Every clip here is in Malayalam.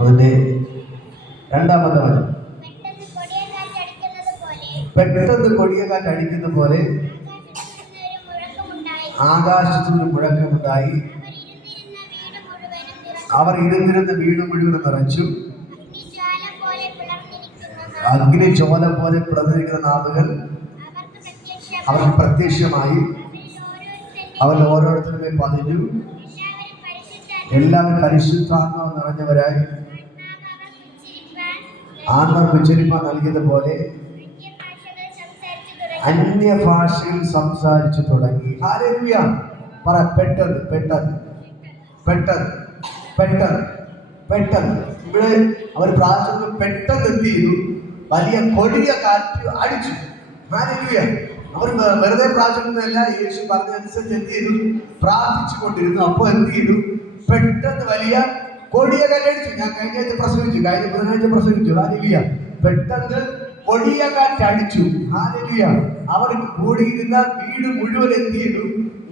അതിന്റെ രണ്ടാമത്തെ വചനം, പെട്ടെന്ന് കൊടിയ കാറ്റ് അടിക്കുന്ന പോലെ ആകാശത്തിന് മുഴക്കമുണ്ടായി, അവർ ഇരുന്നിരുന്ന വീട് മുഴുവൻ നിറച്ചു, അഗ്നിജ്വാല പോലെ പിളർന്നിരിക്കുന്ന നാവുകൾ അവർക്ക് പ്രത്യക്ഷമായി, അവർ ഓരോരുത്തരുമേ പതിഞ്ഞു. എല്ലാവരും പരിശുദ്ധാത്മാവ് നിറഞ്ഞവരായി ആത്മാവ് ഉച്ചരിപ്പാൻ നൽകിയതുപോലെ അന്യഭാഷയിൽ സംസാരിച്ചു തുടങ്ങി. ഹല്ലേലൂയ. പറ, പെട്ടെന്ന് പെട്ടെന്ന് പെട്ടെന്ന് പെട്ടെന്ന് പെട്ടെന്ന്. ഇവിടെ അവർ പ്രാർത്ഥന പെട്ടെന്ന് എന്ത് ചെയ്തു? വലിയ കൊടിയ കാറ്റ് അടിച്ചു. ഹല്ലേലൂയ. അവർ വെറുതെ പ്രാർത്ഥിക്കുന്നതല്ല, യേശു പറഞ്ഞതനുസരിച്ച് എന്ത് ചെയ്തു? പ്രാർത്ഥിച്ചു കൊണ്ടിരുന്നു. അപ്പൊ എന്ത് ചെയ്തു? പെട്ടെന്ന് വലിയ കൊടിയ കാറ്റടിച്ചു. ഞാൻ കഴിഞ്ഞ ആഴ്ച പ്രസവിച്ചു, കഴിഞ്ഞ ബുധനാഴ്ച പ്രസവിച്ചു. ഹല്ലേലൂയ. പെട്ടെന്ന് കൊടിയ കാറ്റ് അടിച്ചു. ഹല്ലേലൂയ. അവർ കൂടിയിരുന്ന വീട് മുഴുവൻ എന്ത് ചെയ്തു?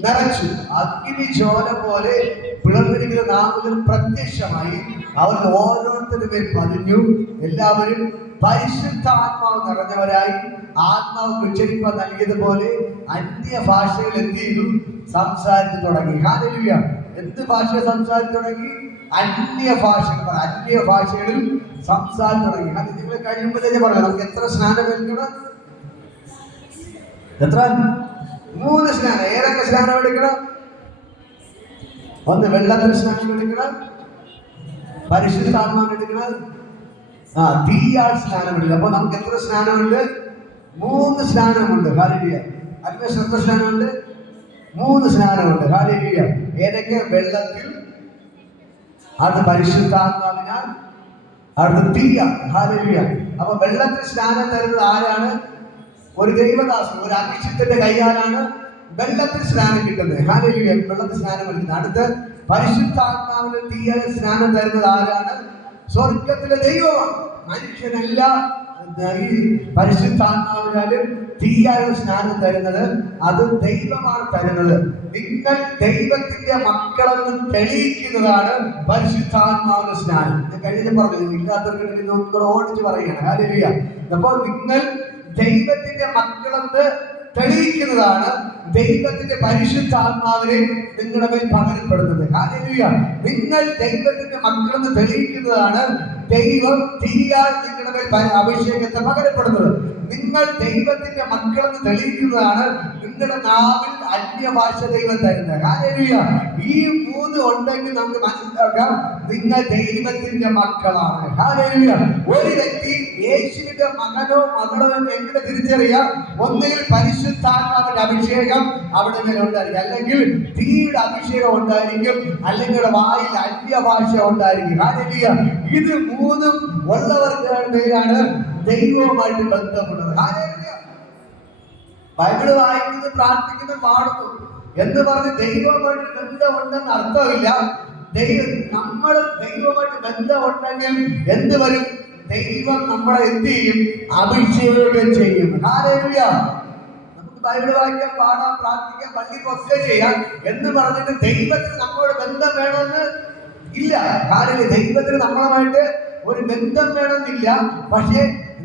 നിറച്ചു. അഗ്നിജ്വാല പോലെ പിളർന്നിരിക്കുന്ന നാവുകൾ പ്രത്യക്ഷമായി, അവർ ഓരോരുത്തരുടെ മേൽ പതിഞ്ഞു. എല്ലാവരും പരിശുദ്ധാത്മാവ് നിറഞ്ഞവരായി ആത്മാവ് ഉച്ചരിപ്പാൻ നൽകിയതുപോലെ അന്യഭാഷകൾ എന്ത് ചെയ്തു? സംസാരിച്ചു തുടങ്ങി. ഹല്ലേലൂയ. എന്ത് ഭാഷ സംസാരിച്ചു തുടങ്ങി? അന്യഭാഷകൾ. അന്യഭാഷകളിൽ സംസാരിച്ചു തുടങ്ങി. അത് നിങ്ങൾ കഴിയുമ്പോഴേ പറയാം, നമുക്ക് എത്ര സ്നാനം എടുക്കണം? എത്ര? 3 സ്നാനം. ഏതൊക്കെ സ്നാനം എടുക്കണം? ഒന്ന് വെള്ളത്തിൽ സ്നാനം എടുക്കണം, പരിശുദ്ധാത്മാവ് എടുക്കണം, തീയാൽ സ്നാനം എടുക്കണം. അപ്പൊ നമുക്ക് എത്ര സ്നാനമുണ്ട്? 3 സ്നാനമുണ്ട്. ഹല്ലേലൂയ. അതിന്റെ ശ്രദ്ധ സ്നാനമുണ്ട്, 3 സ്നാനമുണ്ട്. ഹല്ലേലൂയ. ഏതൊക്കെ? വെള്ളത്തിൽ, അത് പരിശുദ്ധാത്മാവിനാൽ, അത് തീയ. ഹല്ലേലൂയ. അപ്പൊ വെള്ളത്തിൽ സ്നാനം തരുന്നത് ആരാണ്? ഒരു ദൈവദാസൻ, ഒരു അഭിഷിക്തന്റെ കൈയാലാണ് വെള്ളത്തിൽ സ്നാനം കിട്ടുന്നത്. ഹല്ലേലൂയ. വെള്ളത്തിൽ സ്നാനം എടുക്കുന്നത്. അടുത്ത് പരിശുദ്ധാത്മാവിന്റെ തീയ സ്നാനം തരുന്നത് ആരാണ്? സ്വർഗത്തിലെ ദൈവമാണ്. മനുഷ്യനല്ല ഈ പരിശുദ്ധാത്മാവിനാലും തീയായ സ്നാനം തരുന്നത്. അത് ദൈവമാണ് തരുന്നത്. നിങ്ങൾ ദൈവത്തിന്റെ മക്കളെന്ന് തെളിയിക്കുന്നതാണ് പരിശുദ്ധാത്മാവിന്റെ സ്നാനം. ഞാൻ കഴിഞ്ഞ പറഞ്ഞു, ഇല്ലാത്തവർക്ക് ഒന്നുകൂടെ ഓടിച്ച് പറയുകയാണ്. ഹല്ലേലൂയ. അപ്പോൾ നിങ്ങൾ ദൈവത്തിന്റെ മക്കളെന്ന് തെളിയിക്കുന്നതാണ് ദൈവത്തിന്റെ പരിശുദ്ധാത്മാവിനെ നിങ്ങളുടെ മേൽ പകരപ്പെടുന്നത്. ഹല്ലേലൂയ. നിങ്ങൾ ദൈവത്തിന്റെ മക്കളെന്ന് തെളിയിക്കുന്നതാണ് ദൈവം തീയാൽ നിങ്ങളുടെ മേൽ അഭിഷേകത്തെ പകരപ്പെടുന്നത്. നിങ്ങൾ ദൈവത്തിന്റെ മക്കളെന്ന് തെളിയിക്കുന്നതാണ് നിങ്ങളുടെ നാവിൽ അന്യഭാഷ ദൈവം തരുന്നത്. ഹല്ലേലൂയ. ഈ 3 ഉണ്ടെങ്കിൽ നമുക്ക് മനസ്സിലാക്കാം നിങ്ങൾ ദൈവത്തിന്റെ മക്കളാണ്. ഹല്ലേലൂയ. ഒരു വ്യക്തി യേശുവിന്റെ മകനോ മകളോ എന്ന് എങ്ങനെ തിരിച്ചറിയാം? ഒന്നുകിൽ പരിശുദ്ധാത്മാവിന്റെ അഭിഷേകം അവിടെ മേലെ ഉണ്ടായിരിക്കും, അല്ലെങ്കിൽ തീയുടെ അഭിഷേകം ഉണ്ടായിരിക്കും, അല്ലെങ്കിൽ വായിൽ അന്യഭാഷ ഉണ്ടായിരിക്കും. ഹല്ലേലൂയ. ഇത് 3 ഉള്ളവർക്ക് മേലാണ് ദൈവവുമായിട്ട് ബന്ധമുള്ളത്. ഹല്ലേലൂയ. ബൈബിള് വായിക്കുന്നത്, പ്രാർത്ഥിക്കുന്നത്, പാടുന്നു എന്ന് പറഞ്ഞ് ദൈവവുമായിട്ട് ബന്ധമുണ്ടെന്ന് അർത്ഥമില്ല. നമ്മൾ ദൈവവുമായിട്ട് ബന്ധമുണ്ടെങ്കിൽ എന്ത് വരും? ദൈവം നമ്മളെ എന്ത് ചെയ്യും? അഭിഷേകം ചെയ്യും. ഹല്ലേലൂയ. നമുക്ക് ബൈബിള് വായിക്കാൻ, പാടാൻ, പ്രാർത്ഥിക്കാൻ, പള്ളിക്കൊക്കെ ചെയ്യാം എന്ന് പറഞ്ഞിട്ട് ദൈവത്തിന് നമ്മളോട് ബന്ധം വേണമെന്ന് ഇല്ല. ഹല്ലേലൂയ. ദൈവത്തിന് നമ്മളുമായിട്ട് ഒരു ബന്ധം വേണമെന്നില്ല. പക്ഷേ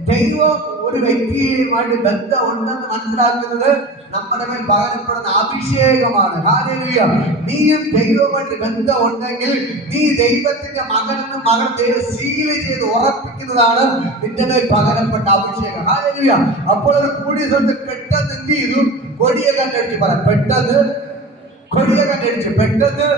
ദൈവം ഒരു വ്യക്തിയുമായിട്ട് ബന്ധം ഉണ്ടെന്ന് മനസ്സിലാക്കുന്നത് നമ്മുടെ മേൽ പകരപ്പെടുന്ന അഭിഷേകമാണ്. ഹല്ലേലൂയ. നീയും ദൈവവുമായിട്ട് ബന്ധം ഉണ്ടെങ്കിൽ നീ ദൈവത്തിന്റെ മകനെന്ന് മകൾ ദൈവം സീൽ ചെയ്ത് ഉറപ്പിക്കുന്നതാണ് നിന്റെ മേൽ പകരപ്പെട്ട അഭിഷേകം. ഹല്ലേലൂയ. അപ്പോൾ ഒരു കൂടിയ സ്ഥലത്ത് പെട്ടെന്ന് എന്ത് ചെയ്തു? കൊടിയ കണ്ടടിച്ചു. പറയാം, പെട്ടെന്ന് കൊടിയ കണ്ടടിച്ചു. പെട്ടെന്ന്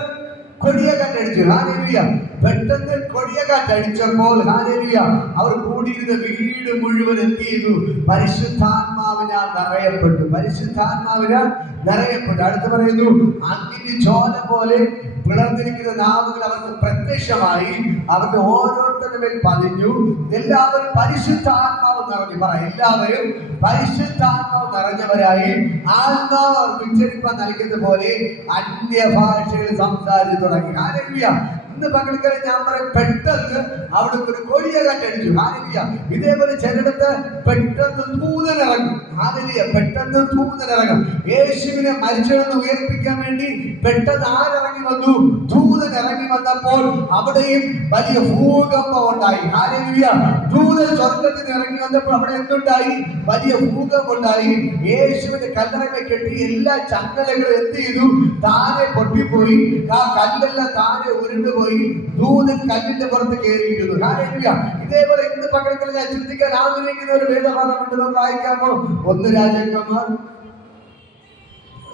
കൊടിയ കാറ്റടിച്ചു. ഹല്ലേലൂയ. പെട്ടെന്ന് കൊടിയ കാറ്റടിച്ചപ്പോൾ ഹല്ലേലൂയ അവർ കൂടിയിരുന്ന വീട് മുഴുവൻ എന്ത് ചെയ്തു? പരിശുദ്ധാത്മാവിനാൽ നിറയപ്പെട്ടു. പരിശുദ്ധാത്മാവിനാൽ നിറയപ്പെട്ടു. അടുത്ത് പറയുന്നു, അഗ്നിജ്വാല പോലെ പിളർന്നിരിക്കുന്ന നാവുകൾ അവർക്ക് പ്രത്യക്ഷമായി, അവരുടെ ഓരോരുത്തരുടെ മേൽ പതിഞ്ഞു. എല്ലാവരും പരിശുദ്ധാത്മാവ് നിറഞ്ഞു. പറ, എല്ലാവരും പരിശുദ്ധാത്മാവ് നിറഞ്ഞവരായി ആത്മാവ് അവർക്ക് ഉച്ചരിപ്പാൻ നൽകുന്ന പോലെ അന്യഭാഷകൾ സംസാരിച്ചു തുടങ്ങി. ഹല്ലേലൂയ. ഇന്ന് പകൽക്കാലം ഞാൻ പറയാം, പെട്ടെന്ന് അവിടെ ഒരു കൊടിയ കാറ്റടിച്ചു. ഹാലലിയ. ഇതേപോലെ ചിലടത്ത് പെട്ടെന്ന് തൂതനിറങ്ങും. ഹാലലിയ. പെട്ടെന്ന് തൂതനിറങ്ങും. യേശുവിനെ മരിച്ചെന്ന് ഉയർപ്പിക്കാൻ വേണ്ടി പെട്ടെന്ന് ആരിറങ്ങി വന്നു? ദൂതൻ ഇറങ്ങി വന്നപ്പോൾ അവിടെയും വലിയ ഭൂകമ്പം ഉണ്ടായി. ഹാലലിയ. ദൂതൻ സ്വർഗത്തിൽ ഇറങ്ങി വന്നപ്പോൾ അവിടെ എന്തുണ്ടായി? വലിയ ഭൂകമ്പം ഉണ്ടായി. യേശുവിന്റെ കല്ലറ കെട്ടി എല്ലാ ചങ്ങലകളും എന്ത് ചെയ്തു? താനെ പൊട്ടിപ്പോയി. ആ കല്ലെല്ലാം താനെ ഉരുണ്ടുപോയി. ദൂതൻ കല്ലിന്റെ പുറത്ത് കയറിയിരുന്നു. ഹാലലിയ. ഇതേപോലെ ഇന്ന് പകൽക്കാലം ഞാൻ ചിന്തിക്കാൻ ആഗ്രഹിക്കുന്ന ഒരു വേദഭാഗമുണ്ട്. നമുക്ക് വായിക്കാമോ? 1 രാജാക്കന്മാർ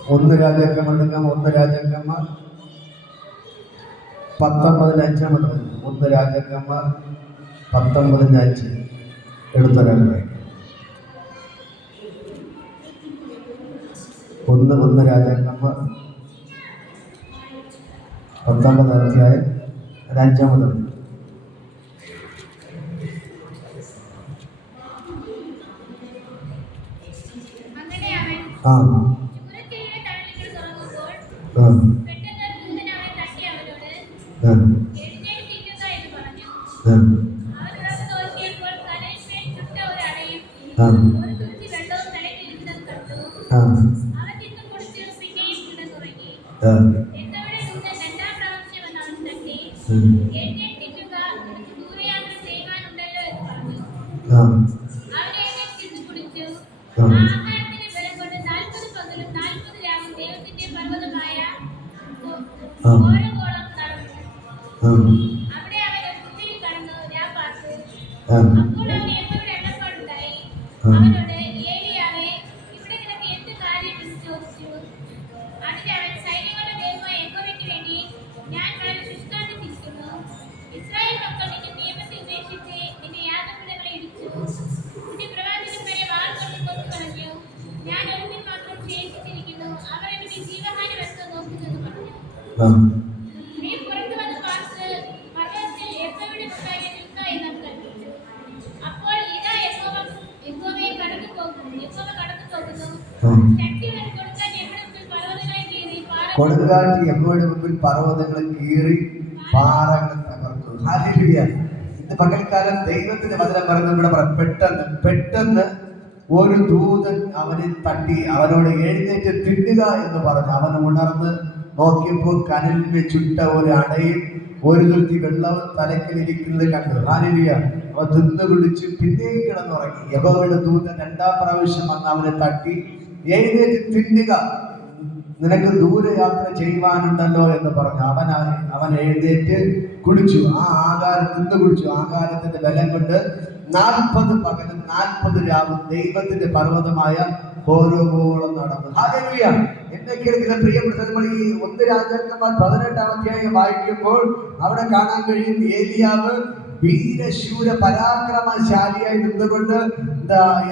19 രാജാക്കന്മാർ 19:5 എടുത്തൊരാൾ വായിക്കാം. 1 രാജാക്കന്മാർ 19 അധ്യായം 5. കൊടുങ്കാറ്റ് യഹോവയുടെ മുമ്പിൽ പർവ്വതങ്ങൾ കീറി പാറകൾ തകർത്തു. ഹല്ലേലൂയ. ഇന്ന് പകൽക്കാലം ദൈവത്തിന്റെ വചനം പറയുന്നത് ഇവിടെ പെട്ടെന്ന് ഒരു ദൂതൻ അവനെ തട്ടി അവനോട് എഴുന്നേറ്റ് തിന്നുക എന്ന് പറഞ്ഞു. അവൻ ഉണർന്ന് നോക്കിയപ്പോൾ കനലിന്റെ ചുട്ട ഒരു അടയും ഒരു തുരുത്തി വെള്ളവും തലക്കിലിരിക്കുന്നത് കണ്ടു. ഹല്ലേലൂയ. അവൻ തിന്നു കുടിച്ച് പിന്നെയും കിടന്നുറങ്ങി. യഹോവയുടെ ദൂതൻ 2ാം പ്രാവശ്യം വന്ന് അവനെ തട്ടി എഴുന്നേറ്റ് തിന്നുക, നിനക്ക് ദൂരയാത്ര ചെയ്യുവാനുണ്ടല്ലോ എന്ന് പറഞ്ഞു. അവൻ എഴുന്നേറ്റ് കുടിച്ചു. ആ ആഹാരം തിന്നു കുടിച്ചു. ആഹാരത്തിന്റെ ബലം കൊണ്ട് 40 പകലും 40 രാവും ദൈവത്തിന്റെ പർവ്വതമായ ഹോരോബോളം നടന്നു. ഹല്ലേലൂയ. എന്നെ കേൾക്കുന്ന പ്രിയപ്പെട്ട നമ്മൾ ഈ 1 രാജാക്കന്മാർ 18-ാം അധ്യായം വായിക്കുമ്പോൾ അവിടെ കാണാൻ കഴിയും ഏലിയാവ് വീരശൂര പരാക്രമശാലിയായി നിന്നുകൊണ്ട്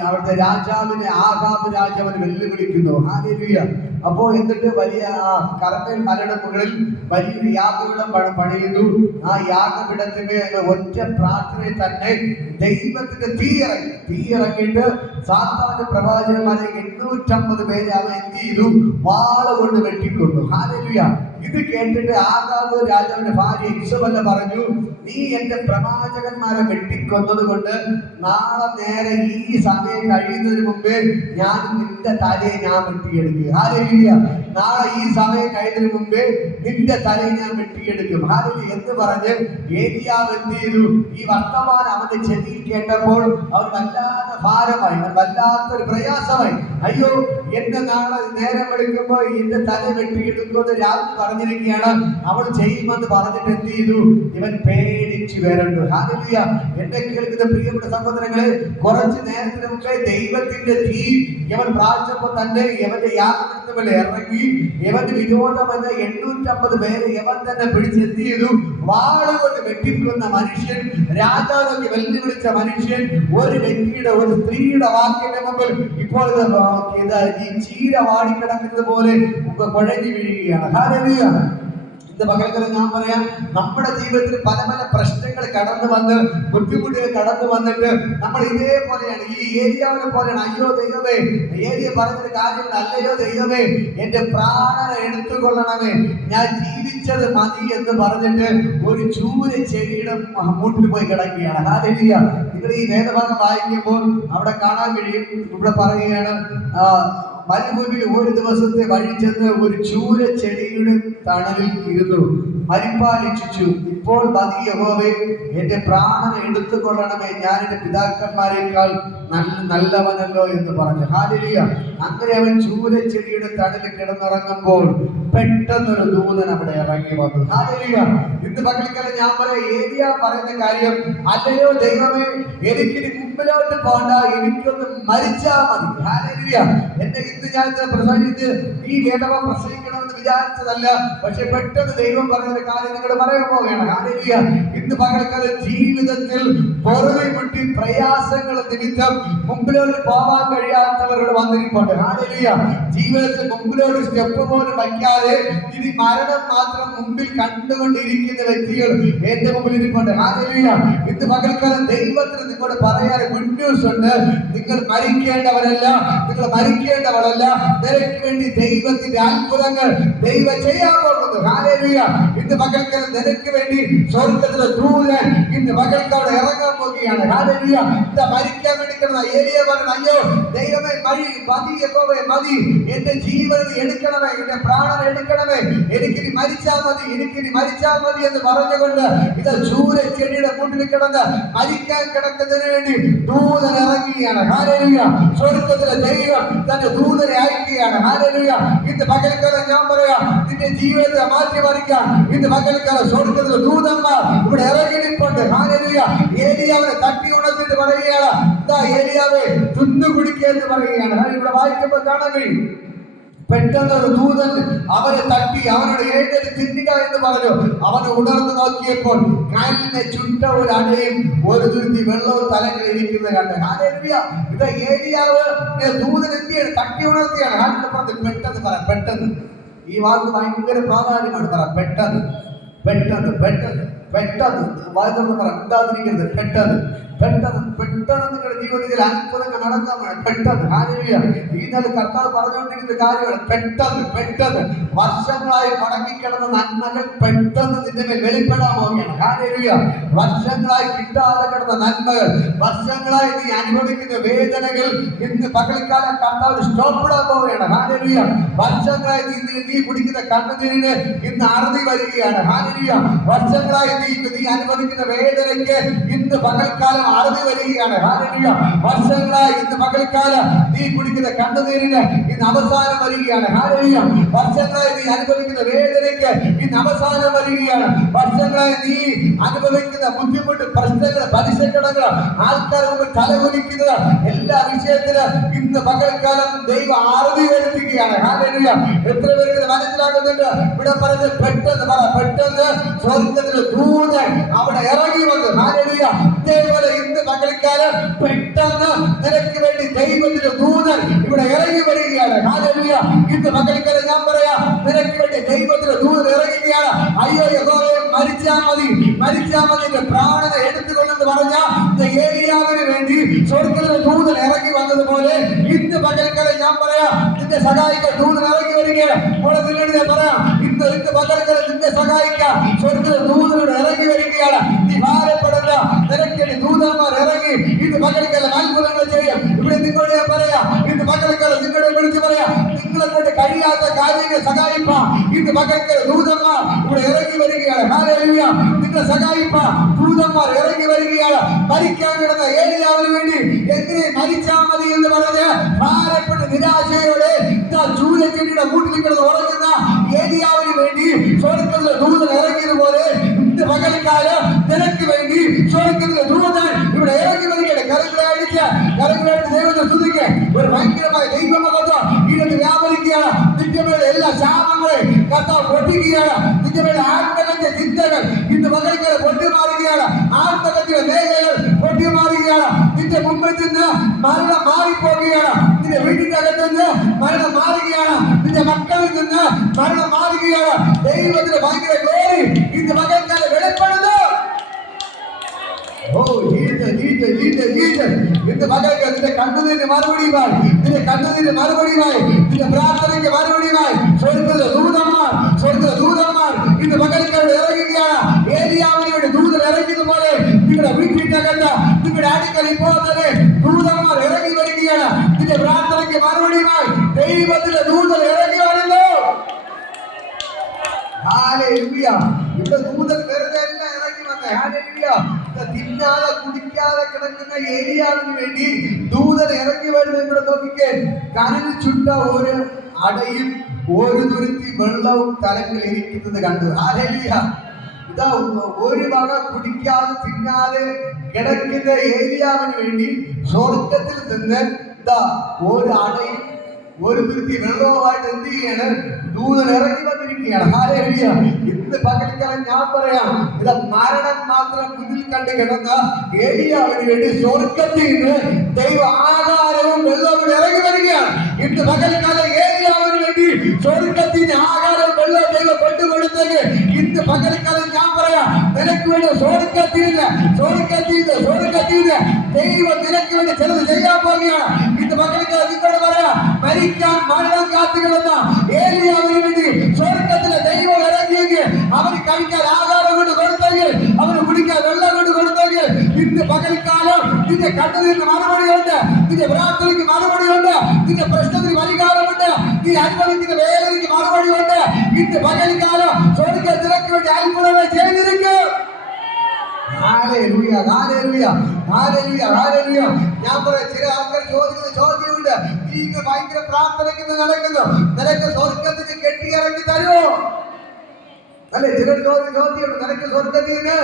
അവിടുത്തെ രാജാവിനെ ആഹാബ് രാജാവിനെ വെല്ലുവിളിക്കുന്നു. ഹല്ലേലൂയ. അപ്പോ എന്നിട്ട് വലിയ കർമ്മേൽ മലയുടെ മുകളിൽ വലിയൊരു യാഗപീഠം പണിയുന്നു. ആ യാഗപീഠത്തിന്റെ ഒറ്റ പ്രാർത്ഥനയിൽ തന്നെ ദൈവത്തിന്റെ തീ ഇറങ്ങിയിട്ട് സാത്താന്റെ പ്രവാചകന്മാരെ 850 പേരെ അവൻ എന്ത് ചെയ്തു? വാള കൊണ്ട് വെട്ടിക്കൊണ്ടു. ഹല്ലേലൂയ. ഇത് കേട്ടിട്ട് ആഹാബ് രാജാവിന്റെ ഭാര്യ ഇസബെൽ പറഞ്ഞു, നീ എന്റെ പ്രവാചകന്മാരെ വെട്ടിക്കൊന്നത് കൊണ്ട് നാളെ നേരെ ഈ സമയം കഴിയുന്നതിന് മുമ്പേ ഞാൻ നിന്റെ തലയെ ഞാൻ വെട്ടിയെടുക്കും. ഹല്ലേലൂയ. നാളെ ഈ സമയം കഴിയുന്നതിന് മുമ്പേ നിന്റെ തലയെ ഞാൻ വെട്ടിയെടുക്കും. ഹല്ലേലൂയ എന്ന് പറഞ്ഞ് ഏലിയാവ് എന്ത് ചെയ്തു? ഈ വർത്തമാനം അവന്റെ ചെവിയിൽ കേട്ടപ്പോൾ അവൻ വല്ലാത്ത ഭാരമായി, വല്ലാത്തൊരു പ്രയാസമായി. അയ്യോ, എന്റെ നാളെ നേരം വെളുക്കുമ്പോൾ എന്റെ തല വെട്ടിയെടുക്കുമെന്ന് രാത്രി പറഞ്ഞിരിക്കുകയാണ്. അവൾ ചെയ്യുമെന്ന് പറഞ്ഞിട്ട് എന്ത് ചെയ്തു? ഇവൻ പേടിച്ചു വരണ്ടു. ഹല്ലേലൂയ. എന്നെ കേൾക്കുന്ന പ്രിയപ്പെട്ട സഹോദരങ്ങളെ, കുറച്ച് നേരത്തിന് മുമ്പേ ദൈവത്തിന്റെ തീ ഇവൻ പ്രാർത്ഥിച്ചപ്പോൾ തന്നെ ഇവന്റെ യാതൊരു ഇറങ്ങി ഇവന്റെ വിരോധമെന്ന് 850 പേരെ ഇവൻ തന്നെ പിടിച്ച് എന്ത് ചെയ്തു? വാളുകൊണ്ട് വെട്ടിക്കുന്ന മനുഷ്യൻ, രാജാവിനെ വെല്ലുവിളിച്ച മനുഷ്യൻ, ഒരു വ്യക്തിയുടെ ഒരു സ്ത്രീയുടെ വാക്കിന്റെ മുമ്പിൽ ഇപ്പോൾ ഈ ചീര വാടിക്കിടക്കുന്നത് പോലെ കുഴഞ്ഞു വീഴുകയാണ്. ഹല്ലേലൂയ. ഇത് പകൽക്കാലം ഞാൻ പറയാം, നമ്മുടെ ജീവിതത്തിൽ പല പല പ്രശ്നങ്ങൾ കടന്നു വന്ന് ബുദ്ധിമുട്ടുകൾ കടന്നു വന്നിട്ട് നമ്മൾ ഇതേപോലെയാണ്, ഈ ഏരിയകളെ പോലെയാണ്. അയ്യോ ദൈവമേ, ഏരിയ പറഞ്ഞൊരു കാര്യങ്ങൾ, അല്ലയോ ദൈവമേ എന്റെ പ്രാണനെ എടുത്തുകൊള്ളണമേ, ഞാൻ ജീവിച്ചത് മതി എന്ന് പറഞ്ഞിട്ട് ഒരു ചൂര ചെടിയുടെ മൂട്ടിൽ പോയി കിടക്കുകയാണ്. ഹല്ലേലൂയ. നിങ്ങൾ ഈ വേദഭാഗം വായിക്കുമ്പോൾ അവിടെ കാണാൻ കഴിയും, ഇവിടെ പറയുകയാണ്, മരുഭൂമിയിൽ ഒരു ദിവസത്തെ വഴി ചെന്ന് ഒരു ചൂര ചെടിയുടെ തണലിൽ ഇരുന്നു പരിപാലിച്ചു. ഇപ്പോൾ മതി യഹോവേ, എന്റെ പ്രാണനെ എടുത്തുകൊള്ളണമേ, ഞാൻ എന്റെ പിതാക്കന്മാരെക്കാൾ നല്ലവനല്ലോ എന്ന് പറഞ്ഞു. ഹല്ലേലൂയ. അങ്ങനെ അവൻ ചൂരച്ചെടിയുടെ തണലിൽ കിടന്നിറങ്ങുമ്പോൾ പെട്ടെന്നൊരു ദൂതൻ അവിടെ ഇറങ്ങി വന്നു. ഹല്ലേലൂയ. ഇന്ന് പകൽക്കാലം ഞാൻ പറയാം, ഏലിയ പറയുന്ന കാര്യം, അല്ലയോ ദൈവമേ, എനിക്കിനി മുമ്പിലോട്ട് പോണ്ട, എനിക്കൊന്ന് മരിച്ചാ മതി. ഹല്ലേലൂയ. എന്റെ ഇന്ന് ഞാൻ പ്രസംഗിച്ച് ഈ വേദവം പ്രസംഗിക്കണമെന്ന് വിചാരിച്ചതല്ല, പക്ഷെ പെട്ടെന്ന് ദൈവം പറഞ്ഞ കാര്യം നിങ്ങളുടെ പറയാൻ പോവുകയാണ്. ഹല്ലേലൂയ. ഇന്ന് പകൽക്കാലം ജീവിതത്തിൽ പൊറുതി മുട്ടി പ്രയാസങ്ങൾ നിമിത്തം മുമ്പിലോട്ട് പോവാൻ കഴിയാത്തവരോട് വന്നിരിപ്പുണ്ട്. ഹല്ലേലൂയ. ജീവിതത്തിൽ മുമ്പിലോട്ട് സ്റ്റെപ്പ് പോലും വയ്ക്കാതെ ഇനി മരണം മാത്രം മുമ്പിൽ കണ്ടുകൊണ്ടിരിക്കുന്ന വ്യക്തികൾ എന്റെ മുമ്പിൽ ഇരിപ്പുണ്ട്. ഹല്ലേലൂയ. ഇന്ന് പകൽക്കാലം ദൈവത്തിന് നിങ്ങളോട് പറയാൻ ഗുഡ് ന്യൂസ് ഉണ്ട്. നിങ്ങൾ മരിക്കേണ്ടവരല്ല, നിങ്ങൾ മരിക്കേണ്ടവരല്ല. നിനക്ക് വേണ്ടി ദൈവത്തിന്റെ അത്ഭുതങ്ങൾ ദൈവം ചെയ്യാൻ പോകുന്നു. ഹല്ലേലൂയ. ഇന്ന് പകൽക്കാലം നിനക്ക് വേണ്ടി സ്വർഗ്ഗത്തിലെ ദൂതൻ ഇന്ന് പകൽക്കാലം ഇറങ്ങാൻ പോവുകയാണ്. ഹല്ലേലൂയ. ഇതാ മരിക്കാൻ വേണ്ടി കിടന്ന ഏലിയ പറഞ്ഞു, അയ്യോ ദൈവമേ, മതി യഹോവേ, മതി, എന്റെ ജീവനെ എടുക്കണമേ, എന്റെ പ്രാണനെ എടുക്കണമേ, എനിക്കിനി മരിച്ചാൽ മതി, എനിക്കിനി മരിച്ചാൽ മതി എന്ന് പറഞ്ഞുകൊണ്ട് ഇത് ചൂരച്ചെടിയുടെ മുന്നിൽ കിടന്ന് മരിക്കാൻ കിടക്കുന്നതിന് വേണ്ടി ദൂതൻ ഇറങ്ങുകയാണ്. ഹല്ലേലൂയ. സ്വർഗ്ഗത്തിലെ ദൈവം തന്റെ ദൂതനെ അയക്കുകയാണ്. ഹല്ലേലൂയ. ഇന്ന് പകൽക്കാലം ഞാൻ പറയാം, നിന്റെ ജീവിതത്തെ മാറ്റിമറിക്കാൻ ഇന്ന് പകൽക്കാലം സ്വർഗ്ഗത്തിലെ ദൂതന്മാർ ഇവിടെ ഇറങ്ങിയിട്ടുണ്ട്. ഹല്ലേലൂയ. ഏലിയാവിനെ തട്ടി ഉണർത്തിട്ട് പറയുകയാണ്, ഇതാ ഏലിയാവേ, തിന്നു കുടിക്കുക എന്ന് പറയുകയാണ്. ഇവിടെ വായിക്കുമ്പോൾ കാണാൻ കഴിയും, പെട്ടെന്ന് ഒരു ദൂതൻ അവനെ തട്ടി അവനോട് എഴുന്നേറ്റ് തിന്നുക എന്ന് പറഞ്ഞു. അവനെ ഉണർന്നു നോക്കിയപ്പോൾ കാലിനെ ചുട്ട ഒരു അടയും ഒരു തുരുത്തി വെള്ളവും തലങ്ങളിൽ ഇരിക്കുന്നത് കണ്ട്. ഹല്ലേലൂയ. ഇത് ഏലിയാവ് ദൂതൻ എന്തിയാണ്? തട്ടി ഉണർത്തിയാണ്. പെട്ടെന്ന് പറ, പെട്ടെന്ന്. ഈ വാക്ക് ഭയങ്കര പ്രാധാന്യമാണ്. പറ, പെട്ടെന്ന്, പെട്ടെന്ന്, പെട്ടെന്ന്, പെട്ടെന്ന്. വായിക്കുന്ന പറ, ഉണ്ടാതിരിക്കരുത്. പെട്ടെന്ന്, പെട്ടെന്ന്, പെട്ടെന്ന് നിങ്ങളുടെ ജീവിതത്തിൽ അത്ഭുതങ്ങൾ നടക്കാൻ വേണം. പെട്ടെന്ന്. ഹല്ലേലൂയ. ഈ നാല് കർത്താവ് പറഞ്ഞുകൊണ്ടിരിക്കുന്ന കാര്യമാണ്. പെട്ടെന്ന്, പെട്ടെന്ന്. വർഷങ്ങളായി മടങ്ങിക്കിടന്ന നന്മകൾ പെട്ടെന്ന് നിന്റെ മേൽ വെളിപ്പെടാൻ പോവുകയാണ്. ഹല്ലേലൂയ. വർഷങ്ങളായി കിട്ടാതെ കിടന്ന നന്മകൾ, വർഷങ്ങളായി നീ അനുഭവിക്കുന്ന വേദനകൾ ഇന്ന് പകൽക്കാലം കർത്താവ് സ്റ്റോപ്പ് ഇടാൻ പോവുകയാണ്. ഹല്ലേലൂയ. വർഷങ്ങളായി നീ കുടിക്കുന്ന കണ്ണുനീരിന് ഇന്ന് അറുതി വരികയാണ്. ഹല്ലേലൂയ. വർഷങ്ങളായി നീ അനുഭവിക്കുന്ന വേദനയ്ക്ക് ഇന്ന് പകൽക്കാലം അറുതി വരികയാണ്. ഹല്ലേലൂയ. വർഷങ്ങളായി ഇന്ന് പകൽക്കാലം നീ കുടിക്കുന്ന കണ്ണുനീരിന് ഇന്ന് അവസാനം വരികയാണ്. ഹല്ലേലൂയ. വർഷങ്ങളായി നീ അനുഭവിക്കുന്ന വേദനയ്ക്ക് ഇന്ന് അവസാനം വരികയാണ്. വർഷങ്ങളായി നീ അനുഭവിക്കുന്ന ബുദ്ധിമുട്ട്, പ്രശ്നങ്ങൾ, പലിശക്കടങ്ങൾ, ആൾക്കാർ തലകുലിക്കുന്നത്, എല്ലാ വിഷയത്തിലും ഇന്ന് പകൽക്കാലം ദൈവം അറുതി വരുത്തുകയാണ്. ഹല്ലേലൂയ. എത്ര പേർക്ക് മനസ്സിലാകുന്നുണ്ട്? ഇവിടെ പറഞ്ഞത് പെട്ടെന്ന് പറ, പെട്ടെന്ന് സ്വർഗ്ഗത്തിലെ ദൂതൻ അവിടെ ഇറങ്ങി വന്നു. ഹല്ലേലൂയ. ഇതേപോലെ ഇന്ന് പകൽക്കാലം പെട്ടെന്ന് നിനക്ക് വേണ്ടി ദൈവത്തിന്റെ ദൂതൻ ഇവിടെ ഇറങ്ങി വരികയാണ്. ഹല്ലേലൂയ. ഇന്ന് പകൽക്കാലം ഞാൻ പറയാം, നിനക്ക് വേണ്ടി ദൈവത്തിന്റെ ദൂതൻ ഇറങ്ങുകയാണ്. അയ്യോ യഹോവേ, മരിച്ചാൽ മതി, മരിച്ചാൽ മതി, എന്റെ പ്രാണനെ എടുത്തുകൊണ്ടെന്ന് പറഞ്ഞ ഏലിയാവിന് വേണ്ടി സ്വർഗ്ഗത്തിലെ ദൂതൻ ഇറങ്ങി വന്നതുപോലെ ഇന്ന് പകൽക്കാലം ഞാൻ പറയാം, നിന്നെ സഹായിക്കാൻ ദൂതൻ ഇറങ്ങി വരികയാണ്. പറയാം, ഇന്ന് പകൽക്കാലം നിന്നെ സഹായിക്കാൻ സ്വർഗ്ഗത്തിലെ ദൂതനോട് ഇറങ്ങി വരികയാണ്. നീ ഭാരപ്പെടണ്ട, നിനക്ക് ദൂതന്മാർ ഇറങ്ങി ഇന്ന് പകൽക്കാലം അത്ഭുതങ്ങൾ ചെയ്യും. ഇവിടെ നിങ്ങളോട് ഞാൻ പറയാം, ഇന്ന് പകൽക്കാലം നിങ്ങളെ വിളിച്ച് പറയാം, നിങ്ങളെ കൊണ്ട് കഴിയാത്ത കാര്യങ്ങൾ സഹായിപ്പാൻ ഇന്ന് പകൽക്കാലം ദൂതന്മാർ ഇവിടെ ഇറങ്ങി വരികയാണ്. ഹല്ലേലൂയ. നിങ്ങളെ സഹായിപ്പാൻ ദൂതന്മാർ ഇറങ്ങി വരികയാണ്. മരിക്കാൻ കിടന്ന ഏലിയാവിന് വേണ്ടി എങ്ങനെ മരിച്ചാൽ മതി എന്ന് പറഞ്ഞ് ഭാരപ്പെട്ട് നിരാശയോടെ ചൂരച്ചെടിയുടെ മൂട്ടിൽ കിടന്ന് ഉറങ്ങുന്ന ഏലിയാവിന് വേണ്ടി സ്വർഗ്ഗത്തിലെ ദൂതൻ ഇറങ്ങിയതുപോലെ ഇന്ന് പകൽക്കാലം നിനക്ക് വേണ്ടി സ്വർഗ്ഗത്തിലെ ദൂതൻ ഇവിടെ ഇറങ്ങി വരികയാണ്. കരങ്ങളടിച്ച് ദൈവത്തെ സ്തുതിക്ക്. ഒരു ഭയങ്കരമായ ദൈവമഹത്വം ഇതിന് വ്യാപരിക്കുകയാണ്. നിന്റെ മേലെ എല്ലാ ശാപങ്ങളെ കർത്താവ് പൊട്ടിക്കുകയാണ്. നിന്റെ മേലെ ആത്മഹത്യ ചിന്തകൾ ഇന്ന് പകൽക്കാലം പൊട്ടിമാറുകയാണ്. ആത്മഹത്യയുടെ മേഖലകൾ പൊട്ടിമാറുകയാണ്. നിന്റെ മുമ്പിൽ നിന്ന് മരണം മാറിപ്പോകുകയാണ്. നിന്റെ വീടിന്റെ അകത്ത് നിന്ന് മരണം മാറുകയാണ്. നിന്റെ മക്കളിൽ നിന്ന് മരണം മാറുകയാണ്. ദൈവത്തിന്റെ ഭയങ്കര ഗ്ലോറി ഇന്ന് മകൾക്കാരെ വെളിപ്പെടുന്നു. Oh Jesus Jesus Jesus Jesus. നിന്റെ മകൾക്ക് നിന്റെ കണ്ണുനീരിന് മറുപടിയുമായി, നിന്റെ കണ്ണുനീരിന് മറുപടിയുമായി, നിന്റെ പ്രാർത്ഥനയ്ക്ക് മറുപടിയുമായി സ്വർഗ്ഗത്തിലെ ദൂതന്മാർ ഇന്ന് മകൾക്കാരോട് ഇറങ്ങുകയാണ്. ഏലിയാവിന് വേണ്ടി ദൂതൻ ഇറങ്ങിയത് പോലെ നിങ്ങളുടെ വീട്ടിനകത്ത് നിങ്ങളുടെ അടുക്കൽ ഇപ്പോൾ തന്നെ ദൂതന്മാർ ഇറങ്ങി വരികയാണ്. നിന്റെ പ്രാർത്ഥനയ്ക്ക് മറുപടിയുമായി ദൈവത്തിന്റെ ദൂതൻ ഇറങ്ങി വരുന്നു. ഹല്ലേലൂയ. ഇവിടെ ദൂതൻ വെറുതെ അല്ല ഇറങ്ങി വന്നേ. ഹല്ലേലൂയ. തിന്നാതെ കുടിക്കാതെ കിടക്കുന്ന ഏലിയാവിന് വേണ്ടി ദൂതൻ ഇറങ്ങി വരുന്നത് ഇവിടെ നോക്കിക്കേ. കനലിൽ ചുട്ട ഒരു അടയും ഒരു തുരുത്തി വെള്ളവും തലത്തിൽ ഇരിക്കുന്നത് കണ്ടു. ഹല്ലേലൂയ. ഇതാ ഒരു വക കുടിക്കാതെ തിന്നാതെ കിടക്കുന്ന ഏലിയാവിന് വേണ്ടി സ്വർഗത്തിൽ നിന്ന് ഇതാ ഒരു അടയും ഒരു തുരുത്തി വെള്ളവുമായിട്ട് എന്ത് ചെയ്യാണ്? ദൂതൻ ഇറങ്ങി വന്നിരിക്കുകയാണ്. ഹല്ലേലൂയ. ഇന്ന് പകൽക്കാലം ഞാൻ പറയാം, ഇത് മരണം മാത്രം മുന്നിൽ കണ്ടു കിടന്ന ഏലിയാവിന് വേണ്ടി സ്വർഗത്തിൽ നിന്ന് ദൈവ ആഹാരവും വെള്ളവും ഇറങ്ങി വരികയാണ്. ഇന്ന് പകൽക്കാലം ഏലിയാവിന് വേണ്ടി സ്വർഗത്തിന് ആഹാരവും വെള്ളവും ദൈവം കൊണ്ടുകൊടുത്തേക്ക് ഇന്ന് പകൽക്കാലം ഞാൻ പറയാം, നിനക്ക് വേണ്ടി സ്വർഗത്തിന് ദൈവം നിനക്ക് വേണ്ടി ചിലത് ചെയ്യാൻ പോവുകയാണ്. ഇന്ന് പകൽക്കാലം നിങ്ങളോട് പറയാം, മരിക്കാൻ മരണം കാത്തു കിടന്ന ഏലിയാവിന് വേണ്ടി സ്വർഗത്തിലെ ദൈവം ഇറങ്ങിയെങ്കിൽ അവന് കഴിക്കാൻ ആഹാരം കൊണ്ട് കൊടുത്തെങ്കിൽ അവന് കുടിക്കാൻ വെള്ളം കൊണ്ട് കൊടുത്തെങ്കിൽ ഇന്ന് പകൽക്കാലം നിന്റെ കണ്ണുനീരിന് മറുപടിയുണ്ട്, നിന്റെ പ്രാർത്ഥനയ്ക്ക് മറുപടിയുണ്ട്, നിന്റെ പ്രശ്നത്തിന് പരിഹാരമുണ്ട്, നീ അനുഭവിക്കുന്ന വേദനയ്ക്ക് മറുപടിയുണ്ട്. ഇന്ന് പകൽക്കാലം സ്വർഗ്ഗം നിനക്ക് വേണ്ടി അത്ഭുതങ്ങൾ ചെയ്തിരിക്കും. Hallelujah hallelujah hallelujah hallelujah. ഞാൻ പറയാം, ചില ആൾക്കാർ ചോദിക്കുന്ന ചോദ്യമുണ്ട്, നീ ഭയങ്കര പ്രാർത്ഥനയ്ക്ക് നടക്കുന്നു, നിനക്ക് സ്വർഗത്തിന് കെട്ടിയിറങ്ങി തരുമോ? അല്ലെ, ചിലർ ചോദ്യമുണ്ട്, നിനക്ക് സ്വർഗത്തിന്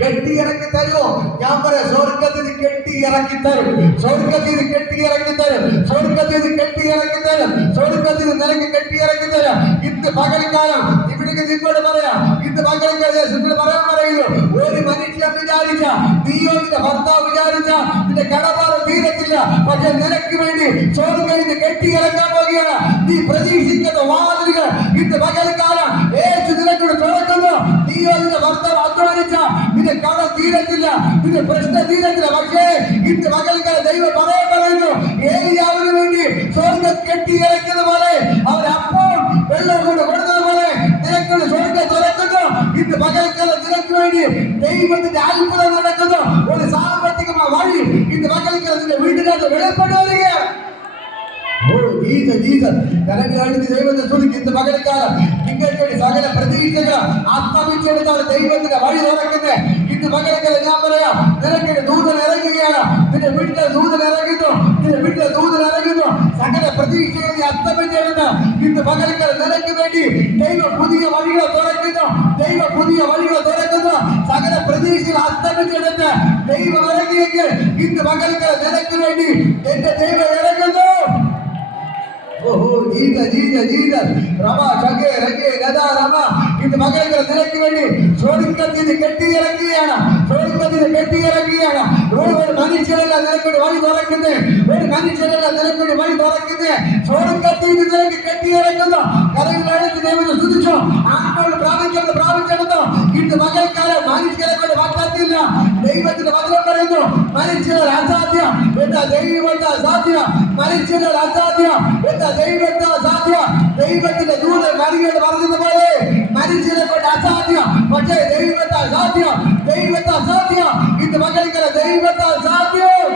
കെട്ടിയിറക്കി തരുമോ? ഞാൻ പറയാം, സ്വർഗത്തിന് കെട്ടിയിറക്കി തരും, സ്വർഗത്തിന് കെട്ടിയിറക്കി തരും, സ്വർഗത്തിന് കെട്ടിയിറക്കി തരും, സ്വർഗത്തിന് നിനക്ക് കെട്ടിയിറക്കി തരും. ഇന്ന് പകൽക്കാലം ഇവിടേക്ക് നിങ്ങളോട് പറയാം, ഇന്ന് പകൽക്കാലം പറയാൻ പറയുന്നു, ഒരു മനുഷ്യൻ വിചാരിച്ച, നീയോ നിന്റെ ഭർത്താവ് വിചാരിച്ച നിന്റെ കടപ്പാട് തീരത്തില്ല. പക്ഷെ നിനക്ക് വേണ്ടി സ്വർഗത്തിന് കെട്ടിയിറക്കാൻ പോവുകയാണ്. നീ പ്രതീക്ഷിക്കുന്ന വാതിലുകൾ ഇന്ന് പകൽക്കാലം യേശു നിനക്കൂടെ തുറക്കുന്നു. നീയോ നിന്റെ ഭർത്താവ് അധ്വാനിച്ച നിന്റെ കട തീരത്തില്ല, നിന്റെ പ്രശ്നം തീരത്തില്ല. പക്ഷേ ഇന്ന് പകൽക്കാലം ദൈവം പറയുന്നു, ഏലിയാവിന് വേണ്ടി സ്വർഗം കെട്ടിയിറക്കുന്ന പോലെ അവരപ്പോൾ വെള്ളം കൊണ്ട് കൊടുത്തത് പോലെ നിനക്കൂടെ സ്വർഗം തുറക്കുന്നു. ഇന്ന് പകൽക്കാലം നിനക്ക് വേണ്ടി ദൈവത്തിന്റെ അത്ഭുതം നടക്കുന്നു. ഒരു സാമ്പത്തികമായ വഴി ഇന്ന് പകൽക്കാലം നിന്റെ വീട്ടിനകത്ത് വെളിപ്പെടുക. ദൈവത്തെ സ്തുതിക്ക്. ഇന്ന് പകൽക്കാലം നിങ്ങൾക്ക് സകല പ്രതീക്ഷകൾ അസ്തമിച്ചെടുത്താണ് ദൈവത്തിന്റെ വഴി തുറക്കുന്നത്. ഇന്ന് പകൽക്കാലം ഞാൻ പറയാം, നിനക്ക് ദൂതൻ ഇറങ്ങുകയാണ്, നിന്റെ വീട്ടിലെ ദൂതൻ ഇറങ്ങുന്നു, നിന്റെ വീട്ടിലെ ദൂതൻ ഇറങ്ങുന്നു. സകല പ്രതീക്ഷകൾ നീ അസ്തമിച്ചെടുത്ത് ഇന്ന് പകൽക്കാലം നിനക്ക് വേണ്ടി ദൈവം പുതിയ വഴികൾ തുറക്കുന്നു, ദൈവം പുതിയ വഴികൾ തുറക്കുന്നു. സകല പ്രതീക്ഷകൾ അസ്തമിച്ചെടുത്ത് ദൈവം ഇറങ്ങിയെങ്കിൽ ഇന്ന് പകൽക്കാലം നിനക്ക് വേണ്ടി എന്റെ ദൈവം ഇറങ്ങുന്നു. ഇന്ന് മകൾക്ക് നിനക്ക് വേണ്ടി സ്വർഗത്തിന് കെട്ടിയിറക്കുകയാണ്, സ്വർഗത്തിന് കെട്ടിയിറക്കുകയാണ്. ഒരു മനുഷ്യരല്ല നിനക്കൊരു വഴി തുറക്കുന്നത്, ഒരു മനുഷ്യരല്ല നിനക്കൊരു വഴി തുറക്കുന്നത്. സ്വർഗത്തിൽ നിനക്ക് കെട്ടിയിറക്കുന്നു. കരങ്ങളെടുത്ത് ദൈവത്തെ സ്തുതിച്ചു. ആത്മാവ് പ്രാപിച്ചെടുത്തു. ഇന്ന് മകൾക്കാലം മനുഷ്യരെ കൊണ്ട് പറ്റത്തില്ല. ദൈവത്തിന്റെ വചനം പറയുന്നു, മനുഷ്യർ അസാധ്യം എന്താ ദൈവത്തെ അസാധ്യം, മനുഷ്യർ അസാധ്യം എന്താ ദൈവത്തെ അസാധ്യം. ദൈവത്തിന്റെ ദൂതൻ മറികടന്ന് പറഞ്ഞതുപോലെ മനുഷ്യരെ കൊണ്ട് അസാധ്യം, പക്ഷേ ദൈവത്തെ അസാധ്യം, ദൈവത്തെ അസാധ്യം. ഇന്ന് മകൾക്കല്ല ദൈവത്തെ അസാധ്യം.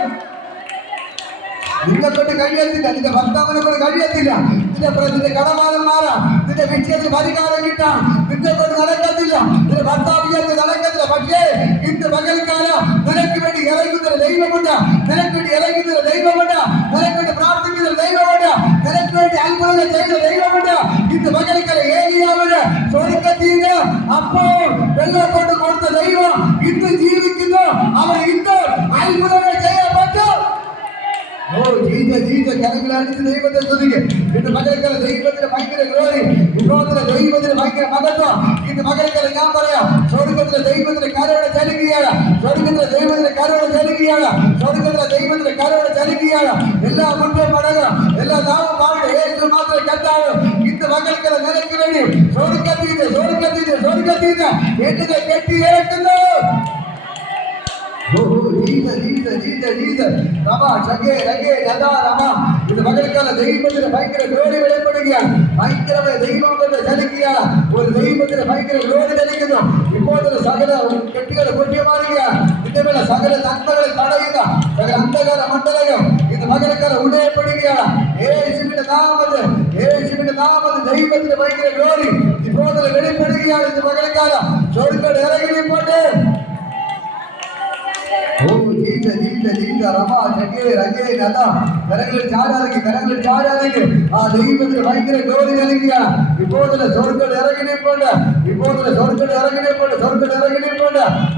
നിന്നെ കൊണ്ട് കഴിയത്തില്ല, നിന്റെ ഭർത്താവിനെ കൊണ്ട് കഴിയത്തില്ല, നിന്റെ കടമാനം മാറാം, നിന്റെ വിഷയത്തിൽ പരിഹാരം കിട്ടാം. നിന്നെ കൊണ്ട് നടക്കത്തില്ല, നിന്റെ ഭർത്താവ് നടക്കത്തില്ല. പക്ഷേ ഇന്ന് പകൽക്കാലം നിനക്ക് വേണ്ടി ഇറങ്ങുന്ന ദൈവമുണ്ട്, നിനക്ക് വേണ്ടി ഇറങ്ങുന്ന ദൈവമുണ്ട്, നിനക്ക് വേണ്ടി പ്രാർത്ഥിക്കുന്ന ദൈവമുണ്ട്, നിനക്ക് വേണ്ടി അത്ഭുതങ്ങൾ ചെയ്യുന്ന ദൈവമുണ്ട്. ഇന്ന് പകൽക്കാലം ഏലിയാവിന് സ്വർഗ്ഗത്തിൽ അപ്പോൾ വെള്ളം കൊണ്ട് കൊടുത്ത ദൈവം ഇന്ന് ജീവിക്കുന്നു. അവർ ഇന്ന് അത്ഭുതങ്ങൾ ചെയ്യാൻ പറ്റും. കരങ്ങളടിച്ച് ദൈവത്തെ സ്തുതിക്ക്. ഇന്ന് പകൽക്കാലം ദൈവത്തിന് ഭയങ്കര ഗ്ലോറി, ദൈവത്തിന് ഭയങ്കര മഹത്വം. ഇന്ന് പകൽക്കാലം ഞാൻ പറയാം, സ്വർഗത്തിലെ ദൈവത്തിന്റെ കരയോടെ ചലിക്കുകയാണ്, സ്വർഗത്തിലെ ദൈവത്തിന്റെ കരയോടെ ചലിക്കുകയാണ്. വെളിപ്പെടുകയാണ്. സ്വർഗ്ഗത്തിലെ ദൈവത്തിന്റെ കരയുടെ ചലിക്കുകയാണ്. എല്ലാ മുൻപും മടങ്ങും, എല്ലാ നാവും പാടും, യേശു മാത്രം കർത്താവ്. ഇന്ന് മകൾക്കുള്ള നിനക്ക് വേണ്ടി സ്വർഗ്ഗത്തിൽ എന്നിനെ കെട്ടി ഇറക്കുന്നു. ഇത് മകൾക്കാല ദൈവത്തിന് ഭയങ്കര ഗ്ലോറി വെളിപ്പെടുകയാണ്. ഭയങ്കരമായ ദൈവത്തെ ചലിക്കുകയാണ്. ഒരു ദൈവത്തിന് ഭയങ്കര ഗ്ലോറി ചലിക്കുന്നു. ഇപ്പോൾ സകല കെട്ടികൾ പൊട്ടിമാറുകയാണ്. ഇതിന്റെ മേലെ സകല നന്മകളെ തടയുക സകല അന്ധകാര മണ്ഡലകം ഇത് മകൾക്കാല ഉടയപ്പെടുകയാണ്. യേശുവിന്റെ നാമത്തിൽ ദൈവത്തിന് ഭയങ്കര ഗ്ലോറി ഇപ്പോൾ വെളിപ്പെടുകയാണ്. ഇത് മകൾക്കാല സ്വർഗ്ഗത്തിൽ ഇറങ്ങിപ്പോട്ടെ. കരങ്ങളിൽ ചാരാതെങ്കിൽ ആ ദൈവത്തിന് ഭയങ്കര ഗ്ലോറി നൽകുകയാണ്. ഇപ്പോൾ സ്വർഗ്ഗത്തിൽ ഇറങ്ങിപ്പോണ്ട്.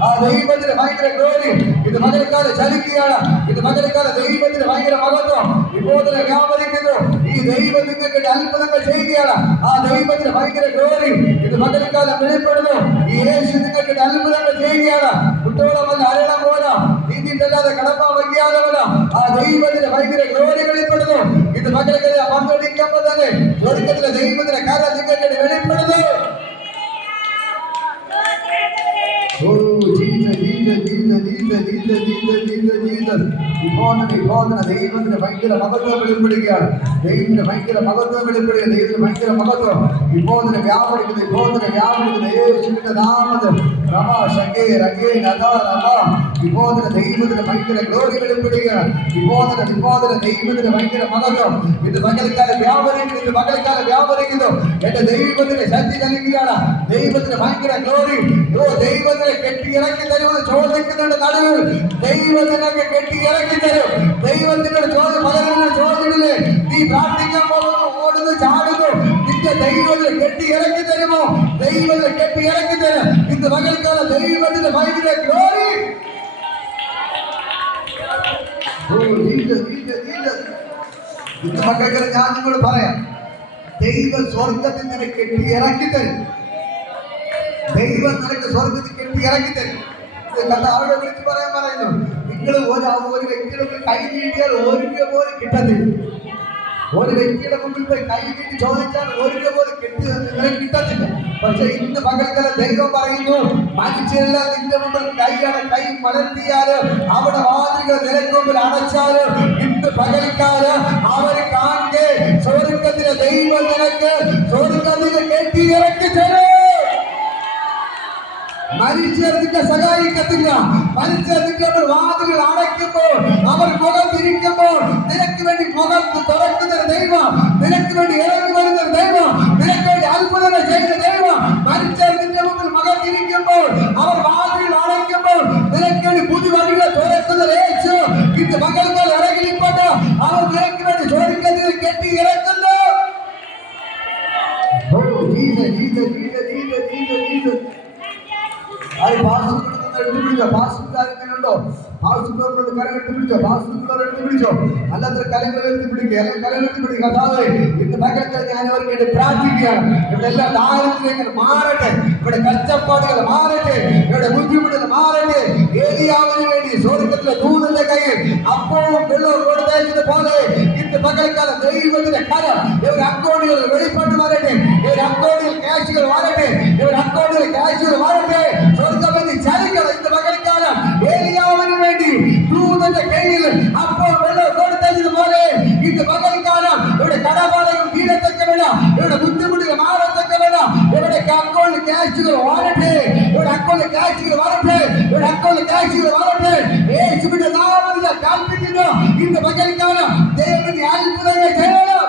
ആ ദൈവത്തിന് ഭയങ്കര ഗ്ലോറി ഇത് മകൾക്കാല ചലിക്കുകയാണ്. ഇത് മകൾക്കാല ദൈവത്തിന് ഭയങ്കര മഹത്വം ഇപ്പോൾ വ്യാപരിക്കുന്നു. ഈ ദൈവം നിങ്ങൾക്ക് അത്ഭുതങ്ങൾ ചെയ്യുകയാണ്. ആ ദൈവത്തിന് ഭയങ്കര ഗ്ലോറി ഇത് മകൾക്കാലം വെളിപ്പെടുന്നു. ഈ യേശു നിങ്ങൾക്ക് അത്ഭുതങ്ങൾ ചെയ്യുകയാണ്. കുട്ടോളം വന്ന് അരയണം പോലെ നീന്തിട്ടല്ലാതെ കടപ്പാ വയ്യാതവല്ല. ആ ദൈവത്തിന് ഭയങ്കര ഗ്ലോറി വെളിപ്പെടുന്നു. ഇത് മകൾക്കല്ല പങ്കെടുക്കുമ്പോൾ തന്നെ സ്വർഗ്ഗത്തിലെ ദൈവത്തിന്റെ കാര്യം നിങ്ങൾക്ക് വെളിപ്പെടുന്നു. ദൈവത്തിന്റെ ഭയങ്കര മഹത്വം വെളിപ്പെടുകയാണ്. ദൈവത്തിന്റെ ഭയങ്കര മഹത്വം ഇപ്പോൾ വ്യാപരിക്കുന്നു. യേശുവിന്റെ നാമത്തിൽ ഇപ്പോൾ ദൈവത്തിന് ഭയങ്കര ഗ്ലോറി വെളിപ്പെടുകയാണ്. ഇപ്പോൾ ദൈവത്തിന് ഭയങ്കര മഹത്വം ഇത് മകൾക്കാലം വ്യാപരിക്കുന്നു. എന്റെ ദൈവത്തിന്റെ ശക്തി നൽകുകയാണ്. ദൈവത്തിന് ഭയങ്കര ഗ്ലോറി. ദൈവത്തിനെ കെട്ടി ഇറക്കി തരുമെന്ന് ചോദിക്കുന്നുണ്ട്. നടുവിൽ ദൈവത്തിനൊക്കെ കെട്ടി ഇറക്കി തരും. ദൈവത്തിനോട് പലരോട് ചോദിച്ചിട്ടില്ലേ? നീ പ്രാർത്ഥിക്കാൻ പോകുന്നു, ഓടുന്നു, ചാടുന്നു, നിന്റെ ദൈവത്തിനെ കെട്ടി ഇറക്കി തരുമോ? ദൈവത്തിനെ കെട്ടി ഇറക്കി തരും. ഇന്ന് മകൾക്കാണ് ദൈവത്തിന്റെ ഭയങ്കര ഗ്ലോറി. ഇന്ന് മക്കൾക്ക് ഞാൻ നിങ്ങളോട് പറയാം, ദൈവം സ്വർഗത്തിൽ നിന്നെ കെട്ടി ഇറക്കി തരും. ദൈവം നിനക്ക് സ്വർഗത്തിൽ കെട്ടി ഇറക്കി തരും. അവിടെ വിളിച്ച് പറയുന്നു, നിങ്ങൾ ഒരു വ്യക്തിയുടെ കൈ നീട്ടിയാൽ ഒരു രൂപ പോലും കിട്ടത്തില്ല. ഒരു വ്യക്തിയുടെ മുമ്പിൽ പോയി കൈ നീട്ടി ചോദിച്ചാൽ ഒരു രൂപ പോലും നിനക്ക് കിട്ടത്തില്ല. പക്ഷെ ഇന്ന് പകൽക്കല ദൈവം പറയുന്നു, മനുഷ്യരെല്ലാം നിന്റെ മുമ്പിൽ കൈ മലർത്തിയാല് അവിടെ വാതിലുകൾ നിനക്ക് മുമ്പിൽ അടച്ചാല് ഇന്ന് പകൽക്കാല് അവര് കാണുക സ്വർഗത്തിലെ ദൈവം നിനക്ക് സ്വർഗത്തിനെ കെട്ടി ഇറക്കി തരും. മനുഷ്യർ നിന്നെ സഹായിക്കത്തില്ല. മനുഷ്യർ നിന്റെ വാതിലുകൾ അടയ്ക്കുമ്പോൾ അവർ മുഖം തിരിക്കുമ്പോൾ നിനക്ക് വേണ്ടി മുഖം തുറക്കുന്ന ദൈവം, നിനക്ക് വേണ്ടി ഇറങ്ങി വരുന്ന ദൈവം, നിനക്ക് വേണ്ടി അത്ഭുതങ്ങൾ ചെയ്യുന്ന ദൈവം. മനുഷ്യർ നിന്റെ മുമ്പിൽ മുഖം തിരിക്കുമ്പോൾ അവർ വാതിലുകൾ അടയ്ക്കുമ്പോൾ നിനക്ക് വേണ്ടി പുതിയ വഴികൾ തുറക്കുന്ന യേശു ഇന്ന് മകൾക്കാൽ ഇറങ്ങിപ്പോട്ട് അവർ നിനക്ക് വേണ്ടി സ്വർഗ്ഗത്തിൽ കെട്ടി ഇറക്കുന്നു. അല്ലാത്ത കരങ്ങൾ ഇന്ന് മകൾക്ക് ഞാൻ അവർക്ക് വേണ്ടി പ്രാർത്ഥിക്കുകയാണ്. ഇവിടെ എല്ലാ ദാരിദ്ര്യങ്ങൾ മാറട്ടെ, ഇവിടെ കഷ്ടപ്പാടുകൾ മാറട്ടെ, ഇവിടെ ബുദ്ധിമുട്ടുകൾ മാറട്ടെ. ഏലിയാവിന് വേണ്ടി സ്വർഗ്ഗത്തിലെ ദൂതന്റെ കയ്യിൽ അപ്പോഴും വെള്ളവും കൊടുത്തയച്ചത് പോലെ ഇന്ന് പകൽക്കാലം ദൈവത്തിന്റെ കരം ഇവർ അക്കൗണ്ടുകൾ വെളിപ്പെട്ട് വരട്ടെ, ഇവർ അക്കൗണ്ടിൽ ക്യാഷുകൾ വരട്ടെ, ഇവർ അക്കൗണ്ടിൽ ക്യാഷുകൾ വരട്ടെ. സ്വർഗ്ഗമെന്ന് ചലിക്കണം. ഇന്ന് പകൽക്കാലം ഏലിയാവിന് വേണ്ടി ദൂതന്റെ കയ്യിൽ അപ്പോൾ വെള്ളം കൊടുത്തത് പോലെ ഇന്ന് പകൽക്കാലം ഇവിടെ കടപാടുകൾ തീരത്തൊക്കെ വേണം, ഇവിടെ ബുദ്ധിമുട്ടുകൾ മാറത്തൊക്കെ വേണം. ഇവിടെ അക്കൗണ്ടിൽ ക്യാഷുകൾ വരട്ടെ, ഇവിടെ അക്കൗണ്ടിൽ ക്യാഷുകൾ വരട്ടെ, ഇവിടെ അക്കൗണ്ടിൽ ക്യാഷുകൾ വരട്ടെ. യേശുവിന്റെ നാമത്തിൽ കൽപ്പിക്കുന്നു ഇന്ന് പകൽക്കാലം ദൈവത്തിന്റെ അത്ഭുതങ്ങൾ ചെയ്യണം.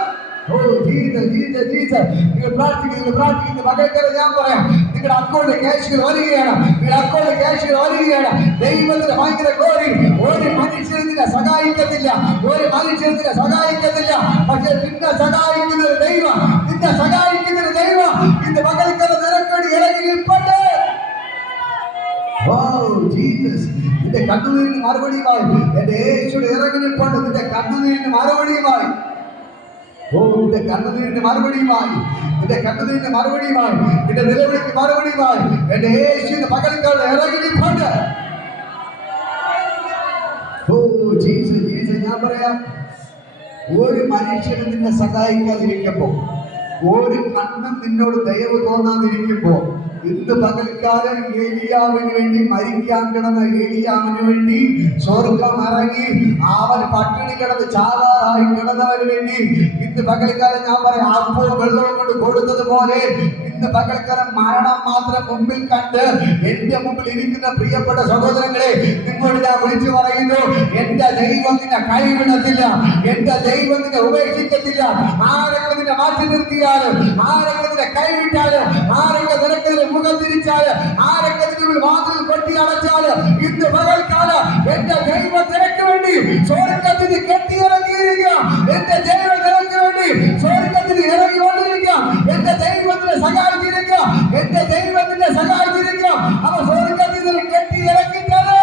നിങ്ങൾ പ്രാർത്ഥിക്കുന്ന മകൾക്കാരെ ഞാൻ പറയാം, നിങ്ങളുടെ അക്കൗണ്ടിൽ ക്യാഷുകൾ വരികയാണ്, നിങ്ങളുടെ അക്കൗണ്ടിൽ ക്യാഷുകൾ വരികയാണ്. ദൈവത്തിന്റെ ഭയങ്കര ഗ്ലോറി. ഒരു മനുഷ്യൻ നിന്നെ സഹായിക്കത്തില്ല, ഒരു മനുഷ്യൻ നിന്നെ സഹായിക്കത്തില്ല. പക്ഷെ നിന്നെ സഹായിക്കുന്ന ഒരു ദൈവം, നിന്നെ സഹായിക്കുന്ന ഒരു ദൈവം ഇന്ന് മകൾക്കാരെ നിരക്കടി ഇറങ്ങി നിൽപ്പട്ടെ. നിന്റെ കണ്ണുനീരിന് മറുപടിയുമായി എന്റെ യേശുവിടെ ഇറങ്ങി നിൽപ്പണ്ട്. നിന്റെ കണ്ണുനീരിന് മറുപടിയുമായി, നിന്റെ കണ്ണുനീരിന് മറുപടിയുമായി, നിന്റെ കണ്ണുനീരിന് മറുപടിയുമായി, നിന്റെ നിലവിളിക്ക് മറുപടിയുമായി എന്റെ യേശുവിന്റെ പകൽക്കാരുടെ ഇറങ്ങി നിൽപ്പണ്ട്. Jesus Jesus. ഞാൻ പറയാം, ഒരു മനുഷ്യനും നിന്നെ സഹായിക്കാതിരിക്കുമ്പോ, ഒരു കണ്ണൻ നിന്നോട് ദയവ് തോന്നാതിരിക്കുമ്പോ, ഇന്ന് പകൽക്കാലം ഏലിയാവിന് വേണ്ടി മരിക്കാൻ കിടന്ന ഏലിയാവിന് വേണ്ടി സ്വർഗം ഇറങ്ങി അവൻ പട്ടിണി കിടന്ന് ചാവാറായി കിടന്നവന് വേണ്ടി ഇന്ന് പകൽക്കാലം ഞാൻ പറയാം, അപ്പവും വെള്ളവും കൊണ്ട് കൊടുത്തതുപോലെ ഇന്ന് പകൽക്കാലം മരണം മാത്രം മുമ്പിൽ കണ്ട് എന്റെ മുമ്പിൽ ഇരിക്കുന്ന പ്രിയപ്പെട്ട സഹോദരങ്ങളെ, നിങ്ങളോട് ഞാൻ വിളിച്ചു പറയുന്നു, എന്റെ ദൈവം നിന്നെ കൈവിടത്തില്ല, എന്റെ ദൈവം നിന്നെ ഉപേക്ഷിക്കത്തില്ല. ആരൊക്കെ നിന്നെ മാറ്റി നിർത്തിയാലും, ആരൊക്കെ നിന്നെ കൈവിട്ടാലും, ആരൊക്കെ നിനക്കെതിരെ മുഖം തിരിച്ചാല്, ആരൊക്കെ നിന്റെ വാതിൽ കൊട്ടി അടച്ചാല്, ഇന്ന് പകൽക്കാലം എന്റെ ദൈവം നിനക്ക് വേണ്ടി സ്വർഗ്ഗത്തിൽ കെട്ടിയിറങ്ങിയിരിക്കുക. എന്റെ ദൈവം നിനക്ക് വേണ്ടി സ്വർഗ്ഗത്തിൽ ഇറങ്ങി കൊണ്ടിരിക്കുക. എന്റെ ദൈവത്തിനെ സഹായിച്ചിരിക്കുക, എന്റെ ദൈവത്തിനെ സഹായിച്ചിരിക്കുക. അവ സ്വർഗ്ഗത്തിൽ കെട്ടിയിറങ്ങിയിട്ടാണ്.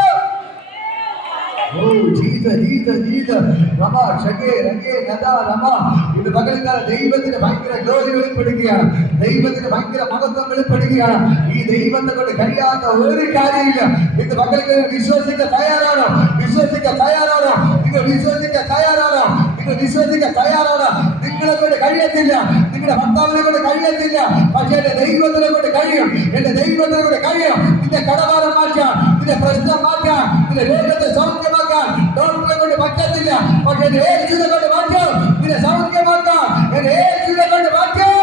ഇത് പകൽക്കാലം ദൈവത്തിന് ഭയങ്കര ഗ്ലോറി വെളിപ്പെടുകയാണ്, ദൈവത്തിന് ഭയങ്കര മഹത്വം വെളിപ്പെടുകയാണ്. ഈ ദൈവത്തെ കൊണ്ട് കഴിയാത്ത ഒരു കാര്യമില്ല. ഇത് പകൽക്കാലം വിശ്വസിക്കാൻ തയ്യാറാണോ? വിശ്വസിക്കാൻ തയ്യാറാണോ? നിങ്ങൾ വിശ്വസിക്കാൻ തയ്യാറാണോ? നിങ്ങൾ വിശ്വസിക്കാൻ തയ്യാറാണോ? നിങ്ങളെ കൊണ്ട് കഴിയത്തില്ല, നിങ്ങളുടെ ഭർത്താവിനെ കൊണ്ട് കഴിയത്തില്ല, പക്ഷെ എന്റെ ദൈവത്തിനെ കൊണ്ട് കഴിയും. എന്റെ ദൈവത്തിനെ കൊണ്ട് കഴിയും. നിന്റെ കടഭാരം മാറ്റാം, നിന്റെ പ്രശ്നം മാറ്റാം, നിന്റെ രോഗത്തെ സൗഖ്യമാക്കാൻ ഡോക്ടറെ കൊണ്ട് പറ്റത്തില്ല, പക്ഷെ എന്റെ യേശുവിനെ കൊണ്ട് മാറ്റാം. നിന്നെ സൗഖ്യമാക്കാം, എന്റെ യേശുവിനെ കൊണ്ട് മാറ്റാം.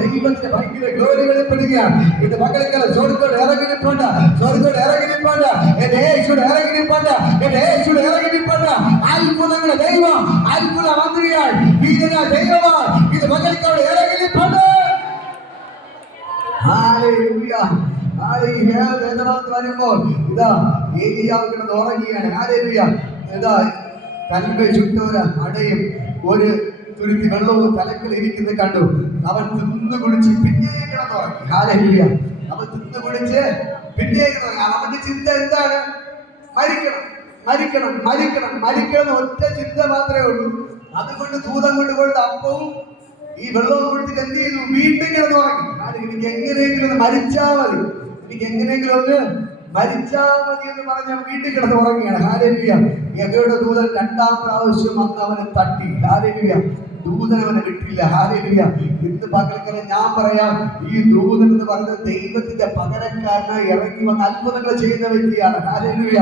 ദൈവത്തിന്റെ ഭയങ്കര ഗ്ലോറി വെളിപ്പെടുകയാണ്. ഇത് പകൽക്കാലം സ്വർഗ്ഗത്തോട് ഇറങ്ങി നിൽപ്പുണ്ട്, സ്വർഗ്ഗത്തോട് ഇറങ്ങി നിൽപ്പുണ്ട്, എന്റെ യേശുവിടെ ഇറങ്ങി നിൽപ്പുണ്ട്, എന്റെ യേശുവിടെ ഇറങ്ങി നിൽപ്പുണ്ട്. അത്ഭുതങ്ങളുടെ ദൈവം, അത്ഭുത മന്ത്രിയായി വീരനാ ദൈവമാണ്. ഇത് പകൽക്കാലം ഇറങ്ങി നിൽപ്പുണ്ട്. വരുമ്പോൾ ഇതാ ഏലിയാവ് കിടന്ന് ഉറങ്ങിയാണ്. ഇതാ കൽബ ചുറ്റോര അടയും ഒരു തുരുത്തി വെള്ളവും തലക്കിൽ ഇരിക്കുന്നത് കണ്ടു. അവൻ തിന്നു കുടിച്ച് പിന്നെയും കിടന്നുറങ്ങി. ഹാലേലൂയ. അവൻ തിന്നു കുടിച്ച് പിന്നെയും കിടന്നുറങ്ങി. അവന്റെ ചിന്ത എന്താണ്? മരിക്കണം, മരിക്കണം, മരിക്കണം, മരിക്കണം. ഒറ്റ ചിന്ത മാത്രമേ ഉള്ളൂ. അതുകൊണ്ട് ദൂതം കൊണ്ടുപോയിട്ട് അപ്പവും ഈ വെള്ളവും കൊടുത്തിട്ട് എന്ത് ചെയ്തു? വീണ്ടും കിടന്നുറങ്ങി. എനിക്ക് എങ്ങനെയെങ്കിലും ഒന്ന് മരിച്ചാൽ മതി, എനിക്ക് എങ്ങനെയെങ്കിലും ഒന്ന് മരിച്ചാൽ മതി എന്ന് പറഞ്ഞ വീട്ടിൽ കിടന്ന് ഉറങ്ങിയാണ്. ഹാലേലൂയ. യഹോവയുടെ ദൂതൻ രണ്ടാം പ്രാവശ്യം വന്ന് അവനെ തട്ടി. ഹാലേലൂയ. ദൂതൻ അവനെ വിട്ടില്ല. ഹാലേലൂയ. ഇന്ന് പകൽക്കാലം ഞാൻ പറയാം, ഈ ദൂതൻ എന്ന് പറയുന്നത് ദൈവത്തിന്റെ പകരക്കാരനായി ഇറങ്ങി വന്ന് അത്ഭുതങ്ങൾ ചെയ്യുന്ന വ്യക്തിയാണ്. ഹാലേലൂയ.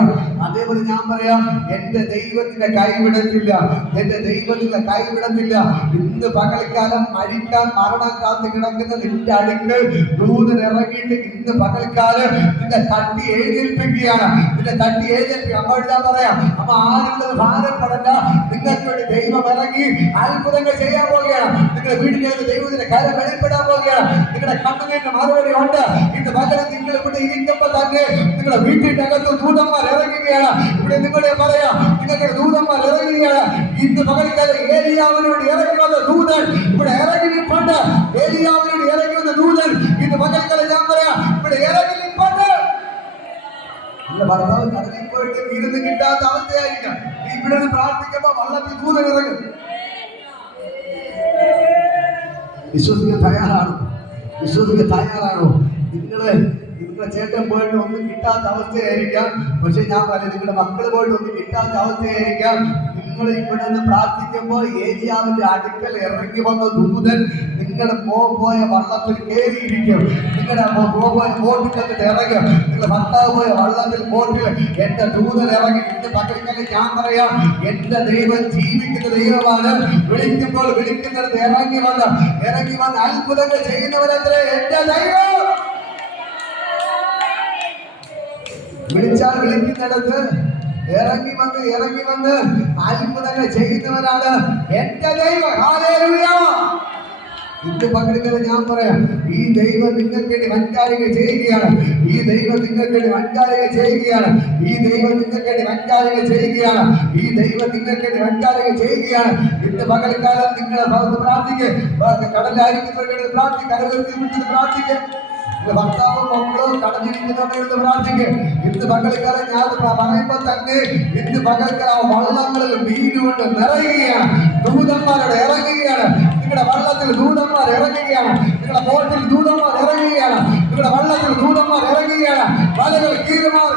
അതേപോലെ ഞാൻ പറയാം, എന്റെ ദൈവത്തിന്റെ കൈവിടത്തില്ല, എന്റെ ദൈവത്തിന്റെ കൈവിടത്തില്ല. ഇന്ന് പകൽക്കാലം മരിക്കാൻ മരണം കാത്ത് കിടക്കുന്ന നിന്റെ അടുക്കൽ ദൂതൻ ഇറങ്ങിയിട്ട് ഇന്ന് പകൽക്കാലം നിന്നെ തട്ടി എഴുന്നേൽപ്പിക്കുകയാണ്, നിന്നെ തട്ടി എഴുന്നേൽപ്പിക്കുക. അമ്മയോട് ഞാൻ പറയാം, അമ്മ ആരുള്ളത് ഭാരപ്പെടണ്ട, നിങ്ങൾക്ക് വേണ്ടി ദൈവം ഇറങ്ങി അത്ഭുതങ്ങൾ ചെയ്യാൻ പോവുകയാണ്. നിങ്ങളുടെ വീട്ടിലേക്ക് ദൈവത്തിന്റെ കാര്യം വെളിപ്പെടാൻ പോവുകയാണ്. നിങ്ങളുടെ കണ്ണുനീരിന് മറുപടി ഉണ്ട്. ഇന്ന് പകരം നിങ്ങൾ ഇവിടെ ഇരിക്കുമ്പോൾ തന്നെ നിങ്ങളുടെ വീട്ടിന്റെ അകത്ത് ദൂതന്മാർ ഇറങ്ങുകയാണ്. ഇവിടെ നിങ്ങളെ പറയാം, നിങ്ങൾക്ക് ദൂതന്മാർ ഇറങ്ങുകയാണ്. ഇന്ന് പകൽക്കാലം ഏലിയാവിനോട് ഇറങ്ങി വന്ന ദൂതൻ ഇവിടെ ഇറങ്ങി നിൽപ്പുണ്ട്. ഏലിയാവിനോട് ഇറങ്ങി വന്ന ദൂതൻ ഇന്ന് പകൽക്കാലം ഞാൻ പറയാം, ഇവിടെ ഇറങ്ങി നിൽപ്പുണ്ട്. നിങ്ങളുടെ ഭർത്താവ് കടലിൽ പോയിട്ട് വീട് കിട്ടാത്ത അവസ്ഥയായിരിക്കാം. ഇവിടെ നിന്ന് പ്രാർത്ഥിക്കുമ്പോ വള്ളത്തിൽ ദൂതൻ ഇറങ്ങും. വിശ്വസിക്കാൻ തയ്യാറാണോ? വിശ്വസിക്കാൻ തയ്യാറാണോ? നിങ്ങളുടെ ചേട്ടൻ പോയിട്ട് ഒന്നും കിട്ടാത്ത അവസ്ഥയായിരിക്കാം. പക്ഷെ ഞാൻ പറയാം, നിങ്ങളുടെ മക്കൾ പോയിട്ട് ഒന്നും കിട്ടാത്ത അവസ്ഥയായിരിക്കാം. നിങ്ങൾ ഇവിടെ നിന്ന് പ്രാർത്ഥിക്കുമ്പോൾ ഏലിയാവിന്റെ അടുക്കൽ ഇറങ്ങി വന്ന ദൂതൻ നിങ്ങളുടെ മോൻ പോയ വള്ളത്തിൽ കയറിയിരിക്കും. നിങ്ങളുടെ മോൻ പോയ ബോട്ടിൽ കണ്ടിട്ട് ഇറങ്ങും. നിങ്ങളുടെ ഭർത്താവ് പോയ വള്ളത്തിൽ ബോട്ടിൽ എന്റെ ദൂതൻ ഇറങ്ങി. ഇന്ന് പകൽക്കാലം ഞാൻ പറയാം, എന്റെ ദൈവം ജീവിക്കുന്ന ദൈവമാണ്. വിളിക്കുമ്പോൾ വിളിക്കുന്നിടത്ത് ഇറങ്ങി വന്ന് അത്ഭുതങ്ങൾ ചെയ്യുന്നവരത്രേ എന്റെ ദൈവം. വിളിച്ചാൽ വിളിക്കുന്നിടത്ത് ഇറങ്ങി വന്ന് അത്ഭുതങ്ങൾ ചെയ്യുന്നവരാണ് എന്റെ ദൈവം. ഹല്ലേലൂയ. ഇന്ന് പകൽക്കാലം ഞാൻ പറയാം, ഈ ദൈവം നിങ്ങൾക്ക് വേണ്ടി വൻകാര്യങ്ങൾ ചെയ്യുകയാണ്. ഈ ദൈവം നിങ്ങൾക്ക് വേണ്ടി വൻകാര്യങ്ങൾ ചെയ്യുകയാണ്. ഈ ദൈവം നിങ്ങൾക്ക് വേണ്ടി വൻകാര്യങ്ങൾ ചെയ്യുകയാണ്. ഈ ദൈവം നിങ്ങൾക്ക് വേണ്ടി വൻകാര്യങ്ങൾ ചെയ്യുകയാണ്. ഇന്ന് പകൽക്കാലം നിങ്ങളെ ഭാഗത്ത് പ്രാർത്ഥിക്കുക. കടലായിരിക്കുന്നവരുടെ പ്രാർത്ഥിക്കുക, കരകയറ്റി പ്രാർത്ഥിക്കുക. ഭർത്താവോ മക്കളോ കടഞ്ഞിരിക്കുന്നവരെടുത്ത് പ്രാർത്ഥിക്കുക. ഇന്ന് പകൽക്കാലം ഞാൻ പറയുമ്പോൾ തന്നെ ഇന്ന് പകൽക്കാലം വള്ളങ്ങളിൽ മീനുകൊണ്ട് നിറയുകയാണ്. ദൂതന്മാരോട് ഇറങ്ങുകയാണ്. നിങ്ങളുടെ വള്ളത്തിൽ ദൂതന്മാർ ഇറങ്ങുകയാണ്. നിങ്ങളുടെ ബോട്ടിൽ ദൂതന്മാർ ഇറങ്ങുകയാണ്. നിങ്ങളുടെ വള്ളത്തിൽ ദൂതന്മാർ ഇറങ്ങുകയാണ്. വെളിപ്പെടുകയാണ്. വലകൾ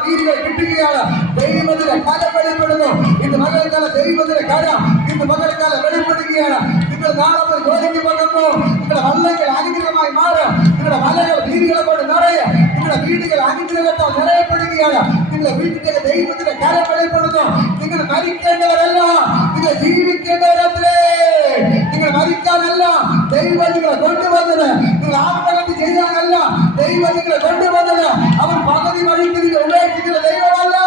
വീടുകൾ കിട്ടുകയാണ്. ദൈവത്തിന്റെ കരം വെളിപ്പെടുന്നു. ഇന്ന് പകൽക്കാലം ദൈവത്തിന്റെ കരം ഇന്ന് പകൽക്കാലം വെളിപ്പെടുകയാണ്. നിങ്ങൾ നാളെ ജോലിക്ക് പോകുന്നു. നിങ്ങളുടെ വള്ളങ്ങൾ അനുഗ്രഹമായി മാറും. നിങ്ങളുടെ വലകൾ വീടുകളെ കൊണ്ട് നിറയും. നിങ്ങളുടെ വീടുകൾ അനുഗ്രഹത്താൽ നിറയപ്പെടുകയാണ്. നിങ്ങളുടെ വീട്ടിലെ ദൈവത്തിന്റെ കരം വെളിപ്പെടുന്നു. നിങ്ങൾ മരിക്കേണ്ടവരല്ല, നിങ്ങൾ ജീവിക്കേണ്ടവരല്ലേ. നിങ്ങൾ മരിക്കാനല്ല ദൈവം നിങ്ങളെ കൊണ്ടുവന്നത്. നിങ്ങൾ ആത്മഹത്യ ചെയ്യാനല്ല ദൈവം നിങ്ങളെ കൊണ്ടുവന്നത്. അവൻ പകുതി വഴിക്ക് നിങ്ങൾ ഉപേക്ഷിക്കുന്ന ദൈവമല്ല.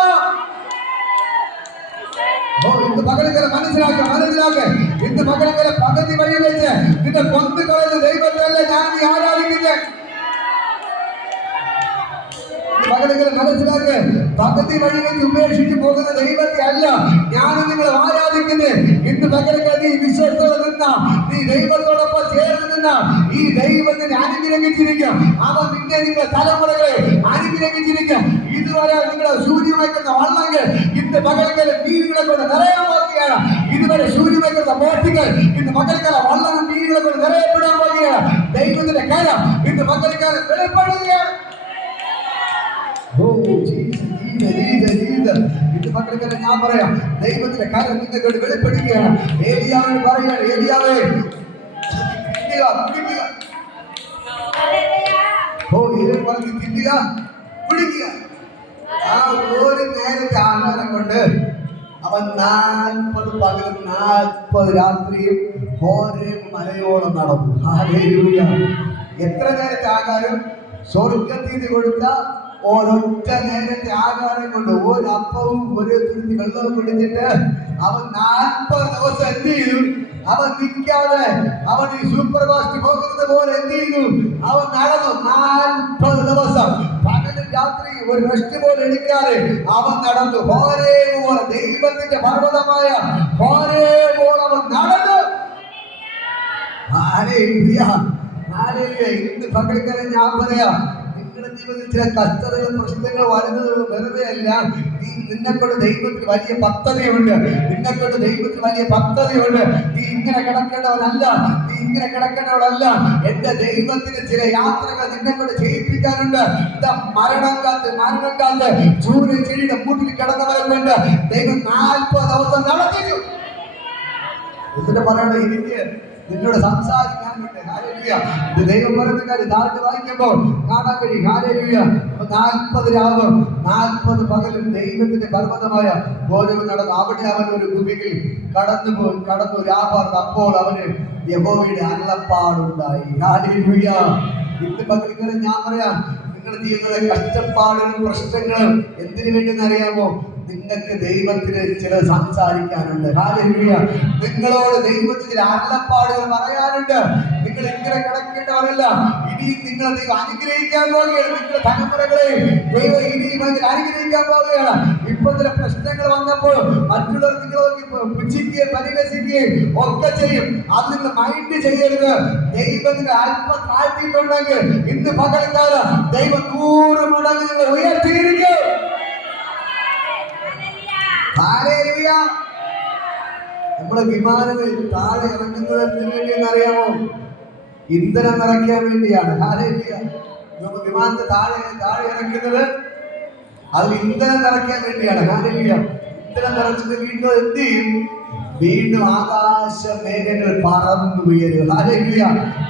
ഇന്ന് പകലുകളെ മനസ്സിലാക്കുക. ഇന്ന് പകലുകളെ പകുതി വഴി വെച്ച് നിന്റെ കൊന്നു കളയുന്ന ദൈവത്തല്ല ഞാൻ നീ ആരാധിക്കുന്നത്. പകലുകളെ മനസ്സിലാക്കുക. പകുതി വഴി വെച്ച് ഉപേക്ഷിച്ച് പോകുന്ന ദൈവത്തെ അല്ല ഞാനും നിങ്ങൾ ആരാധിക്കുന്നത്. ഇന്ന് പകലുകൾ നീ വിശ്വസ്തത നിന്ന, നീ ദൈവത്തോടൊപ്പം ചേർന്ന് നിന്ന ഈ ദൈവത്തിനെ അനുഗ്രഹിച്ചിരിക്കും. അവൻ നിന്നെ നിങ്ങളുടെ തലമുറകളെ അനുഗ്രഹിച്ചിരിക്കും. ഇതുവരെ നിങ്ങളെ ശൂന്യം വയ്ക്കുന്ന വള്ളങ്ങൾ ഇന്ന് പകൽക്കാലം മീനുകളെ കൊണ്ട് നിറയാൻ പോകുകയാണ്. ഇതുവരെ ശൂന്യം വയ്ക്കുന്ന ബോട്ടുകൾ ഇന്ന് പകൽക്കാലം വള്ളങ്ങൾ മീനുകളെ കൊണ്ട് നിറയപ്പെടാൻ പോകുകയാണ്. ദൈവത്തിന്റെ കരം ഇന്ന് പകൽക്കാലം വെളിപ്പെടുകയാണ്. ഇത് പകൽക്കാലം ഞാൻ പറയാം ദൈവത്തിന്റെ കരം നിങ്ങൾക്ക് വെളിപ്പെടുകയാണ്. ഏലിയാവിനോട് പറയുകയാണ്, ഏലിയാവേ തിന്നുക കുടിക്കുക. ആ ഒരു നേരത്തെ ആഹാരം കൊണ്ട് അവൻ 40 പകലും 40 രാത്രിയും ഹോരേബ് മലയോളം നടന്നു. ഹല്ലേലൂയ. എത്ര നേരത്തെ ആഹാരം? സ്വർഗ്ഗത്തിൽ കൊടുത്ത ഒരൊറ്റ നേരത്തെ ആഹാരം കൊണ്ട് ഒരു അപ്പവും ഒരു തുരുത്തി വെള്ളവും കുടിച്ചിട്ട് അവൻ 40 ദിവസം എന്ത് ചെയ്തു? അവൻ നിൽക്കാതെ അവൻ ഈ സൂപ്പർ ഫാസ്റ്റ് പോകുന്നത് പോലെ എന്ത് ചെയ്തു? അവൻ നടന്നു 40 ദിവസം. പകലും രാത്രി ഒരു റെസ്റ്റ് പോലെ എടുക്കാതെ അവൻ നടന്നു. ഹോരേബ് പോലെ ദൈവത്തിന്റെ പർവ്വതമായ ഹോരേബ് പോലെ അവൻ നടന്നു. ഹല്ലേലൂയ. ഹല്ലേലൂയ. ഇന്ന് പകൽക്കാലം ഞാൻ പറയാം നിങ്ങളുടെ ജീവിതത്തിൽ ചില കഷ്ടതകളും പ്രശ്നങ്ങൾ വരുന്നത് വെറുതെ അല്ല. നിന്നെക്കൊണ്ട് ദൈവത്തിന് വലിയ പദ്ധതിയുണ്ട്. നിന്നെക്കൊണ്ട് ദൈവത്തിന് വലിയ പദ്ധതിയുണ്ട്. നീ ഇങ്ങനെ കിടക്കേണ്ടവനല്ല, നീ ഇങ്ങനെ കിടക്കേണ്ടവനല്ല. എന്റെ ദൈവത്തിന് ചില യാത്രകൾ നിന്നെക്കൊണ്ട് ചെയ്യിപ്പിക്കാനുണ്ട്. ഇതാ മരണം കാത്ത് സൂര്യചെടിയുടെ മൂട്ടിൽ കിടന്നവരുണ്ട്. ദൈവം 40 ദിവസം നടത്തിച്ചു. എന്നിട്ട് പറയണ എനിക്ക് നിന്നോട് സംസാരിക്കാനുണ്ട്. ഹല്ലേലൂയ. ഇത് ദൈവം പറയുന്ന കാര്യം താഴ്ത്തി വായിക്കുമ്പോൾ കാണാൻ കഴിയും. ഹല്ലേലൂയ. 40 രാവും 40 പകലും ദൈവത്തിന്റെ പർവ്വതമായ ഹോരേബ് നടന്നു. അവിടെ അവൻ ഒരു ഗുഹയിൽ കടന്നു രാപാർന്നു. അപ്പോൾ അവന് യഹോവയുടെ അരുളപ്പാടുണ്ടായി. ഹല്ലേലൂയ. ഇന്ന് പകൽക്കാലം ഞാൻ പറയാം നിങ്ങളുടെ ജീവിതത്തിലെ കഷ്ടപ്പാടുകളും പ്രശ്നങ്ങളും എന്തിനു വേണ്ടി അറിയാമോ? നിങ്ങൾക്ക് ദൈവത്തിന് ചില സംസാരിക്കാനുണ്ട്. ഹല്ലേലൂയ. നിങ്ങളോട് ദൈവത്തിന് അരുളപ്പാടുകൾ പറയാനുണ്ട്. നിങ്ങൾ ഇങ്ങനെ കിടക്കേണ്ടവരല്ല. ഇനി നിങ്ങളെ ദൈവം അനുഗ്രഹിക്കാൻ പോവുകയാണ്. നിങ്ങളുടെ തലമുറകളെ ദൈവം ഇനിയും അനുഗ്രഹിക്കാൻ പോവുകയാണ്. ഇപ്പൊ ചില പ്രശ്നങ്ങൾ വന്നപ്പോൾ മറ്റുള്ളവർ നിങ്ങളെ പുച്ഛിക്കുകയും പരിഹസിക്കുകയും ഒക്കെ ചെയ്യും. അത് നിങ്ങൾ മൈൻഡ് ചെയ്യരുത്. ദൈവത്തിന് അല്പം താഴ്ത്തിയിട്ടുണ്ടെങ്കിൽ ഇന്ന് പകൽക്കാലം ദൈവം 100 മടങ്ങ് നിങ്ങൾ ഉയർത്തിയിരിക്കും. ഹല്ലേലൂയ. നമ്മളെ വിമാനങ്ങൾ താഴെ ഇറങ്ങുന്നത് എന്തിനു വേണ്ടിയെന്ന് അറിയാമോ? ഇന്ധനം നിറയ്ക്കാൻ വേണ്ടിയാണ്. ഹല്ലേലൂയ. നമുക്ക് വിമാനത്തെ താഴെ ഇറക്കുന്നത് അത് ഇന്ധനം നിറയ്ക്കാൻ വേണ്ടിയാണ്. ഹല്ലേലൂയ. ഇന്ധനം നിറച്ചിട്ട് വീണ്ടും എന്ത് ചെയ്യും? വീണ്ടും ആകാശ മേഘങ്ങൾ പറന്നുയരും. ഹല്ലേലൂയ.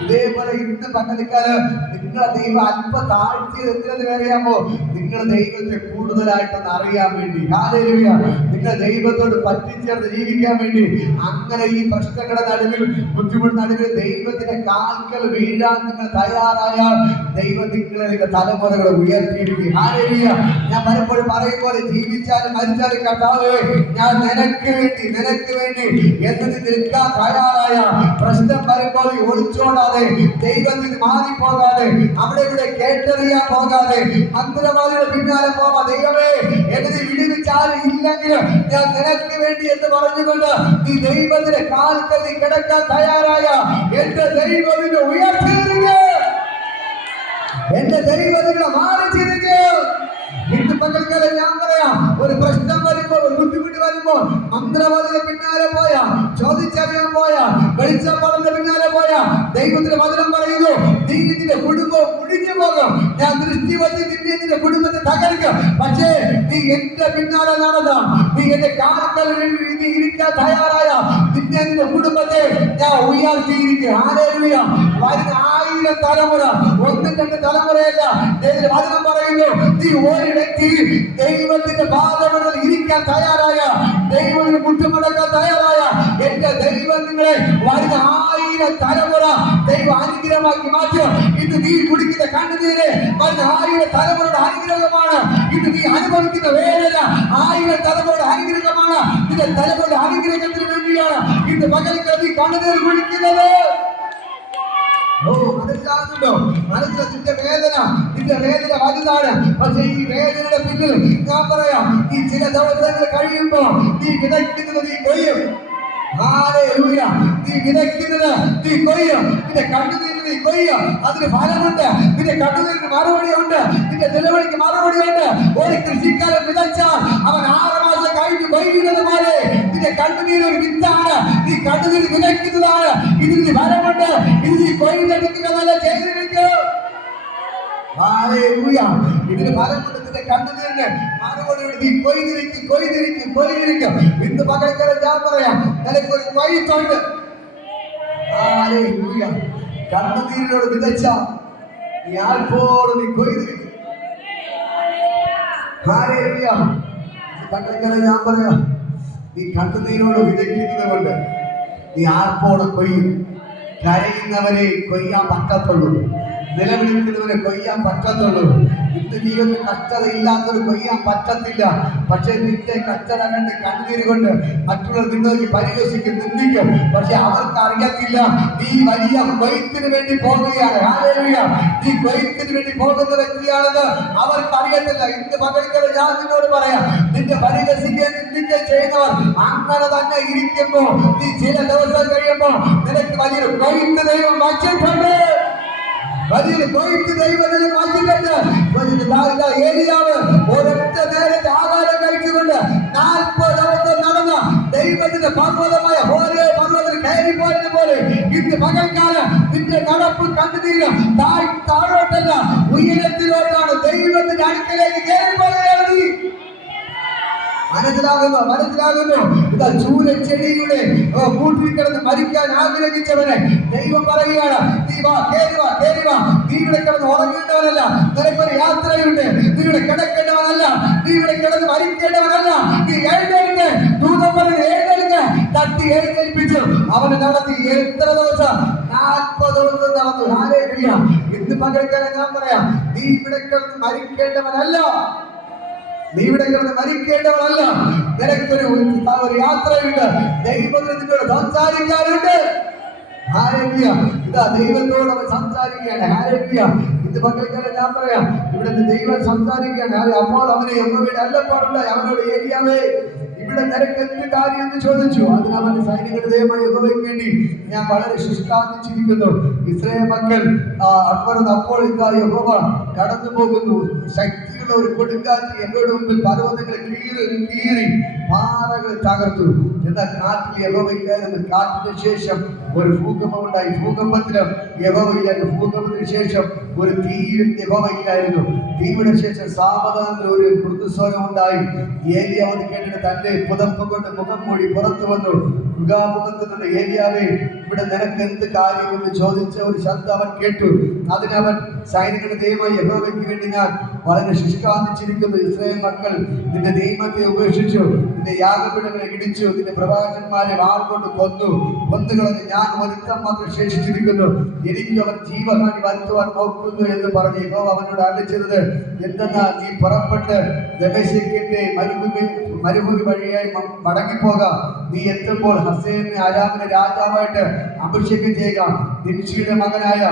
ഇതേപോലെ ഇന്ന് പകൽക്കാലം നിങ്ങളെ ദൈവം അല്പം താഴ്ത്തിയത് എന്തിനെന്ന് അറിയാമോ? നിങ്ങൾ ദൈവത്തെ കൂടുതലായിട്ടൊന്ന് അറിയാൻ വേണ്ടി. ഹല്ലേലൂയ. നിങ്ങൾ ദൈവത്തോട് പറ്റിച്ചേർന്ന് ജീവിക്കാൻ വേണ്ടി. അങ്ങനെ ഈ പ്രശ്നങ്ങളുടെ നടുവിൽ ബുദ്ധിമുട്ട് നടുവിൽ ദൈവത്തിന്റെ കാൽക്കൽ വീഴാൻ നിങ്ങൾ തയ്യാറായാൽ ദൈവം നിങ്ങളുടെ തലമുറകളെ ഉയർത്തിയിരിക്കും. ഹല്ലേലൂയ. ഞാൻ പലപ്പോഴും പറയും പോലെ ജീവിച്ചാലും മരിച്ചാലും കർത്താവേ ഞാൻ നിനക്ക് വേണ്ടി എന്ന് നിൽക്കാൻ തയ്യാറായ പ്രശ്നം വരുമ്പോൾ ഒളിച്ചോടാതെ ദൈവത്തിന് മാറിപ്പോകാതെ അവിടെ ഇവിടെ കേട്ടറിയാൻ പോകാതെ മന്ത്രവാദിയുടെ പിന്നാലെ പോകാം. ദൈവമേ എന്നെ വിടുവിച്ചാലും ഇല്ലെങ്കിലും ഞാൻ നിനക്ക് വേണ്ടി എന്ന് പറഞ്ഞുകൊണ്ട് നീ ദൈവത്തിന്റെ കാൽക്കൽ കിടക്കാൻ തയ്യാറായ എന്റെ ദൈവത്തിന്റെ ഉയർത്തിയിരിക്കുക. എന്റെ ദൈവത്തിനെ മാറിച്ചിരിക്കുക. ഇന്ന് പകൽക്കാലം ഞാൻ പറയാം ഒരു പ്രശ്നം വരുമ്പോൾ ഒരു ബുദ്ധിമുട്ട് വരുമ്പോൾ മന്ത്രവാദിയുടെ പിന്നാലെ പോയാ ചോദിച്ചറിയാൻ പോയാ വെളിച്ചപ്പാടിന്റെ പിന്നാലെ പോയാ ദൈവത്തിന്റെ വചനം പറയുന്നു നീ നിന്റെ കുടുംബം മുടിഞ്ഞു പോകും. ഞാൻ ദൃഷ്ടി വച്ച് നിന്റെ കുടുംബത്തെ തകർക്കും. പക്ഷേ നീ എന്റെ പിന്നാലെ നടന്ന, നീ എന്റെ കാലങ്ങളിൽ നീ ഇരിക്കാൻ തയ്യാറായ നിന്റെ കുടുംബത്തെ ഞാൻ ഉയർത്തിയിരിക്കും. ഹല്ലേലൂയ. വരുന്ന 1000 തലമുറ, 1-2 തലമുറയല്ല. വചനം പറയുന്നു, നീ ഒരു വ്യക്തി ദൈവത്തിന്റെ പാദങ്ങളിൽ ഇരിക്കാൻ തയ്യാറായ, ദൈവത്തിന് മുട്ടുമടക്കാൻ തയ്യാറായ എന്റെ ദൈവം നിങ്ങളെ വരുന്ന 1000 തലമുറ ദൈവ അനുഗ്രഹമാക്കി മാറ്റും. ഇന്ന് നീ കുടിക്കുന്ന കണ്ണുനീര് വരുന്ന 1000 തലമുറയുടെ അനുഗ്രഹമാണ്. ഇന്ന് നീ അനുഭവിക്കുന്ന വേദന 1000 തലമുറയുടെ അനുഗ്രഹമാണ്. നിന്റെ തലമുറയുടെ അനുഗ്രഹത്തിന് വേണ്ടിയാണ് ഇന്ന് പകലിൽ നീ കണ്ണുനീർ കുടിക്കുന്നത്. മനസ്സിലാകുന്നുണ്ടോ? നിന്റെ വേദന വലുതാണ്. പക്ഷെ ഈ വേദനയുടെ പിന്നിൽ ഞാൻ പറയാം, ഈ ചില ദിവസങ്ങൾ കഴിയുമ്പോ നീ വിതയ്ക്കുന്നത് നീ കൊയ്യും. ഹല്ലേലൂയ. നീ വിതയ്ക്കുന്നത് നീ കൊയ്യും. നിന്റെ കണ്ണുനീരിന് നീ കൊയ്യും. അതിന് ഫലമുണ്ട്. നിന്റെ കണ്ണുനീരിന് മറുപടിയുണ്ട്. നിന്റെ നിലവിളിക്ക് മറുപടിയുണ്ട്. ഒരു കൃഷിക്കാരൻ വിതച്ചാൽ അവൻ 6 മാസം കഴിഞ്ഞ് കൊയ്യുന്നത് പോലെ നിന്റെ കണ്ണുനീര് ഒരു വിത്താണ്. നീ കണ്ണുനീര് വിതയ്ക്കുന്നതാണ്. ഇതിന് ഫലമുണ്ട്. ഇത് നീ കൊയ്തെടുക്കുന്നതല്ല, ചെയ്തിരിക്കും. ഹല്ലേലൂയ. ഇതിന് ഫലമുണ്ട്. നിന്റെ കണ്ണുനീരിന് മറുപടി നീ കൊയ്തിരിക്കും. ഇന്ന് പകൽക്കാലം ഞാൻ പറയാം, നിനക്കൊരു വഴിയുണ്ട്. ഹല്ലേലൂയ. കണ്ണുനീരിനോട് വിതച്ച നീ ആൽപ്പോട് നീ കൊയ്തിരിക്കും. ഹല്ലേലൂയ. പകൽക്കാലം ഞാൻ പറയാം, നീ കണ്ണുനീരോട് വിതയ്ക്കുന്നത് കൊണ്ട് നീ ആൽപ്പോടെ കൊയ്യും. കരയുന്നവരെ കൊയ്യാൻ പറ്റത്തുള്ളൂ. നിലവിളിക്കുന്നവരെ കൊയ്യാൻ പറ്റത്തുള്ളൂ. ഇന്ന് ജീവിതത്തിൽ കഷ്ടത ഇല്ലാത്തവർ കൊയ്യാൻ പറ്റത്തില്ല. പക്ഷെ നിന്റെ കഷ്ടത കണ്ട് കണ്ണീര് കൊണ്ട് മറ്റുള്ളവർ നിന്നേക്ക് പരിഹസിക്കും, നിന്ദിക്കും. പക്ഷെ അവർക്ക് അറിയത്തില്ല നീ വലിയ കൊയ്ത്തിന് വേണ്ടി പോകുകയാണ്. ഹല്ലേലൂയ. നീ കൊയ്ത്തിന് വേണ്ടി പോകുന്ന വ്യക്തിയാണെന്ന് അവർക്ക് അറിയത്തില്ല. ഇന്ന് പകൽക്കാലം ഞാൻ നിന്നോട് പറയാം, നിന്റെ പരിഹസിക്കുകയും നിന്ദിക്കുകയും ചെയ്യുന്നവർ അങ്ങനെ തന്നെ ഇരിക്കുമ്പോ നീ ചില ദിവസം കഴിയുമ്പോ നിനക്ക് വലിയൊരു കൊയ്ത്ത് ദൈവം വച്ചിട്ടുണ്ട്. വലിയൊരു കൊയ്ത്ത് ദൈവത്തിന് മാറ്റിട്ടുണ്ട്. ഏലിയാവ് ഒരൊറ്റ നേരത്തെ ആഹാരം കഴിച്ചുകൊണ്ട് 40 ദിവസം നടന്ന ദൈവത്തിന്റെ പർവ്വതമായ ഓരോ പർവ്വതത്തിൽ കയറി പോയത് പോലെ ഇന്ന് പകൽക്കാലം നിന്റെ നടപ്പ് കണ്ണുനീര് താഴോട്ടല്ല ഉയരത്തിലോട്ടാണ്. ദൈവത്തിന്റെ അടുക്കലേക്ക് കയറി പോവുകയാണ് നീ. മനസ്സിലാകുന്നു. ഇതാ ചൂരച്ചെടിയുടെ കൂട്ടിൽ കിടന്ന് മരിക്കാൻ ആഗ്രഹിച്ചവനെ ദൈവം പറയുകയാണ്, നീ വാ, കേറി വാ. നീ ഇവിടെ കിടന്ന് ഉറങ്ങേണ്ടവനല്ല, നിനക്കൊരു യാത്രയുണ്ട്. നീ ഇവിടെ കിടക്കേണ്ടവനല്ല, നീ ഇവിടെ കിടന്ന് മരിക്കേണ്ടവനല്ല. നീ എഴുന്നേൽക്ക്. ദൂതൻ പറഞ്ഞ് എഴുന്നേൽക്ക്. തട്ടി എഴുന്നേൽപ്പിച്ചു. അവന് നടത്തി. എത്ര ദിവസം? 40 ദിവസം നടന്നു. ഹല്ലേലൂയ. ഇന്ന് പകൽക്കാലം ഞാൻ പറയാം, നീ ഇവിടെ കിടന്ന് മരിക്കേണ്ടവനല്ല, നീ ഇവിടെ കിടന്ന് മരിക്കേണ്ടവനല്ല. നിനക്കൊരു യാത്രയുണ്ട്. ദൈവത്തിന് നിന്നോട് സംസാരിക്കാനുണ്ട്. ഹല്ലേലൂയ. ഇതാ ദൈവത്തോട് അവൻ സംസാരിക്കുകയാണ്. ഹല്ലേലൂയ. ഇന്ന് പകൽക്കാലം ഞാൻ പറയാം, ഇവിടുത്തെ ദൈവം സംസാരിക്കുകയാണ്. അപ്പോൾ അവന് യഹോവയുടെ അരുളപ്പാടുണ്ടായി. അവനോട്, ഏലിയാവേ, ഇവിടെ നിനക്ക് എന്ത് കാര്യം എന്ന് ചോദിച്ചു. അതിന് അവന്റെ സൈനികരുടെ ദൈവമായ യഹോവയ്ക്ക് വേണ്ടി ഞാൻ വളരെ ശുഷ്കാന്തിച്ചിരിക്കുന്നു. ഇസ്രായേൽ മക്കൾ അപ്പോൾ യഹോവ കടന്നു പോകുന്നു. ശക്തിയുള്ള ഒരു കൊടുങ്കാറ്റ് യഹോവയുടെ മുമ്പിൽ പർവ്വതങ്ങളെ കീറി പാറകൾ തകർത്തു. എന്നാൽ കാറ്റിൽ യഹോവ ഇല്ലായിരുന്നു. കാറ്റിന് ശേഷം ഒരു ഭൂകമ്പം ഉണ്ടായി. ഭൂകമ്പത്തിലും യഹോവ ഇല്ലായിരുന്നു. ഭൂകമ്പത്തിന് ശേഷം ഒരു തീയും യഹോവ ഇല്ലായിരുന്നു. തീയുടെ ശേഷം സാവധാനത്തിൽ ഒരു മൃദുസ്വരം ഉണ്ടായി. ഏലിയാവ് അത് കേട്ടിട്ട് തന്റെ പുതപ്പ് കൊണ്ട് മുഖം മൂടി പുറത്തു വന്നു. മുഖാമുഖത്ത് നിന്ന്, ഏലിയാവേ, ഇവിടെ നിനക്ക് എന്ത് കാര്യമെന്ന് ചോദിച്ച ഒരു ശബ്ദം അവൻ കേട്ടു. അതിനവൻ, സൈനികരുടെ ദൈവമായ യഹോവയ്ക്ക് വേണ്ടി ഞാൻ വളരെ ശുഷ്കാന്തിച്ചിരിക്കുന്നു. ഇസ്രായേൽ മക്കൾ നിന്റെ ദൈവത്തെ ഉപേക്ഷിച്ചു, നിന്റെ യാഗപീഠങ്ങളെ ഇടിച്ചു, നിന്റെ പ്രവാചകന്മാരെ വാൾ കൊണ്ട് കൊന്നുകളഞ്ഞ് ഞാൻ ഒരുത്തം മാത്രം ശേഷിച്ചിരിക്കുന്നു. എനിക്ക് അവർ ജീവഹാനി വരുത്തുവാൻ നോക്കുന്നു എന്ന് പറഞ്ഞ് യഹോവ അവനോട് അരുളിച്ചത് എന്തെന്നാൽ, നീ പുറപ്പെട്ട് ദമേശക്കിന്റെ മരുഭൂമി വഴിയായി മടങ്ങിപ്പോകാം. നീ എത്തുമ്പോൾ ഹസേനെ അരാമിനെ രാജാവായിട്ട് അഭിഷേകം ചെയ്യുക. നിംശിയുടെ മകനായ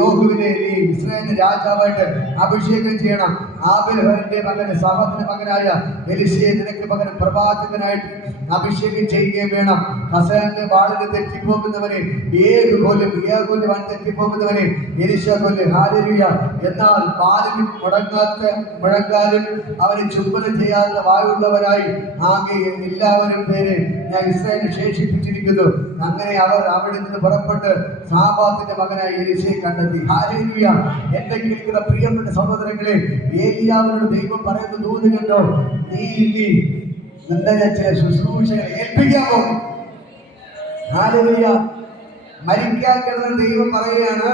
യോഹുവിനെ നീ ഇസ്രായേലിന്റെ രാജാവായിട്ട് അഭിഷേകം ചെയ്യണം. ആബേൽഹരിന്റെ മകന് സഹോദരന്റെ മകനായ എലിശയെ നിനക്ക് പകരം പ്രവാചകനായിട്ട് അഭിഷേകം ചെയ്യുകയും വേണം. ഹസന്റെ വാളിന് തെറ്റിപ്പോകുന്നവനെ ഏത് കൊല്ലും തെറ്റിപ്പോകുന്നവനെ എലീശ കൊല്ലും. ഹല്ലേലൂയ. എന്നാൽ വാലിനും മുഴങ്കാലും അവനെ ചുംബനം ചെയ്യാത്ത വായുള്ളവരായി ആകെ എല്ലാവരും പേരെ ഞാൻ ഇസ്രായേലിൽ ശേഷിപ്പിച്ചിരിക്കുന്നു. അങ്ങനെ അവർ അവിടെ നിന്ന് പുറപ്പെട്ട് സാബാത്തിന്റെ മകനായി എലീശയെ കണ്ടെത്തി. ഹല്ലേലൂയ. എന്റെ കേൾക്കുന്ന പ്രിയപ്പെട്ട സഹോദരങ്ങളെ, ഏലിയാവിനോട് ദൈവം പറയുന്ന ദൂത് കണ്ടോ, നീ നിന്റെ ചില ശുശ്രൂഷകളെ ഏൽപ്പിക്കാൻ പോകും. ഹല്ലേലൂയ. മരിക്കാൻ കിടന്ന ദൈവം പറയുകയാണ്,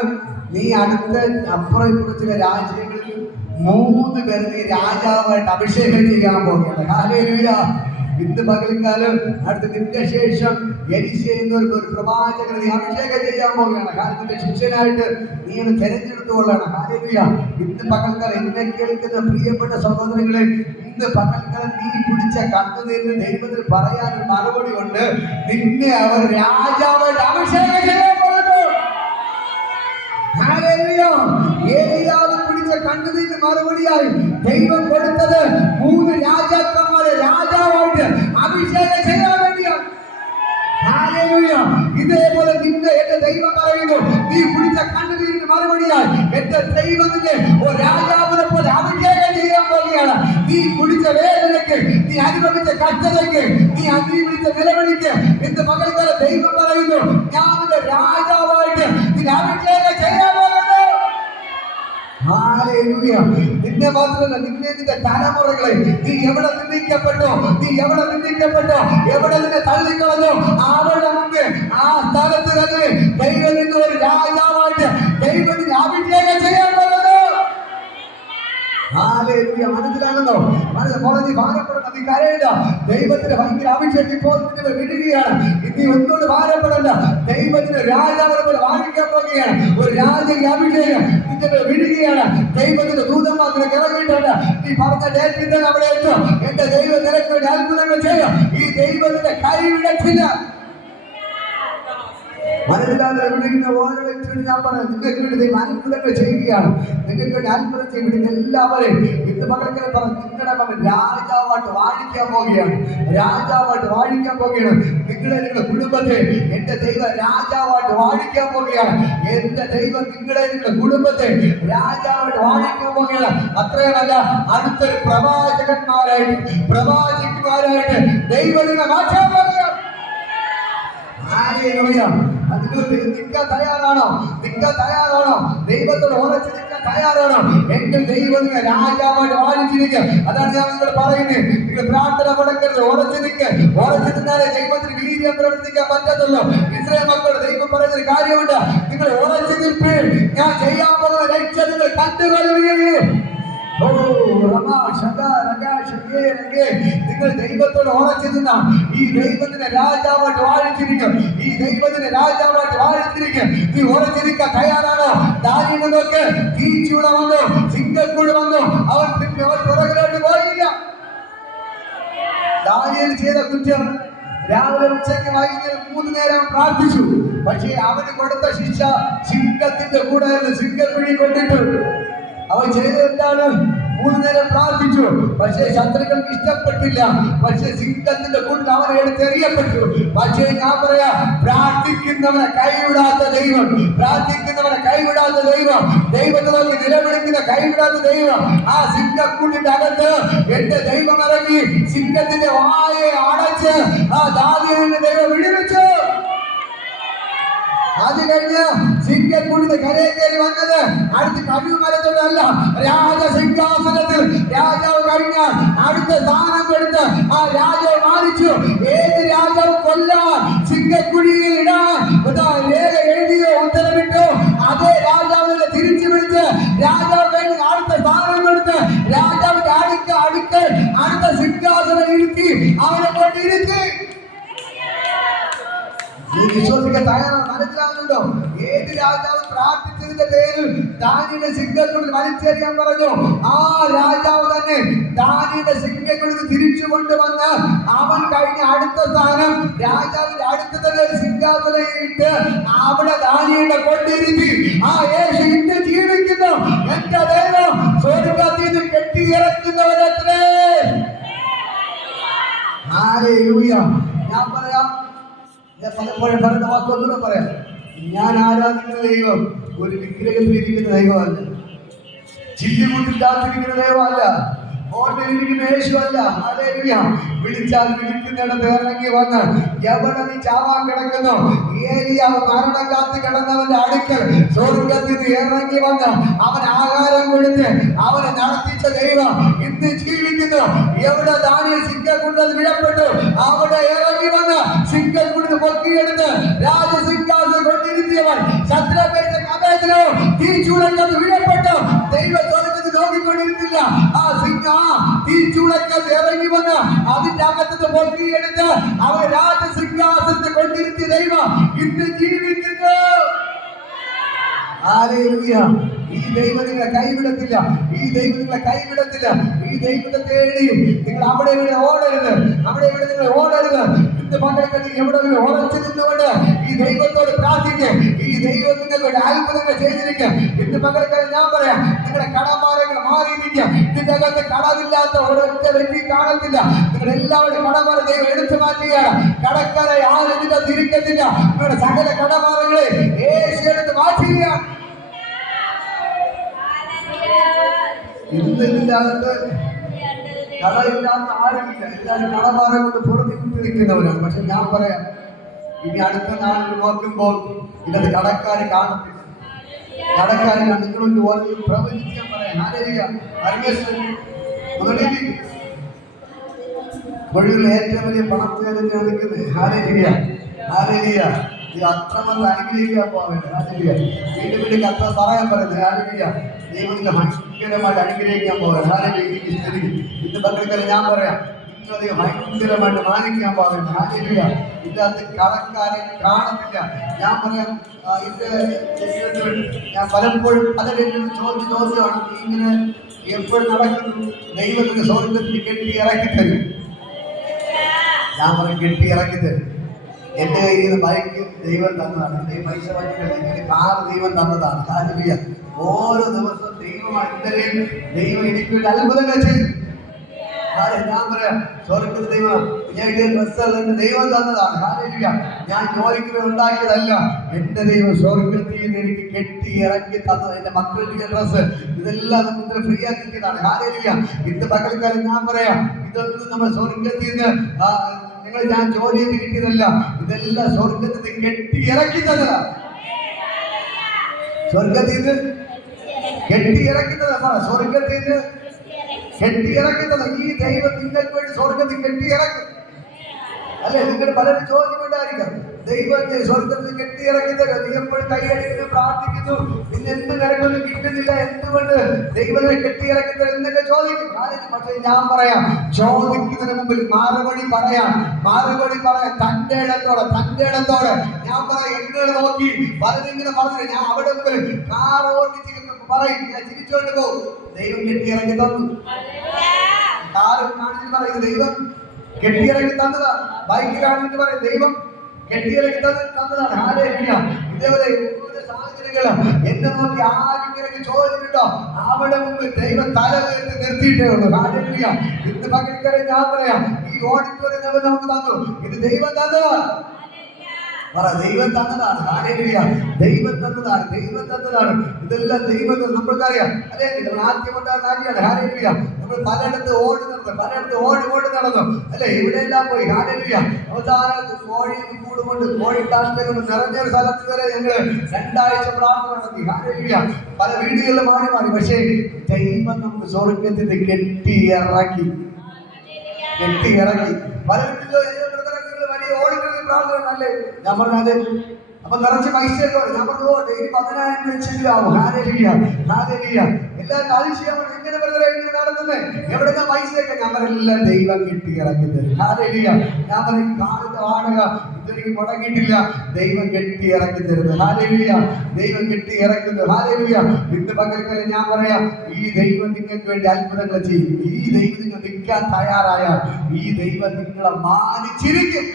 നീ അടുത്ത അപ്പുറം ചില രാജ്യങ്ങളിൽ 3 പേർ നീ രാജാവായിട്ട് അഭിഷേകം ചെയ്യാൻ പോകുകയാണ്. ഹല്ലേലൂയ. ഇന്ന് പകൽക്കാലം അടുത്ത നിന്റെ ശേഷം എലീശ എന്നൊരു പ്രവാചകനെ നീ അഭിഷേകം ചെയ്യാൻ പോകുകയാണ്. കാരണം നിന്റെ ശിഷ്യനായിട്ട് നീ ഒന്ന് തിരഞ്ഞെടുത്തുകൊള്ളണം. ഹല്ലേലൂയ. ഇന്ന് പകൽക്കാലം എന്നെ കേൾക്കുന്ന പ്രിയപ്പെട്ട സഹോദരങ്ങളെ, ഇന്ന് പകൽക്കാലം നീ പിടിച്ച കണ്ണുനീരിന് ദൈവത്തിന് പറയാനൊരു മറുപടി ഉണ്ട്. നിന്നെ അവർ രാജാവായിട്ട് അഭിഷേകം ചെയ്യാൻ പോകുന്നു. ഹല്ലേലൂയ. ഏലിയാവ് പിടിച്ച കണ്ണുനീരിന് മറുപടിയായി ദൈവം കൊടുത്തത് 3 രാജാക്കന്മാരെ രാജാവായിട്ട് അഭിഷേകം ചെയ്യാൻ വേണ്ടിയാണ്. ഹല്ലേലൂയ. ഇതേപോലെ നിന്നെ എന്റെ ദൈവം പറയുന്നു, നീ പിടിച്ച കണ്ണുനീരിന് മറുപടിയായി എന്റെ ദൈവത്തിന്റെ ഒരു രാജാവിനെ പോലെ അഭിഷേകം ചെയ്യാൻ പോകുകയാണ്. നീ കുടിച്ച വേദനയ്ക്ക്, നീ അനുഭവിച്ച കഷ്ടതയ്ക്ക്, നീ വിളിച്ച നിലവിളിക്ക് ഇന്ന് പകൽക്കാലം ദൈവം പറയുന്നു, ഞാൻ രാജാവായിട്ട് നിന്നെ അഭിഷേകം ചെയ്യാൻ പോകുന്നു. ഹല്ലേലൂയ. നിന്നെ മാത്രമല്ല, നിന്റെ തലമുറകളെ നീ എവിടെ നിന്ദിക്കപ്പെട്ടോ, എവിടെ നിന്നെ തള്ളിക്കളഞ്ഞോ, അവരുടെ മുമ്പ് ആ സ്ഥലത്ത് തന്നെ ദൈവം നിന്ന് ഒരു രാജാവായിട്ട് ദൈവത്തിന് അഭിഷേകം ചെയ്യാൻ പോകുന്നു. ഹല്ലേലൂയ. മനസ്സിലാകുന്നോ? നീ ഭാരപ്പെടണം, നീ കരയണ്ട. ദൈവത്തിന് ഭയങ്കര അഭിഷേകം ഇപ്പോൾ നിന്നെ വിടുകയാണ്. നീ ഒന്നുകൊണ്ട് ഭാരപ്പെടണ്ട. ദൈവത്തിന് രാജാവിനെ പോലെ വാഴിക്കാൻ പോകുകയാണ്. ഒരു രാജകീയ അഭിഷേകം നിന്നെ വിടുകയാണ്. ദൈവത്തിന്റെ ദൂതന്മാർ നിനക്ക് ഇറങ്ങിയിട്ടുണ്ട്. നീ പറഞ്ഞ ഡേറ്റിൽ തന്നെ അവിടെ എത്തും. എന്റെ ദൈവം നിനക്ക് വേണ്ടി അത്ഭുതങ്ങൾ ചെയ്യും. ഈ ദൈവത്തിന്റെ കൈ വിടത്തില്ല. മനസ്സിലാകുന്ന ഓരോ വ്യക്തിയോട് ഞാൻ പറയാം, നിങ്ങൾക്ക് വേണ്ടി ദൈവം അത്ഭുതങ്ങൾ ചെയ്യുകയാണ്. നിങ്ങൾക്ക് വേണ്ടി അത്ഭുതം ചെയ്യും. എല്ലാവരെയും ഇന്ന് പകൽക്കാലം പറഞ്ഞു, നിങ്ങളുടെ മകൻ രാജാവായിട്ട് വാഴിക്കാൻ പോവുകയാണ്. നിങ്ങളുടെ കുടുംബത്തെ എന്റെ ദൈവം രാജാവായിട്ട് വാഴിക്കാൻ പോവുകയാണ്. എന്റെ ദൈവം നിങ്ങളുടെ കുടുംബത്തെ രാജാവായിട്ട് വാഴിക്കാൻ പോവുകയാണ്. അത്രയുമല്ല, അടുത്തൊരു പ്രവാചകന്മാരായിട്ട് ദൈവം നിങ്ങളെ മാറ്റാൻ പോവുകയാണ്. നിൽക്കാൻ തയ്യാറാണോ? ദൈവത്തോട് ഉറച്ചു നിൽക്കാൻ തയ്യാറാണോ? എങ്കിൽ ദൈവം നിങ്ങൾ രാജാവായിട്ട് വാഴിച്ചിരിക്കുക. അതാണ് ഞാൻ നിങ്ങൾ പറയുന്നത്. നിങ്ങൾ പ്രാർത്ഥന കൊടുക്കരുത്, ഉറച്ചു നിന്നാലേ ദൈവത്തിന് വീര്യം പ്രവർത്തിക്കാൻ പറ്റത്തുള്ളൂ. ഇസ്രായേൽ മക്കളോട് ദൈവം പറയുന്നൊരു കാര്യമുണ്ട്, നിങ്ങൾ ഉറച്ചു നിൽപ്പ്, ഞാൻ ചെയ്യാൻ പോകുന്ന രക്ഷ നിങ്ങൾ കണ്ടുകൊള്ളുകയേ. നിങ്ങൾ ദൈവത്തോട് ഉറച്ചു നിന്ന ഈ ദൈവത്തിന്റെ രാജാവായിട്ട് വാഴിച്ചിരിക്കും. നീ ഉറച്ചിരിക്കാൻ തയ്യാറാണോ? ദാനിയേലിനെ നോക്ക്, തീച്ചൂട വന്നു, സിംഹക്കൂട് വന്നു, അവൻ പുറകിലോട്ട് പോയില്ല. ദാനിയേൽ ചെയ്ത കുറ്റം, രാവിലെ ഉച്ചയ്ക്ക് വൈകുന്നേരം 3 നേരം പ്രാർത്ഥിച്ചു. പക്ഷേ അവന് കൊടുത്ത ശിക്ഷ സിംഹത്തിന്റെ കൂടെ സിംഹക്കുഴി കൊണ്ടിട്ടു. അവൻ ചെയ്തത് എന്താണ്? 3 നേരം പ്രാർത്ഥിച്ചു. പക്ഷേ ശത്രുക്കൾക്ക് ഇഷ്ടപ്പെട്ടില്ല. പക്ഷേ സിംഹത്തിന്റെ കൂട്ടിൽ അവനെ എടുത്തെറിയപ്പെട്ടു. പക്ഷേ ഞാൻ പറയാ, പ്രാർത്ഥിക്കുന്നവനെ കൈവിടാത്ത ദൈവം, ദൈവത്തെ നോക്കി നിലവിളിക്കുന്ന കൈവിടാത്ത ദൈവം. ആ സിംഹക്കൂട്ടിന്റെ അകത്ത് എന്റെ ദൈവം ഇറങ്ങി സിംഹത്തിന്റെ വായെ അടച്ച് ആ ദാനിയേലിനെ ദൈവം വിടുവിച്ചു. അത് കഴിഞ്ഞ് സിംഹക്കൂടിന്റെ കരയെ കയറി വന്നത് അടുത്ത കഴുമരത്തോടല്ല, രാജസിംഹാസനത്തിൽ രാജാവ് കഴിഞ്ഞാൽ അടുത്ത സ്ഥാനം കൊടുത്ത് ആ രാജാവ് മാനിച്ചു. ഏത് രാജാവ് കൊല്ലാൻ സിംഹക്കുഴിയിൽ ഇടാൻ രേഖ എഴുതിയോ ഉത്തരവിട്ടോ അതേ രാജാവിനെ തിരിച്ചു വിളിച്ച് രാജാവ് കഴിഞ്ഞ് അടുത്ത സ്ഥാനം കൊടുത്ത് രാജാവിന്റെ അടുക്കൽ അടുത്ത സിംഹാസനം ഇരുത്തി അവനെ കൊണ്ടിരുത്തി. വിശ്വസിക്കാൻ തയ്യാറാണ്? മനസ്സിലാകുന്നുണ്ടോ? ഏത് രാജാവ് പ്രാർത്ഥിച്ചതിന്റെ പേരിൽ ദാനിയേലിനെ സിംഹക്കുഴിയിൽ വലിച്ചെറിയാൻ പറഞ്ഞു, ആ രാജാവ് തന്നെ ദാനിയേലിനെ സിംഹക്കുഴിയിൽ തിരിച്ചു കൊണ്ടുവന്ന് അവൻ കഴിഞ്ഞ അടുത്ത സ്ഥാനം രാജാവിന്റെ അടുത്ത് തന്നെ സിംഹാസനം ഇട്ട് അവിടെ ദാനിയേലിനെ കൊണ്ടിരുത്തി. ആ യേശു ഇന്ന് ജീവിക്കുന്നു. എന്റെ ദൈവം സ്വർഗ്ഗത്തിൽ നിന്ന് കെട്ടിയിറക്കുന്നവരത്രേ. ഹല്ലേലൂയ. ഞാൻ പറയാം, ഞാൻ പലപ്പോഴും പറയുന്ന വാക്കൊന്നുകൂടെ പറയാം. ഞാൻ ആരാധിക്കുന്ന ദൈവം ഒരു വിഗ്രഹത്തിലിരിക്കുന്ന ദൈവമല്ല, ചില്ലുകൂട്ടില്ലാതിരിക്കുന്ന ദൈവമല്ല, ഓർമ്മയിരിക്കുന്ന യേശുവല്ല. ഹല്ലേലൂയ. വിളിച്ചാൽ വിളിക്കുന്നിടത്ത് ഇറങ്ങി വന്ന് എവിടെ നീ ചാവാൻ കിടക്കുന്നു, ഏലിയാവ് മരണം കാത്ത് കിടന്നവന്റെ അടുക്കൽ സ്വർഗ്ഗത്തിൽ നിന്ന് ഇറങ്ങി വന്ന് അവൻ ആഹാരം കൊടുത്ത് അവനെ നടത്തിച്ച ദൈവം ഇന്ന് ജീവിക്കുന്നു. എവിടെ ദാനിയേൽ സിംഹക്കുണ്ടിൽ വിഴപ്പെട്ടു, അവിടെ ഇറങ്ങി വന്ന് സിംഹക്കുണ്ടിൽ പൊക്കിയെടുത്ത് രാജസിംഹാസനം കൊണ്ടിരുത്തിയവൻ ശദ്രക്കേശ് അബേദ്നെഗോ തീച്ചൂളക്കകത്ത് വിഴപ്പെട്ടു. ദൈവം സ്വർഗ്ഗത്തിൽ നോക്കിക്കൊണ്ടിരുന്നില്ല. ആ തീച്ചൂളക്കകത്ത് ഇറങ്ങി വന്ന് അതിന്റെ അകത്ത് പൊക്കിയെടുത്ത് അവൻ രാജസിംഹാസനത്തിൽ കൊണ്ടിരുത്തിയ ദൈവം ഇന്ന് ജീവിക്കുന്നു. ഹല്ലേലൂയ. ഈ ദൈവം നിങ്ങളെ കൈവിടത്തില്ല, ഈ ദൈവം നിങ്ങളെ കൈവിടത്തില്ല. ഈ ദൈവത്തെ തേടിയും നിങ്ങൾ അവിടെ ഇവിടെ ഓടരുത്, അവിടെ ഇവിടെ നിങ്ങൾ ഓടരുത്. ഇന്ന് പകരത്തിൽ എവിടെ ഉറച്ചു നിന്നുകൊണ്ട് ഈ ദൈവത്തോട് പ്രാർത്ഥിക്കുക. ഈ ദൈവം നിങ്ങൾക്ക് അത്ഭുതങ്ങൾ ചെയ്തിരിക്കുക. ഇന്ന് പകരത്തിൽ ഞാൻ പറയാം, നിങ്ങളുടെ കടഭാരങ്ങൾ മാറിയിരിക്കുക. ഇതിന്റെ അകത്ത് കടമില്ലാത്ത ഒരൊറ്റ വ്യക്തി കാണത്തില്ല. നിങ്ങൾ എല്ലാവരും കടഭാര ദൈവം എടുത്തു മാറ്റുകയാണ്. കടക്കാരായി ആരും ഇതിന്റെ തിരിക്കത്തില്ല. നിങ്ങളുടെ സകല കടഭാരങ്ങളെ യേശു എടുത്ത് മാറ്റുകയാണ്. ഇന്ന് ഇതിന്റെ അകത്ത് കടയില്ലാത്ത ആരുമില്ല. എല്ലാവരും കടഭാരം കൊണ്ട് പുറത്തിട്ട് നിൽക്കുന്നവരാണ്. പക്ഷെ ഞാൻ പറയാം, ഇനി അടുത്ത നാളിൽ നോക്കുമ്പോൾ ഇന്നത് കടക്കാർ കാണത്തില്ല. കടക്കാരില്ല. നിങ്ങളൊന്ന് ഓർമ്മ പ്രവചിക്കാൻ പറയാം. ഹല്ലേലൂയ. ഒഴിവിൽ ഏറ്റവും വലിയ പണത്തേനെ നിൽക്കുന്നത്. ഹല്ലേലൂയ. ഹല്ലേലൂയ. ഈ അത്രമത് അനുഗ്രഹിക്കാൻ പോകേണ്ട. ഹല്ലേലൂയ. വീണ്ടും വീണ്ടും കർത്താവ് പറയാൻ പറയുന്നത്. ഹല്ലേലൂയ. ദൈവത്തിന്റെ ഭയങ്കരമായിട്ട് അനുഗ്രഹിക്കാൻ പോകണം. ഹല്ലേലൂയ. ഇന്ന് പത്രക്കാരെ ഞാൻ പറയാം, നിങ്ങളെ ഭയങ്കരമായിട്ട് മാനിക്കാൻ പാടില്ല. ഹല്ലേലൂയ. ഇതിനകത്ത് കടക്കാരെ കാണത്തില്ല. ഞാൻ പറയാം, ഞാൻ പലപ്പോഴും അതൊക്കെ ചോദ്യമാണ്, ഇങ്ങനെ എപ്പോഴും നടക്കുന്നു. ദൈവത്തിന്റെ സ്വർഗ്ഗത്തിൽ കെട്ടി ഇറക്കി തരും. ഞാൻ പറയും, കെട്ടി ഇറക്കി തരും. എന്റെ കയ്യിൽ നിന്ന് ബൈക്ക് ദൈവം തന്നതാണ്, എന്റെ പൈസ വാങ്ങിയിട്ട് കാറ് ദൈവം തന്നതാണ്. ഹല്ലേലൂയ. ഓരോ ദിവസവും ദൈവമാണ് ഇന്നലെയും ദൈവം എനിക്ക് വേണ്ടി അത്ഭുതങ്ങൾ ചെയ്തു. ഞാൻ പറയാം, സ്വർഗ്ഗത്തിൽ ദൈവം ഞാൻ ഡ്രസ്സ് ദൈവം തന്നതാണ്. ഹല്ലേലൂയ. ഞാൻ ജോലിക്ക് ഉണ്ടാക്കിയതല്ല, എന്റെ ദൈവം സ്വർഗ്ഗത്തിൽ നിന്ന് എനിക്ക് കെട്ടി ഇറക്കി തന്നത്. എന്റെ മക്കളുടെ ഡ്രസ്സ് ഇതെല്ലാം നമുക്ക് ഫ്രീ ആക്കിയതാണ്. ഹല്ലേലൂയ. ഇന്ന് പകൽക്കാലം ഞാൻ പറയാം, ഇതൊന്നും നമ്മൾ സ്വർഗ്ഗത്തിൽ നിന്ന് ഞാൻ ജോലി ചെയ്ത് കിട്ടിയതല്ല, ഇതെല്ലാം സ്വർഗ്ഗത്തിൽ നിന്ന് കെട്ടി ഇറക്കി തന്നതാണ്. സ്വർഗ്ഗത്തിൽ നിന്ന് കെട്ടി ഇറക്കുന്നത്, സ്വർഗ്ഗത്തിൽ നിന്ന് കെട്ടി ഇറക്കുന്നത്. ഈ ദൈവം നിങ്ങൾക്ക് വേണ്ടി സ്വർഗ്ഗത്തിൽ കെട്ടി ഇറക്കും. അല്ലെ, നിങ്ങൾ പലരും ചോദ്യമുണ്ടായിരിക്കാം, ദൈവത്തെ സ്വർഗ്ഗത്തിൽ കെട്ടി ഇറക്കി തരും. നീ എപ്പോഴും കൈയടിക്കുന്നു, പ്രാർത്ഥിക്കുന്നു, പിന്നെ എന്ത് നിനക്കൊന്നും കിട്ടുന്നില്ല, എന്തുകൊണ്ട് ദൈവത്തെ കെട്ടി ഇറക്കി തരും എന്നൊക്കെ ചോദിക്കും. പക്ഷേ ഞാൻ പറയാം, ചോദിക്കുന്നതിന് മുമ്പിൽ മറുപടി പറയാം. തന്റെ ഇടത്തോടെ ഞാൻ പറയാം. എങ്ങനെ നോക്കി പലരിങ്ങനെ പറഞ്ഞു, ഞാൻ അവിടെ മുമ്പിൽ കാർ ഓടിച്ച് പറയും, ഞാൻ ചിരിച്ചോണ്ട് പോകും. ദൈവം കെട്ടിയിറക്കി തന്നു. കാറ് കാണിച്ചിട്ട് പറയും, ദൈവം കെട്ടിയിറക്കി തന്നതാണ്. ബൈക്ക് കാണിച്ചിട്ട് പറയും, ദൈവം കെട്ടിയിറക്കി തന്നതാണ്. ഹല്ലേലൂയ. ഇതേപോലെ ഓരോ സാഹചര്യങ്ങളും എന്നെ നോക്കി ആരെങ്കിലും ചോദിച്ചിട്ടോ, അവിടെ മുമ്പ് ദൈവം തല ഉയർത്തി നിർത്തിയിട്ടേ ഉള്ളൂ. ഹല്ലേലൂയ. ഇന്ന് പകൽക്കാരെ ഞാൻ പറയാം, ഈ ഓഡിറ്റോറിയം ദൈവം നമുക്ക് തന്നു. ഇത് ദൈവം തന്നതാണ്. ദൈവം തന്നതാണ്. ഹല്ലേലൂയ. ദൈവം തന്നതാണ്. ഇതെല്ലാം ദൈവത്തിൽ നമ്മൾക്കറിയാം. അല്ലെ, നമ്മൾ ആദ്യമുണ്ടാകുന്ന കാര്യമാണ്. ഹല്ലേലൂയ. നമ്മൾ പലയിടത്ത് ഓടി നടന്നു. അല്ലെ, ഇവിടെയെല്ലാം പോയി. ഹല്ലേലൂയ. അവസാനത്ത് കോഴി കൂടുകൊണ്ട് കോഴിക്കാഷ്ട കൊണ്ട് നിറഞ്ഞൊരു സ്ഥലത്ത് വരെ ഞങ്ങൾ 2 ആഴ്ച പ്രാർത്ഥന നടത്തി. ഹല്ലേലൂയ. പല വീടുകളിലും മാറി. പക്ഷേ ദൈവം നമുക്ക് സ്വർഗ്ഗത്തിൽ കെട്ടി ഇറക്കി. പല പ്രാർത്ഥനല്ലേ ഞാൻ പറഞ്ഞത്. അപ്പൊ നിറച്ച് പൈസ ഞാൻ പറഞ്ഞു, ഡെയിലി 10,000 വെച്ചെങ്കിലാവും. ഹല്ലേലൂയ. എല്ലാവരും അതിശയം, എങ്ങനെ ഇങ്ങനെ നടത്തുന്നത്, എവിടെയാ പൈസയൊക്കെ? ഞാൻ പറഞ്ഞെല്ലാം ദൈവം കെട്ടി ഇറക്കി തരും. ഹല്ലേലൂയ. ഞാൻ പറയും, കാലത്തെ വാടക ഇതെനിക്ക് മുടങ്ങിയിട്ടില്ല, ദൈവം കെട്ടി ഇറക്കി തരുന്നത്. ഹല്ലേലൂയ. ദൈവം കെട്ടി ഇറക്കുന്നത്. ഹല്ലേലൂയ. ഇന്ന് പകൽക്കാലം ഞാൻ പറയാം, ഈ ദൈവം നിങ്ങൾക്ക് വേണ്ടി അത്ഭുതങ്ങൾ ചെയ്യും. ഈ ദൈവം നിങ്ങൾ നിൽക്കാൻ തയ്യാറായാൽ ഈ ദൈവം നിങ്ങളെ മാനിച്ചിരിക്കും.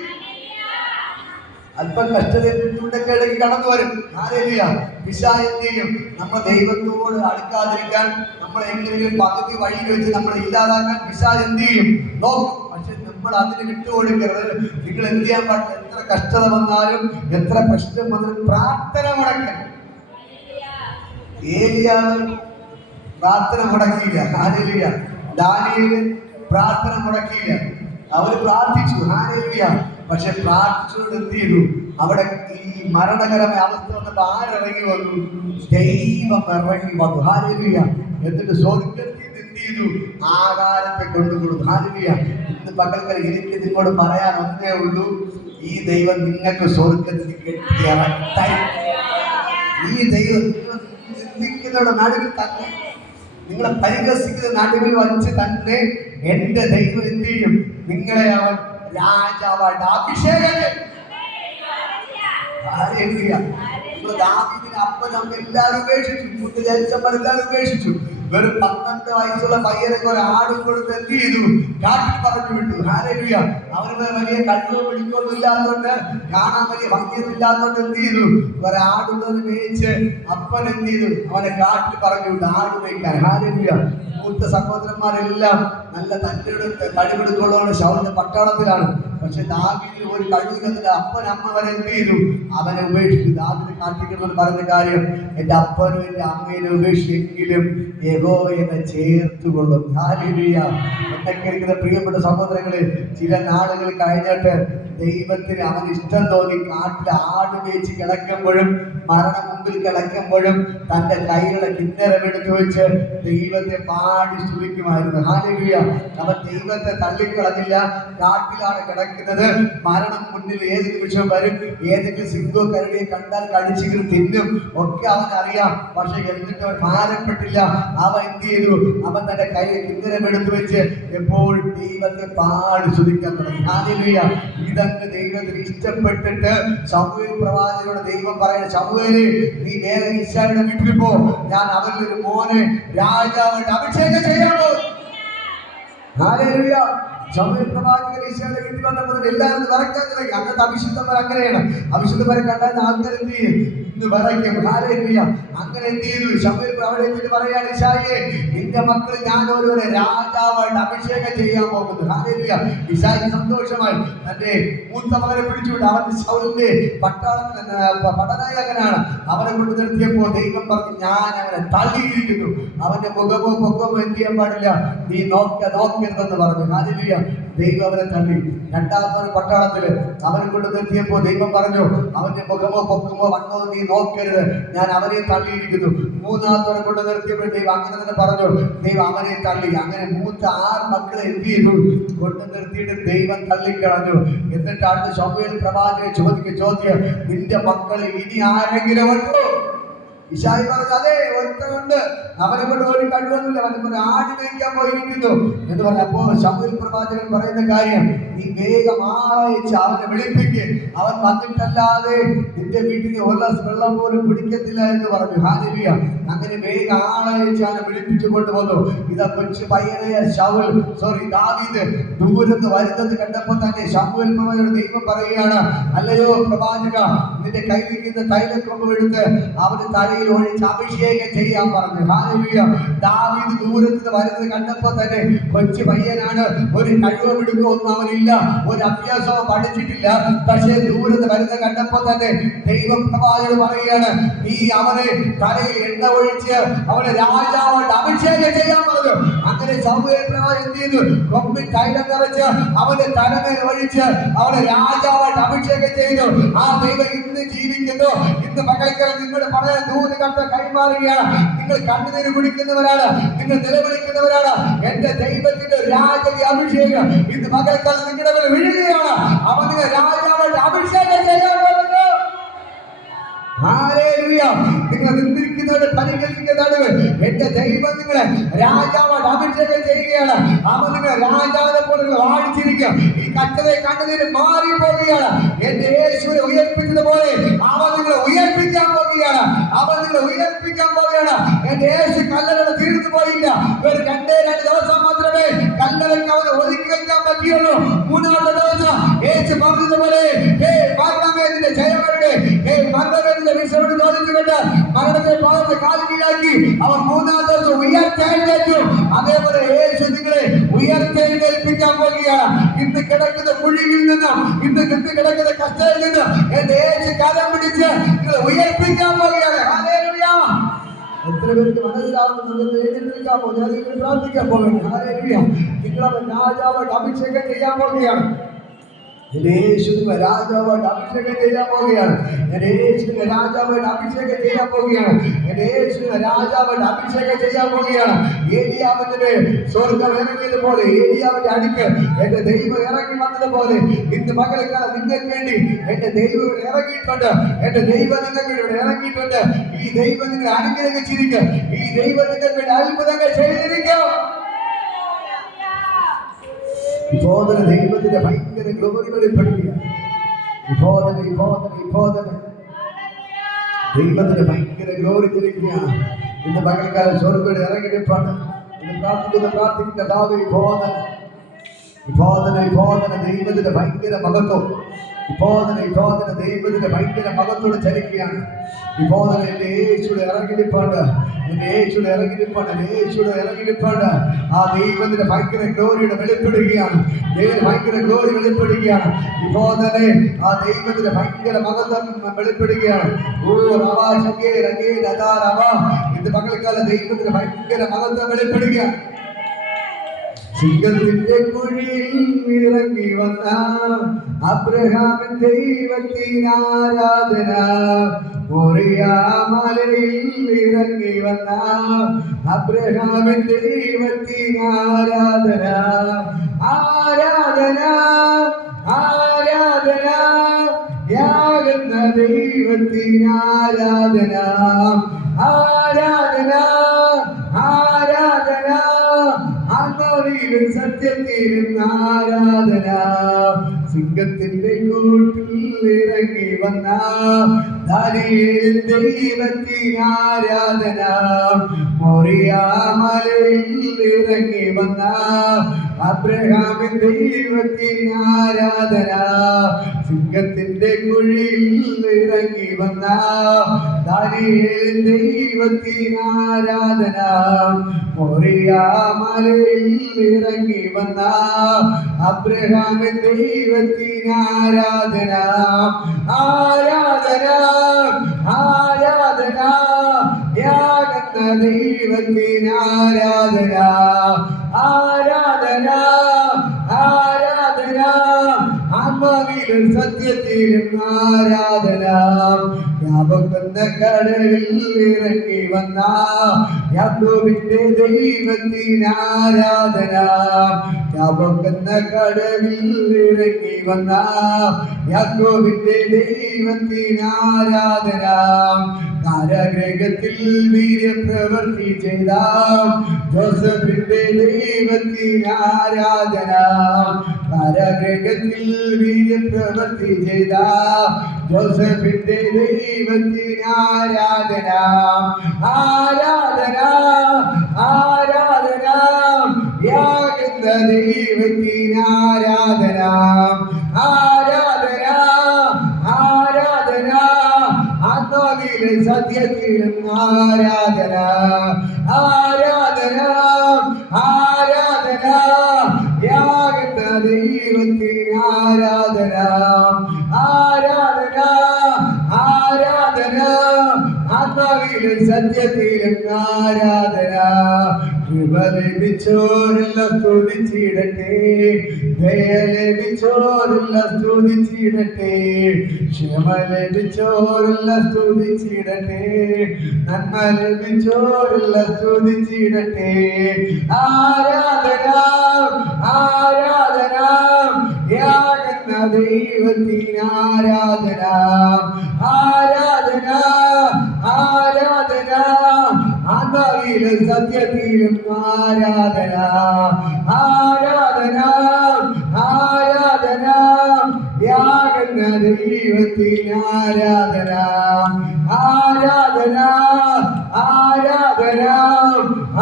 അല്പം കഷ്ടതയിലേക്ക് കടന്നു വരും. ഹല്ലേലൂയ. പിശാച് ചെയ്യും, നമ്മൾ ദൈവത്തോട് അടുക്കാതിരിക്കാൻ, നമ്മൾ എങ്ങനെയും പകുതി വഴിയിൽ വെച്ച് നമ്മളെ ഇല്ലാതാക്കാൻ പിശാച് എന്ത് ചെയ്യും നോക്കും. പക്ഷെ നമ്മൾ അതിന് വിട്ടുകൊടുക്കരുത്. നിങ്ങൾ എന്ത് ചെയ്യാൻ പാടില്ല? എത്ര കഷ്ടത വന്നാലും എത്ര പ്രശ്നം വന്നാലും പ്രാർത്ഥന മുടക്കരുത്. ഏലിയ പ്രാർത്ഥന മുടക്കിയില്ല. ഹല്ലേലൂയ. ദാനിയേല് പ്രാർത്ഥന മുടക്കിയില്ല. അവർ പ്രാർത്ഥിച്ചു. ഹല്ലേലൂയ. പക്ഷെ പ്രാർത്ഥിച്ചുകൊണ്ട് എന്ത് ചെയ്തു? അവിടെ ഈ മരണകരമായ അവസ്ഥ വന്നപ്പോ ആരിറങ്ങി വന്നു? ദൈവം ഇറങ്ങി വന്നു. ഹല്ലേലൂയ. എന്നിട്ട് സ്വർഗ്ഗത്തിൽ എന്ത് ചെയ്തു? ആകാരത്തെ കൊണ്ടുകൊടുത്തു. ഹല്ലേലൂയ. ഇന്ന് പകൽക്കൽ എനിക്ക് നിങ്ങളോട് പറയാൻ ഒന്നേ ഉള്ളൂ, ഈ ദൈവം നിങ്ങൾക്ക് സ്വർഗ്ഗത്തിൽ കെട്ടിയ ഈ ദൈവം നിങ്ങളുടെ നടുവിൽ തന്നെ, നിങ്ങളെ പരിഹസിക്കുന്ന നടുവിൽ വച്ച് തന്നെ എന്റെ ദൈവം എന്ത് ചെയ്യും? നിങ്ങളെ അവൻ രാജാവായിട്ട് അഭിഷേകം ചെയ്യും. ദാവീദിനെ അപ്പനമ്മ എല്ലാവരും ഉപേക്ഷിച്ചു. മുത്ത് ജനിച്ചവരെല്ലാവരും ഉപേക്ഷിച്ചു. വെറും 12 വയസ്സുള്ള പയ്യനൊക്കെ ഒരു ആടും കൊടുത്ത് എന്ത് ചെയ്തു? കാട്ടിൽ പറഞ്ഞു വിട്ടു. ഹല്ലേലൂയ. അവന് വലിയ കഴിവോ പിടിക്കൊന്നും ഇല്ലാത്തതുകൊണ്ട്, കാണാൻ വലിയ ഭംഗിയൊന്നും ഇല്ലാത്തതുകൊണ്ട് എന്ത് ചെയ്തു? ഒരാടുള്ളത് മേയിച്ച് അപ്പൻ എന്ത് ചെയ്തു? അവനെ കാട്ടിൽ പറഞ്ഞു വിട്ടു ആട് മേയ്ക്കാൻ. ഹല്ലേലൂയ. മൂത്ത സഹോദരന്മാരെല്ലാം നല്ല കഴിവെടുക്കുള്ളതാണ്. ശൗലിന്റെ പട്ടാളത്തിലാണ്. പക്ഷെ ദാവീദിന് ഒരു കഴിവില്ല. അപ്പൻ അമ്മ വരെ എന്ത് ചെയ്തു? അവനെ ഉപേക്ഷിച്ചു. ദാവീദ് കാട്ടിക്കുന്നത് പറഞ്ഞ കാര്യം, എന്റെ അപ്പനും എന്റെ അമ്മയെ ഉപേക്ഷിച്ചെങ്കിലും യഹോവയെ ചേർത്തുകൊള്ളും. ഹല്ലേലൂയ. എന്നൊക്കെ ഇരിക്കുന്ന പ്രിയപ്പെട്ട സഹോദരങ്ങളെ, ചില നാളുകൾ കഴിഞ്ഞിട്ട് ദൈവത്തിന് അവന് ഇഷ്ടം തോന്നി കാട്ടിൽ ആട് മേയിച്ച് കിടക്കുമ്പോഴും മരണം മുമ്പിൽ കിടക്കുമ്പോഴും തന്റെ കൈകളുടെ കിന്നരം എടുത്തു വെച്ച് ദൈവത്തെ പാടി സ്തുതിക്കുമായിരുന്നു. ഹല്ലേലൂയ. അവൻ ദൈവത്തെ തള്ളിക്കളഞ്ഞില്ല. കാട്ടിലാണ് കിടക്കുന്നത്. മരണം മുന്നിൽ ഏത് നിമിഷം വരും. ഏതെങ്കിലും സിംഹോ കരടിയെ കണ്ടാൽ കടിച്ചിട്ട് തിന്നും ഒക്കെ അവൻ അറിയാം. പക്ഷെ എന്നിട്ട് അവൻ ഭാരപ്പെട്ടില്ല. അവൻ എന്ത് ചെയ്തു? അവൻ തന്റെ കൈയിൽ കിന്നരം എടുത്തു വെച്ച് എപ്പോഴും ദൈവത്തെ പാടി സ്തുതിക്കാൻ തുടങ്ങി. ഹല്ലേലൂയ. ഇതങ്ങ് ദൈവത്തിന് ഇഷ്ടപ്പെട്ടിട്ട് ശമൂവേൽ പ്രവാചകനോട് ദൈവം പറയുന്നത്, ശമൂവേലേ, നീ വേറെ ഈശായുടെ വീട്ടിൽ പോ, ഞാൻ അവരിൽ ഒരു മോനെ രാജാവായിട്ട് അഭിഷേകം ചെയ്യാമോ? ഹല്ലേലൂയ. ശമൂവേൽ പ്രവാചകൻ ഈശോയുടെ വീട്ടിൽ വന്നപ്പോൾ എല്ലാവരും വിറയ്ക്കാൻ തുടങ്ങി. അന്നത്തെ അഭിഷിക്തന്മാർ അങ്ങനെയാണ്. അഭിഷിക്തന്മാരെ കണ്ടാൽ ആൾക്കാർ എന്ത് ചെയ്യും? ഇന്ന് വിറയ്ക്കും. ഹല്ലേലൂയ. അങ്ങനെ എന്ത് ചെയ്തു? ശമൂവേൽ പ്രവാചകൻ പറയാണ്, ഈശായെ, നിന്റെ മക്കൾ ഞാൻ ഓരോരെ രാജാവായിട്ട് അഭിഷേകം ചെയ്യാൻ പോകുന്നു. ഹല്ലേലൂയ. ഈശായ്ക്ക് സന്തോഷമായി. തന്റെ മൂത്ത മകനെ പിടിച്ചുകൊണ്ട് അവൻ ശൗലിന്റെ പടനായകനാണ്. അവനെ കൊണ്ട് നിർത്തിയപ്പോ ദൈവം പറഞ്ഞു, ഞാൻ അവനെ തള്ളിയിരിക്കുന്നു. അവന്റെ മുഖമോ പൊക്കമോ എന്ത് ചെയ്യാൻ പാടില്ല, നീ നോക്കരുതെന്ന് പറഞ്ഞു. ഹല്ലേലൂയ. ദൈവം അവനെ തള്ളി. രണ്ടാമത്തെ പട്ടാളത്തില് അവനെ കൊണ്ട് നിർത്തിയപ്പോ ദൈവം പറഞ്ഞു, അവന്റെ മുഖമോ പൊക്കമോ വണ്ണോ നീ നോക്കരുത്, ഞാൻ അവനെ തള്ളിയിരിക്കുന്നു. മൂന്നാമത്തെ കൊണ്ട് നിർത്തിയപ്പോൾ ദൈവം അങ്ങനെ തന്നെ പറഞ്ഞു, ദൈവം അവനെ തള്ളി. അങ്ങനെ മൂത്ത 6 മക്കളെ എന്ത് ചെയ്തു? കൊണ്ട് നിർത്തിയിട്ട് ദൈവം തള്ളിക്കളഞ്ഞു. എന്നിട്ട് അടുത്ത ശമൂവേൽ പ്രവാചകൻ ചോദിക്കും ചോദ്യം, നിന്റെ മക്കളിൽ ഇനി ആരെങ്കിലും ഉണ്ടോ? ഈശായി പറഞ്ഞു, അതെ, ഒരുത്തനുണ്ട്. അവനെ കൊണ്ട് ഒരു കഴിവൊന്നുമില്ല, അവനെ ഒരു ആട് മേയ്ക്കാൻ പോയിരിക്കുന്നു എന്ന് പറഞ്ഞപ്പോ ശമൂവേൽ പ്രവാചകൻ പറയുന്ന കാര്യം, നീ വേഗം ആളയച്ച് അവനെ വിളിപ്പിക്ക്. അവൻ വന്നിട്ടല്ലാതെ നിന്റെ വീട്ടിൽ ഒരു ഗ്ലാസ് വെള്ളം പോലും പിടിക്കത്തില്ല എന്ന് പറഞ്ഞു. ഹല്ലേലൂയ. അങ്ങനെ വേഗം ആളയച്ച് അവനെ വിളിപ്പിച്ചു കൊണ്ടുവന്നു. ഇതാ കൊച്ചു പയ്യനായ ദാവീദ് ദൂരത്ത് വരുന്നത് കണ്ടപ്പോ തന്നെ ശമൂവേൽ പ്രവാചകൻ ദൈവം പറയുകയാണ്, അല്ലയോ പ്രവാചക, നിന്റെ കയ്യിലിരിക്കുന്ന തൈലക്കൊമ്പ് എടുത്ത് അവന് തലയിൽ ഒഴിച്ച് അഭിഷേകം ചെയ്യാൻ പറഞ്ഞു. ഹല്ലേലൂയ. ദാവീദ് ദൂരത്ത് വരുന്നത് കണ്ടപ്പോ തന്നെ, കൊച്ചു പയ്യനാണ്, ഒരു കഴിവും എടുക്കൊന്നും അവനില്ല, ഒരു അഭ്യാസവും പഠിച്ചിട്ടില്ല. പക്ഷേ ദൂരത്ത് വരുന്നത് കണ്ടപ്പോ തന്നെ ദൈവം പ്രവാചകൻ പറയുകയാണ്, നീ അവനെ തലയിൽ എണ്ണ ഒഴിച്ച് അവനെ രാജാവായിട്ട് അഭിഷേകം ചെയ്യാൻ പറഞ്ഞു. അങ്ങനെ ശമൂവേൽ പ്രവാചകൻ എന്ത് ചെയ്തു? കൊമ്പിൽ തൈലം നിറച്ച് അവന്റെ തലമേൽ ഒഴിച്ച് അവനെ രാജാവായിട്ട് അഭിഷേകം ചെയ്തു. ആ ദൈവം ഇന്ന് ജീവിക്കുന്നു. ഇന്ന് പകൽക്കൽ നിങ്ങളുടെ പറയാൻ ദൂത് കണ്ട കൈമാറുകയാണ്. നിങ്ങൾ കണ്ണുനീര് കുടിക്കുന്നവരാണ്, നിങ്ങൾ നിലവിളിക്കുന്നവരാണ്. എന്റെ ദൈവത്തിന്റെ രാജകീയ അഭിഷേകം ഇന്ന് പകൽക്കൽ നിങ്ങളുടെ മേൽ വീഴുകയാണ്. അവൻ നിങ്ങൾ രാജാവായിട്ട് അഭിഷേകം ചെയ്യാൻ പോകുന്നു. ഹല്ലേലൂയ. നിങ്ങൾ നിന്നിരിക്കുന്നവരെ പരിഹരിക്കുന്നതാണ്. എന്റെ ദൈവം നിങ്ങളെ രാജാവായിട്ട് അഭിഷേകം ചെയ്യുകയാണ്. അവൻ നിങ്ങളെ രാജാവിനെ പോലെ വാഴിച്ചിരിക്കുക. ഈ കറ്റതെ കണ്ണുനീര് മാറിപ്പോകുകയാണ്. എന്റെ യേശുവിനെ ഉയർപ്പിച്ചതുപോലെ അവൻ നിങ്ങളെ ഉയർപ്പിക്കാൻ പോവുകയാണ്. അവൻ നിങ്ങളെ ഉയർപ്പിക്കാൻ പോവുകയാണ്. എന്റെ യേശു കല്ലറ തീർന്നു പോയില്ല. ഒരു 2 ദിവസം മാത്രമേ കല്ലറയ്ക്ക് അവനെ ഒതുക്കി വെക്കാൻ പറ്റിയുള്ളൂ. 3ാമത്തെ ദിവസം യേശു പറഞ്ഞതുപോലെ, ഹേ മരണമേതിന്റെ ജയമരുടെ, ഹേ മരണമേതിന്റെ വിഷയോട് ചോദിച്ചുകൊണ്ട് മരണത്തെ പാദത്തെ കാൽ കീഴാക്കി അവൻ 3ാം ദിവസം ഉയർത്തെഴുന്നേറ്റു. അതേപോലെ യേശു നിങ്ങളെ ഉയർത്തെഴുന്നേൽപ്പിക്കാൻ പോകുകയാണ്. ഇന്ന് കിടക്കുന്ന കുഴിയിൽ നിന്നും, ഇന്ന് കിടക്കുന്ന കഷ്ടയിൽ നിന്നും എന്റെ യേശു കരം പിടിച്ച് നിങ്ങൾ ഉയർപ്പിക്കാൻ പോകുകയാണ്. ഹല്ലേലൂയ. എത്ര പേർക്ക് മനസ്സിലാവുന്നു? നമുക്ക് എഴുന്നേൽക്കാമോ? ഞാൻ പ്രാർത്ഥിക്കാൻ പോകുന്നു. ഹല്ലേലൂയ. നിങ്ങളെ രാജാവായിട്ട് അഭിഷേകം ചെയ്യാൻ പോകുകയാണ്. യേശുവിനെ രാജാവായിട്ട് അഭിഷേകം ചെയ്യാൻ പോവുകയാണ്. യേശുവിനെ രാജാവായിട്ട് അഭിഷേകം ചെയ്യാൻ പോവുകയാണ്. യേശുവിനെ രാജാവായിട്ട് അഭിഷേകം ചെയ്യാൻ പോവുകയാണ്. ഏലിയാവിന്റെ സ്വർഗ്ഗം ഇറങ്ങിയതുപോലെ, ഏലിയാവിന്റെ അടുക്ക് എന്റെ ദൈവം ഇറങ്ങി വന്നതുപോലെ ഇന്ന് പകൽക്കാലം നിങ്ങൾക്ക് വേണ്ടി എന്റെ ദൈവം ഇറങ്ങിയിട്ടുണ്ട്. എന്റെ ദൈവം നിങ്ങൾക്ക് ഇവിടെ ഇറങ്ങിയിട്ടുണ്ട്. ഈ ദൈവം നിങ്ങൾ അനുഗ്രഹിച്ചിരിക്കും. ഈ ദൈവം നിങ്ങൾക്ക് വേണ്ടി അത്ഭുതങ്ങൾ ചെയ്തിരിക്കും. ഇപ്പോതന്നെ ദൈവത്തിന്റെ ഭയങ്കര ഗ്ലോറി വെളിപ്പെടുത്തുക. ഇപ്പോതന്നെ ദൈവത്തിന്റെ ഭയങ്കര ഗ്ലോറി തെളിക്കുകയാണ്. ഇന്ന് പകൽക്കാലം സ്വർഗ്ഗം ഇറങ്ങിയിട്ടുണ്ട്. ഇന്ന് പ്രാർത്ഥിക്കുന്ന ദാവീദ് ഇപ്പോതന്നെ ദൈവത്തിന്റെ ഭയങ്കര മഹത്വം, ഇപ്പോതന്നെ ദൈവത്തിന്റെ ഭയങ്കര മഹത്വം ചലിക്കുകയാണ്. ഇപ്പോതന്നെ എന്റെ യേശുടെ ഇറങ്ങിയിരിപ്പാണ്ട്, എന്റെ യേശുടെ ഇറങ്ങിയിരിപ്പാണ്ട് ആ ദൈവത്തിന്റെ ഭയങ്കര ഗ്ലോറിയുടെ വെളിപ്പെടുകയാണ്. ദൈവത്തിന്റെ ഭയങ്കര ഗ്ലോറി വെളിപ്പെടുകയാണ്. ഇപ്പോതന്നെ ആ ദൈവത്തിന്റെ ഭയങ്കര മഹത്വം വെളിപ്പെടുകയാണ്. ഇന്ന് പകൽക്കാലം ദൈവത്തിന്റെ ഭയങ്കര മഹത്വം വെളിപ്പെടുകയാണ്. സിംഹത്തിന്റെ കുഴിയിൽ ഇറങ്ങി വന്ന അബ്രഹാമിൻ ദൈവത്തിന് ആരാധന. മോറിയാ മലയിൽ ഇറങ്ങി വന്ന അബ്രഹാമിൻ ദൈവത്തിന് ആരാധന. ആരാധന ആരാധന യാകുന്ന ദൈവത്തിന് ആരാധന. ആരാധന ആരാധന ആത്മാവിലും സത്യത്തിലും ആരാധന. സിംഹത്തിന്റെ കൂട്ടിൽ ഇറങ്ങി വന്ന ദാനിയേൽ ദൈവത്തിന് ആരാധന. മോറിയാ മലയിൽ ഇറങ്ങി വന്ന അബ്രഹാമിൻ ദൈവത്തിന് ആരാധന. സിംഹത്തിന്റെ കുഴിയിൽ ഇറങ്ങി വന്ന ദാനിയേൽ ദൈവത്തിന് ആരാധന. മോറിയാ മലയിൽ ഇറങ്ങി വന്ന അബ്രഹാമിൻ ദൈവത്തിന് ആരാധന. ആരാധന ആരാധന യാകുന്ന ദൈവത്തിന് ആരാധന. ആരാധന ആരാധന ആത്മാവിലും സത്യത്തിലും ആരാധന. യാബോക്കുന്ന കടലിൽ ഇറങ്ങി വന്ന യാക്കോബിന്റെ ദൈവത്തിന് ആരാധന. യാബോക്കുന്ന കടലിൽ ഇറങ്ങി വന്ന യാക്കോബിന്റെ ദൈവത്തിന് ആരാധന. കാരാഗൃഹത്തിൽ വീര്യപ്രവൃത്തി ചെയ്ത ജോസഫിന്റെ ദൈവത്തിന് ആരാധന. കാരാഗൃഹത്തിൽ വീര്യപ്രവൃത്തി ചെയ്ത ജോസഫിന്റെ ദൈവത്തിന് ആരാധന. ആരാധന ആരാധന യാകുന്ന ദൈവത്തിന് ആരാധന. ആരാധന ആരാധന ആത്മാവിലും സത്യത്തിലും ആരാധന. ആരാധന ആരാധന യാകുന്ന ദൈവത്തിന് ആരാധന. ആരാധന ആരാധന ആത്മാവിലും സത്യത്തിലും ആരാധന. കൃപ ലഭിച്ചോരെല്ലാം സ്തുതിച്ചിടട്ടെ, ദയ ലഭിച്ചോരെല്ലാം സ്തുതിച്ചിടട്ടെ, ക്ഷമ ലഭിച്ചോരെല്ലാം സ്തുതിച്ചിടട്ടെ, നന്മ ലഭിച്ചോരെല്ലാം സ്തുതിച്ചിടട്ടെ. ആരാധന ആരാധന യാകുന്ന ദൈവത്തിന് ആരാധന. ആരാധന ആരാധന ആത്മാവിലും സത്യത്തിലും ആരാധന. ആരാധന ആരാധന യാകുന്ന ദൈവത്തിന് ആരാധന. ആരാധന ആരാധന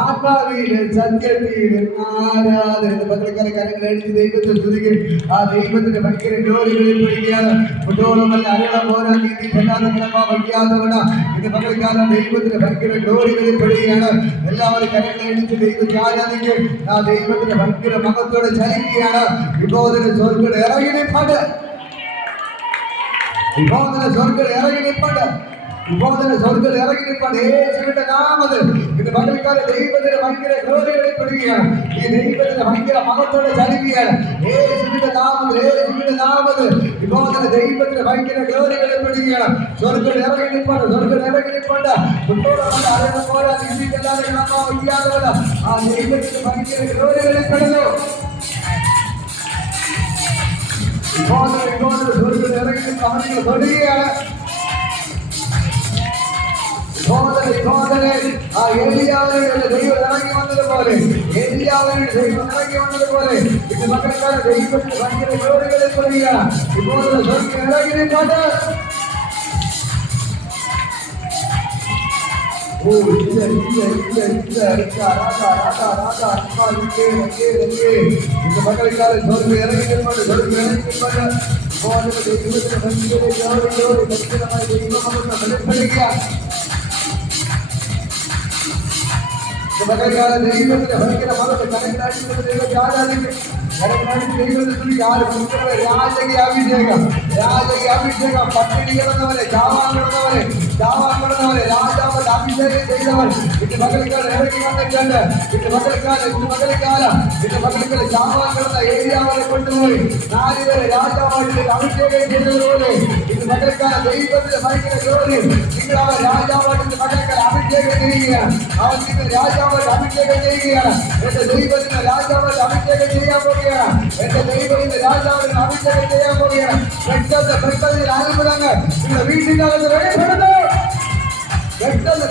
ആത്മാവിലും സത്യത്തിൽ ആരാധന. പകൽക്കാല കരങ്ങൾ അടിച്ച് ദൈവത്തെ സ്തുതിക്കും. ആ ദൈവത്തിന്റെ ഭയങ്കര ഗ്ലോറികളിൽ പെടുകയാണ്. കുട്ടോളമല്ല അരളം പോരാ നീതി ചെല്ലാതെ കിടപ്പാ വയ്യാത്തവണ ഇത് പകൽക്കാലം ദൈവത്തിന്റെ ഭയങ്കര ഗ്ലോറികളിൽ പെടുകയാണ്. എല്ലാവരും കരങ്ങൾ അടിച്ച് ദൈവത്തെ ആരാധിക്കും. ആ ദൈവത്തിന്റെ ഭയങ്കര മഹത്വത്തോടെ ചലിക്കുകയാണ്. വിഭോധന സ്വർഗ്ഗം ഇറങ്ങി നിൽപ്പുണ്ട്. വിഭോധന സ്വർഗ്ഗം ഇറങ്ങി നിൽപ്പുണ്ട്. വിഭോധന സ്വർഗ്ഗം ഇറങ്ങി നിൽപ്പുണ്ട്. യേശുവിന്റെ നാമത്തിൽ ഇത് പകൽക്കാലം ദൈവത്തിന്റെ ഭയങ്കര ഗ്ലോറി വെളിപ്പെടുകയാണ്. ഈ ദൈവത്തിന്റെ ഭയങ്കര മഹത്വത്തോടെ ചലിക്കുകയാണ്. യേശുവിന്റെ നാമത്തിൽ, യേശുവിന്റെ നാമത്തിൽ വിഭോധന ദൈവത്തിന്റെ ഭയങ്കര ഗ്ലോറി വെളിപ്പെടുകയാണ്. സ്വർഗ്ഗം ഇറങ്ങി നിൽപ്പുണ്ട്. സ്വർഗ്ഗം ഇറങ്ങി നിൽപ്പുണ്ട്. കുട്ടോളമല്ല അറിയാൻ പോരാ നീതിക്കല്ലാതെ കിടപ്പാ വയ്യാത്തവന ആ ദൈവത്തിന്റെ ഭയങ്കര ഗ്ലോറി വെളിപ്പെടുന്നു. സ്വർഗ്ഗം ഇറങ്ങി അവനെ തൊടുകയാണ്. ആ ഏലിയാവിന്റെ ദൈവം ഇറങ്ങി വന്നതുപോലെ, ഏലിയാവിന്റെ ദൈവം ഇറങ്ങി വന്നതുപോലെ ഇത് മകൾക്കാല ദൈവത്തിന് ഭയങ്കര ഗ്ലോറികളിൽ പെടുകയാണ്. ഇപ്പോൾ സ്വർഗ്ഗം ഇറങ്ങി നിൽപ്പുണ്ട്. മകൾക്കാല സ്വർഗ്ഗം ഇറങ്ങി നിൽപ്പുണ്ട്. സ്വർഗ്ഗം ഇറങ്ങി നിൽപ്പുണ്ട്. ദൈവത്തിന് ഭയങ്കര ഗ്ലോറി ഭയങ്കരമായി ദൈവമൊന്ന് വെളിപ്പെടുകയാണ്. പകൽക്കാല ദൈവത്തിന്റെ ഭയങ്കര മതത്തെ കരങ്ങളായിട്ട് ദൈവത്തെ ആരാധിക്കും. കരങ്ങളായിട്ട് ദൈവത്തെ തുണിക്ക് രാജകീയ അഭിഷേകം, രാജകീയ അഭിഷേകം. പട്ടിണി കിടന്നവരെ, ചാവാൻ കിടന്നവരെ രാജാവിന്റെ അഭിഷേകം ചെയ്തവൻ ഇത് പകൽക്കാലം ഇറങ്ങി വന്നിട്ടുണ്ട്. ഇത് പകൽക്കാലം ചാവാൻ കിടന്ന ഏരിയാവരെ കൊണ്ടുപോയി 4 പേരെ രാജാവായിട്ട് അഭിഷേകം ചെയ്തതുപോലെ ഇത് പകൽക്കാലം ദൈവത്തിന്റെ ഭയങ്കര ഗ്ലോറി നിങ്ങൾ അവൻ രാജാവായിട്ട് പകൽക്കാലം അഭിഷേകം ചെയ്യുകയാണ്. അവൻ നിങ്ങൾ രാജാവായിട്ട് അഭിഷേകം ചെയ്യുകയാണ്. എന്റെ ദൈവത്തിന് രാജാവായിട്ട് അഭിഷേകം ചെയ്യാൻ പോകുകയാണ്. എന്റെ ദൈവത്തിന്റെ രാജാവിന് അഭിഷേകം ചെയ്യാൻ പോകുകയാണ്. പെട്ടെന്ന് അത്ഭുതങ്ങൾ നിങ്ങളുടെ വീട്ടിനകത്ത് വെളിപ്പെടുന്നു. പെട്ടെന്ന്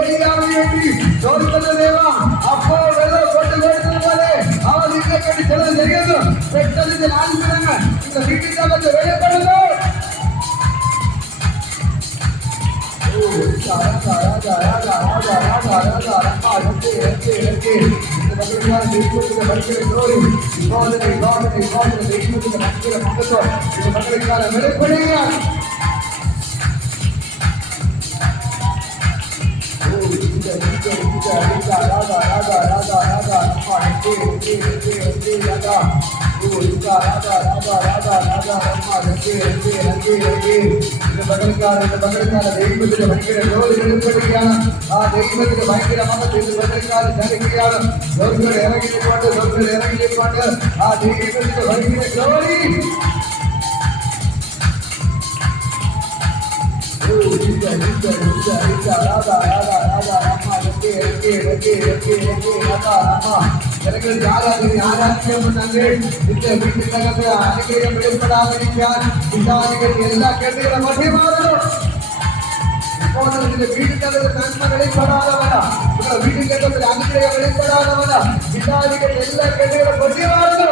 ഏലിയാവിന് വേണ്ടി ചോദിക്കുന്ന ദൈവം അപ്പോൾ വെള്ളം കൊണ്ടുപോയതുപോലെ അവൻ നിങ്ങൾക്ക് വേണ്ടി ചിലത് ചെയ്യുന്നു. പെട്ടെന്ന് ചില അത്ഭുതങ്ങൾ നിങ്ങളുടെ വീട്ടിനകത്ത് വെളിപ്പെടുന്നു. വെളിപ്പെടുകയാണ്. ദൈവത്തിന്റെ ഭയങ്കര ഗ്ലോറി വെളിപ്പെടുകയാണ്. ആ ദൈവത്തിന്റെ ഭയങ്കര മതത്തിൽ പകൽക്കാലം ചലിക്കുകയാണ്. സ്വർഗ്ഗം ഇറങ്ങി നിൽപ്പുണ്ട്. സ്വർഗ്ഗം ഇറങ്ങി നിൽപ്പുണ്ട്. ആ ദൈവത്തിന്റെ ഭയങ്കര ഗ്ലോറി. ജനങ്ങൾ ആരാധിക്കുന്നുണ്ടെങ്കിൽ നിന്റെ വീട്ടിനകത്ത് അനുഗ്രഹം വെളിപ്പെടാതിരിക്കാൻ പിതാവികൾ എല്ലാ കേട്ടുകളും മധ്യമാകുന്നു. ഇപ്പോൾ നിന്റെ വീട്ടിനകത്ത് നന്മ വെളിപ്പെടാതവന, നിങ്ങളുടെ വീട്ടിനകത്ത് അനുഗ്രഹം വെളിപ്പെടാതവന പിതാവികൾ എല്ലാ കേട്ടുകളും മധ്യമാകുന്നു.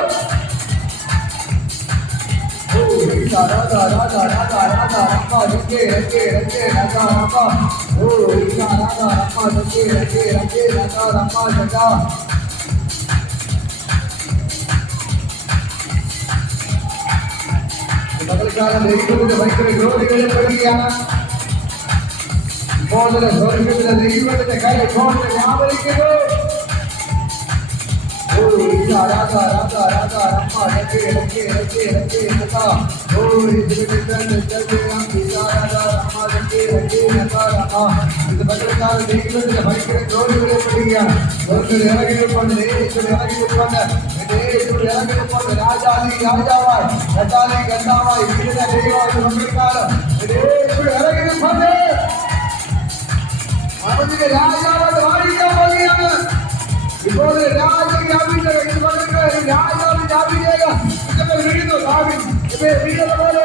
പകൽക്കാലം ദൈവത്തിന്റെ ഭയങ്കര ഗ്ലോറി വെളിപ്പെടുകയാണ്. ഇപ്പോൾ സ്വർഗ്ഗത്തിലെ ദൈവത്തിന്റെ കാര്യം വ്യാപരിക്കുന്നു. ദൈവത്തിന്റെ ഭയങ്കര ഗ്ലോറി വെളിപ്പെടുകയാണ്. ഇറങ്ങിയിട്ടുണ്ട്. ഇറങ്ങിയിട്ടുണ്ട്. രാജാവായി ഗണ്ടാവായി വീടിന്റെ ദൈവമായി പകൽക്കാലം ഇറങ്ങിയിട്ടുണ്ട്. അവന്റെ രാജാവായിട്ട് വാഴിക്കാൻ പോവുകയാണ്. ഇപ്പോൾ രാജാവിന്റെ അഭിഷേകം രാജാവിന്റെ അഭിഷേകം വീഴുന്നു. വീഴുന്ന പോലെ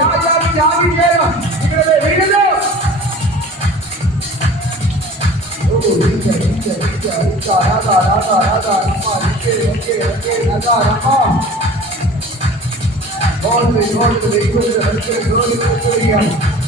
രാജാവിന്റെ അഭിഷേകം നിങ്ങളുടെ വീഴുന്നു.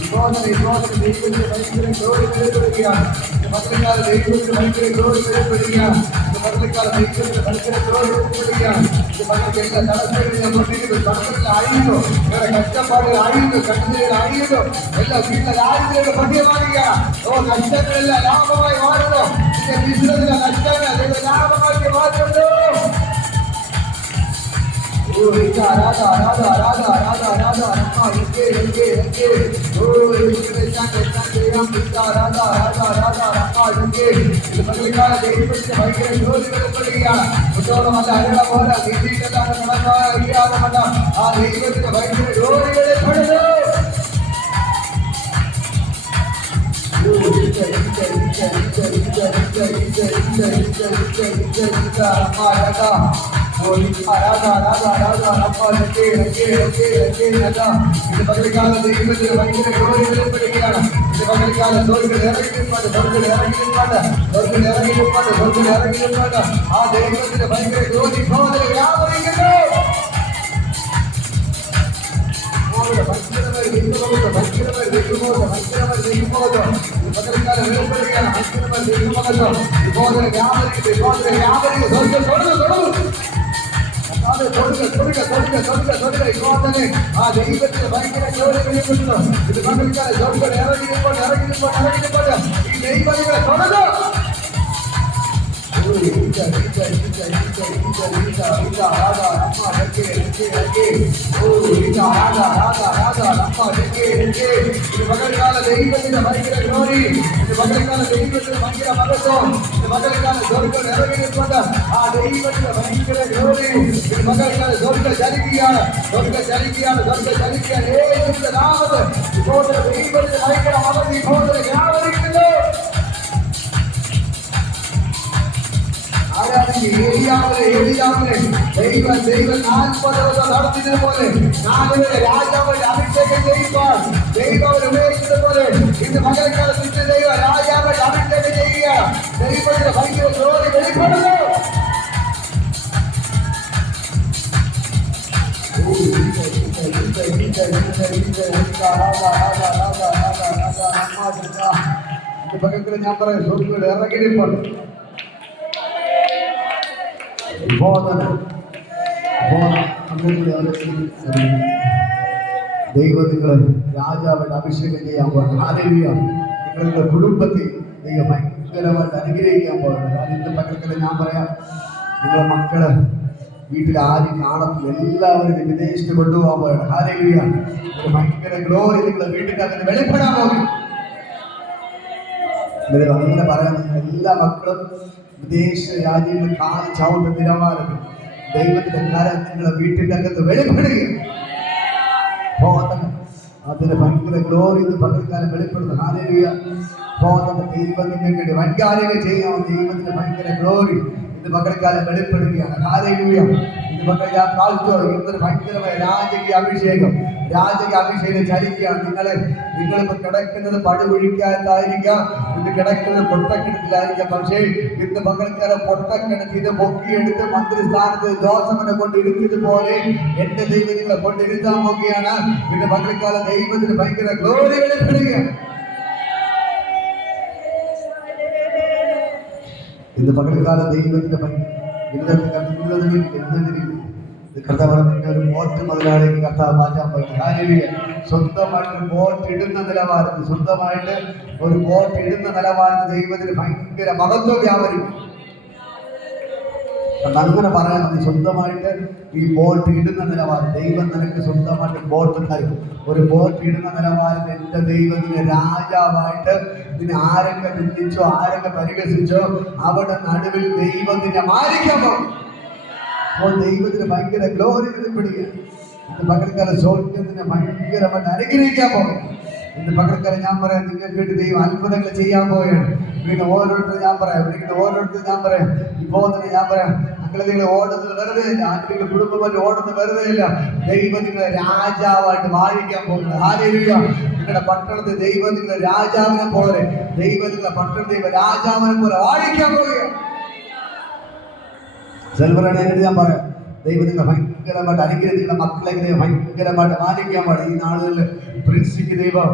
ദൈവത്തിന് ഭയങ്കര ഗ്ലോറി വെളിപ്പെടുകയാണ്. പകൽക്കാലം ദൈവത്തിന് ഭയങ്കര ഗ്ലോറി വെളിപ്പെടുകയാണ്. പകൽക്കാലം ദൈവത്തിന് ഭയങ്കര ഗ്ലോറി വെളിപ്പെടുകയാണ്. പകൽ എല്ലാ തടസ്സങ്ങളും ഞാൻ കൊണ്ടിരിക്കുന്നു. തടസ്സങ്ങളായിരുന്നു, ഞങ്ങളുടെ കഷ്ടപ്പാടുകളായിരുന്നു, കണ്ണുകളായിരുന്നു, എല്ലാ വീട്ടിലെ രാജ്യങ്ങളുടെ പദ്യമാണിക. ഓ, നഷ്ടങ്ങളെല്ലാം ലാഭമായി മാറുന്നു. ബിസിനസ്സിലെ നഷ്ടങ്ങൾ ലാഭമാക്കി മാറ്റുന്നു. പകൽക്കാലം ദൈവത്തിന് ഭയങ്കര ഗ്ലോറി വെളിപ്പെടുകയാണ്. ഇത് പകൽക്കാലം സ്വർഗ്ഗത്തിൽ ഇറങ്ങിയിട്ടുണ്ട്, സ്വർഗ്ഗത്തിൽ ഇറങ്ങിയിട്ടുണ്ട്, സ്വർഗ്ഗത്തിൽ ഇറങ്ങിയിട്ടുണ്ട്, സ്വർഗ്ഗത്തിൽ ഇറങ്ങിയിട്ടുണ്ട്. ആ ദൈവത്തിന് ഭയങ്കര ഗ്ലോറി സഹോദരൻ വ്യാപരിക്കുന്നു. ഭയങ്കരമായി ദൈവമോദം, ഭയങ്കരമായി ദൈവമോദം, ഭയങ്കരമായി ദൈവമോദം. പകൽക്കാലം വെളിപ്പെടുകയാണ്. ഭയങ്കരമായി ദൈവമോദം. സഹോദരൻ വ്യാപരിക്കുന്നു, സഹോദരൻ വ്യാപരിക്കുന്നു. സ്വർഗ്ഗം തുടങ്ങും. ആ ദൈവത്തിന് ഭയങ്കര ജോലി വെളിപ്പെടുന്നു. ഇത് പകൽക്കാലം സ്വർഗ്ഗം ഇറങ്ങിയിപ്പോൾ ഈ ദൈവങ്ങളെ തുടങ്ങും. പകൽക്കാല ദൈവത്തിന്റെ ഭയങ്കര ഗ്ലോറി, പകൽക്കാല ദൈവത്തിന്റെ ഭയങ്കര മഹത്വം, പകൽക്കാല സ്വർഗ്ഗം ഇറങ്ങിയിട്ടുണ്ട്. ആ ദൈവത്തിന്റെ ഭയങ്കര ഗ്ലോറി, പകൽക്കാല സ്വർഗ്ഗം ചലിക്കുകയാണ്, സ്വർഗ്ഗം ചലിക്കുകയാണ്, സ്വർഗ്ഗം ചലിക്കുകയാണ്. യേശുവിന്റെ നാമത്തിൽ സഹോദര ദൈവത്തിന്റെ ഭയങ്കര മഹത്വം സഹോദരൻ വ്യാപരിക്കുന്നു. ദൈവം 40 ദിവസം നടത്തിയത് പോലെ 4 പേരെ രാജാവിന്റെ അഭിഷേകം ചെയ്യുമ്പോൾ ദൈവം ഉപയോഗിച്ചത് പോലെ ഇന്ന് പകൽക്കാലത്ത് ദൈവം രാജാവിന്റെ അഭിഷേകം ചെയ്യുക. ദൈവത്തിന്റെ ഭയങ്കര ജോലി വെളിപ്പെടുന്നു. പകൽക്കാലം ഞാൻ പറയാം സ്വർഗ്ഗത്തിൽ ഇറങ്ങിയിട്ടുണ്ട്. ദൈവം നിങ്ങളെ രാജാവായിട്ട് അഭിഷേകം ചെയ്യാൻ പോകണം. ഹല്ലേലൂയ. നിങ്ങളുടെ കുടുംബത്തിൽ ദൈവം ഭയങ്കരമായിട്ട് അനുഗ്രഹിക്കാൻ പോകണം. ഇന്ന് പകൽക്കാലം ഞാൻ പറയാം, നിങ്ങളുടെ മക്കള് വീട്ടിൽ ആരും കാണത്തില്ല, എല്ലാവരും വിദേശത്ത് കൊണ്ടുപോകാൻ പോകണം. ഹല്ലേലൂയ. ഒരു ഭയങ്കര ഗ്ലോറി നിങ്ങളുടെ വീട്ടിനകത്ത് വെളിപ്പെടാൻ പോകും. അങ്ങനെ പറയാൻ എല്ലാ മക്കളും വിദേശ രാജ്യങ്ങളിൽ കാല് ചവിട്ട് നിലവാരം ദൈവത്തിന്റെ കരം നിങ്ങളുടെ വീട്ടിന്റെ അകത്ത് വെളിപ്പെടുകയും അതിന് ഭയങ്കര ഗ്ലോറി ഇത് പകൽക്കാലം വെളിപ്പെടുന്നു. ഹല്ലേലൂയ. ദൈവം നിങ്ങൾക്ക് വേണ്ടി വൻകാര്യങ്ങൾ ചെയ്യാം. ദൈവത്തിന്റെ ഭയങ്കര ഗ്ലോറി ഇത് പകൽക്കാലം വെളിപ്പെടുകയാണ്. ഹല്ലേലൂയ. ഇത് പകൽക്കാലം പ്രാർത്ഥിച്ചോ. ഇന്നൊരു ഭയങ്കരമായ രാജകീയ അഭിഷേകം ചലിക്കുകയാണ്. നിങ്ങളിപ്പോ കിടക്കുന്നത് പടുകുഴിക്കാത്തായിരിക്കാം, ഇന്ന് കിടക്കുന്നത് പൊട്ടക്കിണറ്റിലായിരിക്കാം. പക്ഷേ ഇന്ന് പകൽക്കാലം പൊട്ടക്കിണറ്റ് ഇത് പൊക്കിയെടുത്ത് മന്ത്രിസ്ഥാനത്ത് ജോസഫിനെ കൊണ്ട് ഇരുത്തിയതുപോലെ എന്റെ ദൈവം നിങ്ങളെ കൊണ്ടിരുത്താൻ പോകുകയാണ്. ഇന്ന് പകൽക്കാലം ദൈവത്തിന് ഭയങ്കര ഗ്ലോറി വെളിപ്പെടുകയാണ്. ഇന്ന് പകൽക്കാലം ദൈവത്തിന്റെ ഒരു ബോട്ട് മുതലാളിക്ക് കർത്താവ് മാറ്റാൻ പറ്റും. ഹല്ലേലൂയ. സ്വന്തമായിട്ട് ബോട്ട് ഇടുന്ന നിലവാരത്തിൽ, സ്വന്തമായിട്ട് ഒരു ബോട്ട് ഇടുന്ന നിലവാരത്തിൽ ദൈവത്തിന് ഭയങ്കര മഹത്വം വ്യാപരിക്കും. അങ്ങനെ പറയാൻ മതി. സ്വന്തമായിട്ട് ഈ ബോട്ട് ഇടുന്ന നിലവാരം ദൈവം നിനക്ക് സ്വന്തമായിട്ട് ബോട്ട് ഉണ്ടാക്കും. ഒരു ബോട്ട് ഇടുന്ന നിലവാരത്തിൽ എന്റെ ദൈവത്തിന് രാജാവായിട്ട് നിന്നെ ആരൊക്കെ നിന്ദിച്ചോ, ആരൊക്കെ പരിഹസിച്ചോ അവിടെ നടുവിൽ ദൈവം നിന്നെ മാനിക്കാൻ പോകും. അപ്പോൾ ദൈവത്തിന് ഭയങ്കര ഗ്ലോറി വെളിപ്പെടുക. ഇന്ന് പകൽക്കാലം സ്വർഗ്ഗത്തിനെ ഭയങ്കരമായിട്ട് അനുഗ്രഹിക്കാൻ പോകും. ഇന്ന് പകൽക്കാലം ഞാൻ പറയാം, നിങ്ങൾക്ക് വേണ്ടി ദൈവം അത്ഭുതങ്ങൾ ചെയ്യാൻ പോവുകയാണ്. പിന്നെ ഓരോരുത്തരും ഞാൻ പറയാം, ഇപ്പോൾ തന്നെ ഞാൻ പറയാം, നിങ്ങൾ ഓടുന്നത് വെറുതെ ഇല്ല, നിങ്ങളുടെ കുടുംബമായിട്ട് ഓടുന്നത് വെറുതെ ഇല്ല. ദൈവം നിങ്ങളെ രാജാവായിട്ട് വാഴിക്കാൻ പോകുന്നത്. ഹല്ലേലൂയ. നിങ്ങളുടെ പട്ടണത്തിൽ ദൈവം നിങ്ങളെ രാജാവിനെ പോലെ, ദൈവം നിങ്ങളുടെ പട്ടണം ദൈവം രാജാവിനെ പോലെ വാഴിക്കാൻ പോവുക. സെൽവറാണ് ഞാൻ പറയാം, ദൈവം നിങ്ങളെ ഭയങ്കരമായിട്ട് അനുഗ്രഹിച്ച് നിങ്ങളുടെ മക്കളെ ദൈവം ഭയങ്കരമായിട്ട് മാനിക്കാൻ പാടില്ല. ഈ നാളുകളിൽ പ്രിൻസിക്ക് ദൈവം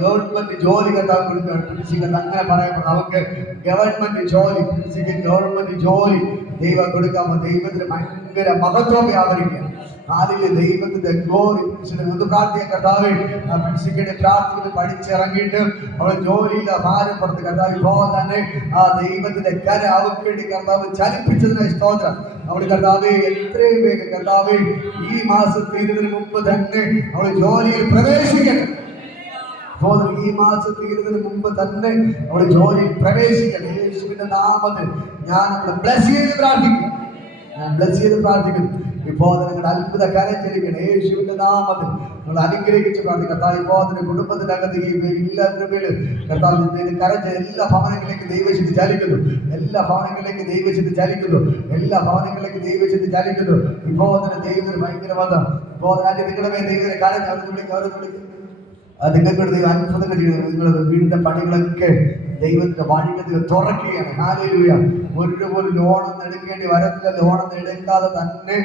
ഗവൺമെന്റ് ജോലി കത്താൻ കൊടുക്കുകയാണ്. പ്രിൻസിക്ക് അങ്ങനെ പറയപ്പെടും, അവർക്ക് ഗവൺമെന്റ് ജോലി, പ്രിൻസിക്ക് ഗവൺമെന്റ് ജോലി ദൈവം കൊടുക്കാമോ? ദൈവത്തിന് ഭയങ്കര മഹത്വം വ്യാപരിക്കുക. ആദ്യം ദൈവത്തിന്റെ ഗ്ലോറി ഒന്ന് പ്രാർത്ഥിക്കാൻ കർത്താവേ, പ്രിൻസിക്കയുടെ പ്രാർത്ഥിക്കുന്നത് പഠിച്ചിറങ്ങിയിട്ട് അവൾ ജോലിയില്ല ഭാരപ്പെടുത്തി കർത്താവ് ഇപ്പോൾ തന്നെ ആ ദൈവത്തിന്റെ കര അവർക്ക് വേണ്ടി കർത്താവ് ചലിപ്പിച്ചതിനെ സ്തോത്രം. അവൾ കർത്താവെ എത്രയും വേഗം കർത്താവെ ഈ മാസം തീരുന്നതിന് മുമ്പ് തന്നെ അവൾ ജോലിയിൽ പ്രവേശിക്കണം. ഈ മാസം തീരുന്നതിന് മുമ്പ് തന്നെ അവൾ ജോലിയിൽ പ്രവേശിക്കണം. യേശുവിന്റെ നാമത്തിൽ ഞാൻ അവളെ ബ്ലസ് ചെയ്ത് പ്രാർത്ഥിക്കുന്നു. ഞാൻ ബ്ലസ് ചെയ്ത് പ്രാർത്ഥിക്കുന്നു. ഇപ്പോൾ നിങ്ങളുടെ അത്ഭുത കരം ചലിക്കണം യേശുവിന്റെ നാമത്തിൽ. നിങ്ങൾ അനുഗ്രഹിച്ച് പ്രാർത്ഥിക്കും കർത്താവ്. ഇപ്പോൾ അതിന്റെ കുടുംബത്തിന്റെ അകത്ത് ഈ എല്ലാവരുടെ മേലും കർത്താവ് കരച്ച് എല്ലാ ഭവനങ്ങളിലേക്ക് ദൈവശക്തി ചലിക്കുന്നു. എല്ലാ ഭവനങ്ങളിലേക്ക് ദൈവശക്തി ചലിക്കുന്നു. എല്ലാ ഭവനങ്ങളിലേക്ക് ദൈവശക്തി ചലിക്കുന്നു. ഇപ്പോൾ അതിന് ദൈവത്തിന് ഭയങ്കരവാദം. ഇപ്പോൾ അതിന് നിങ്ങളുടെ മേൽ ദൈവത്തിന് കരഞ്ഞ് അവരെ വിളിക്കും. നിങ്ങൾക്ക് ദൈവം അത്ഭുതങ്ങൾ ചെയ്യുന്നത്. നിങ്ങളുടെ വീടിന്റെ പണികളൊക്കെ ദൈവത്തിന്റെ വഴികൾ തുറക്കുകയാണ്. ഹല്ലേലൂയ. ഒരു ലോണൊന്നും എടുക്കേണ്ടി വരത്തില്ല. ലോണൊന്നും എടുക്കാതെ തന്നെ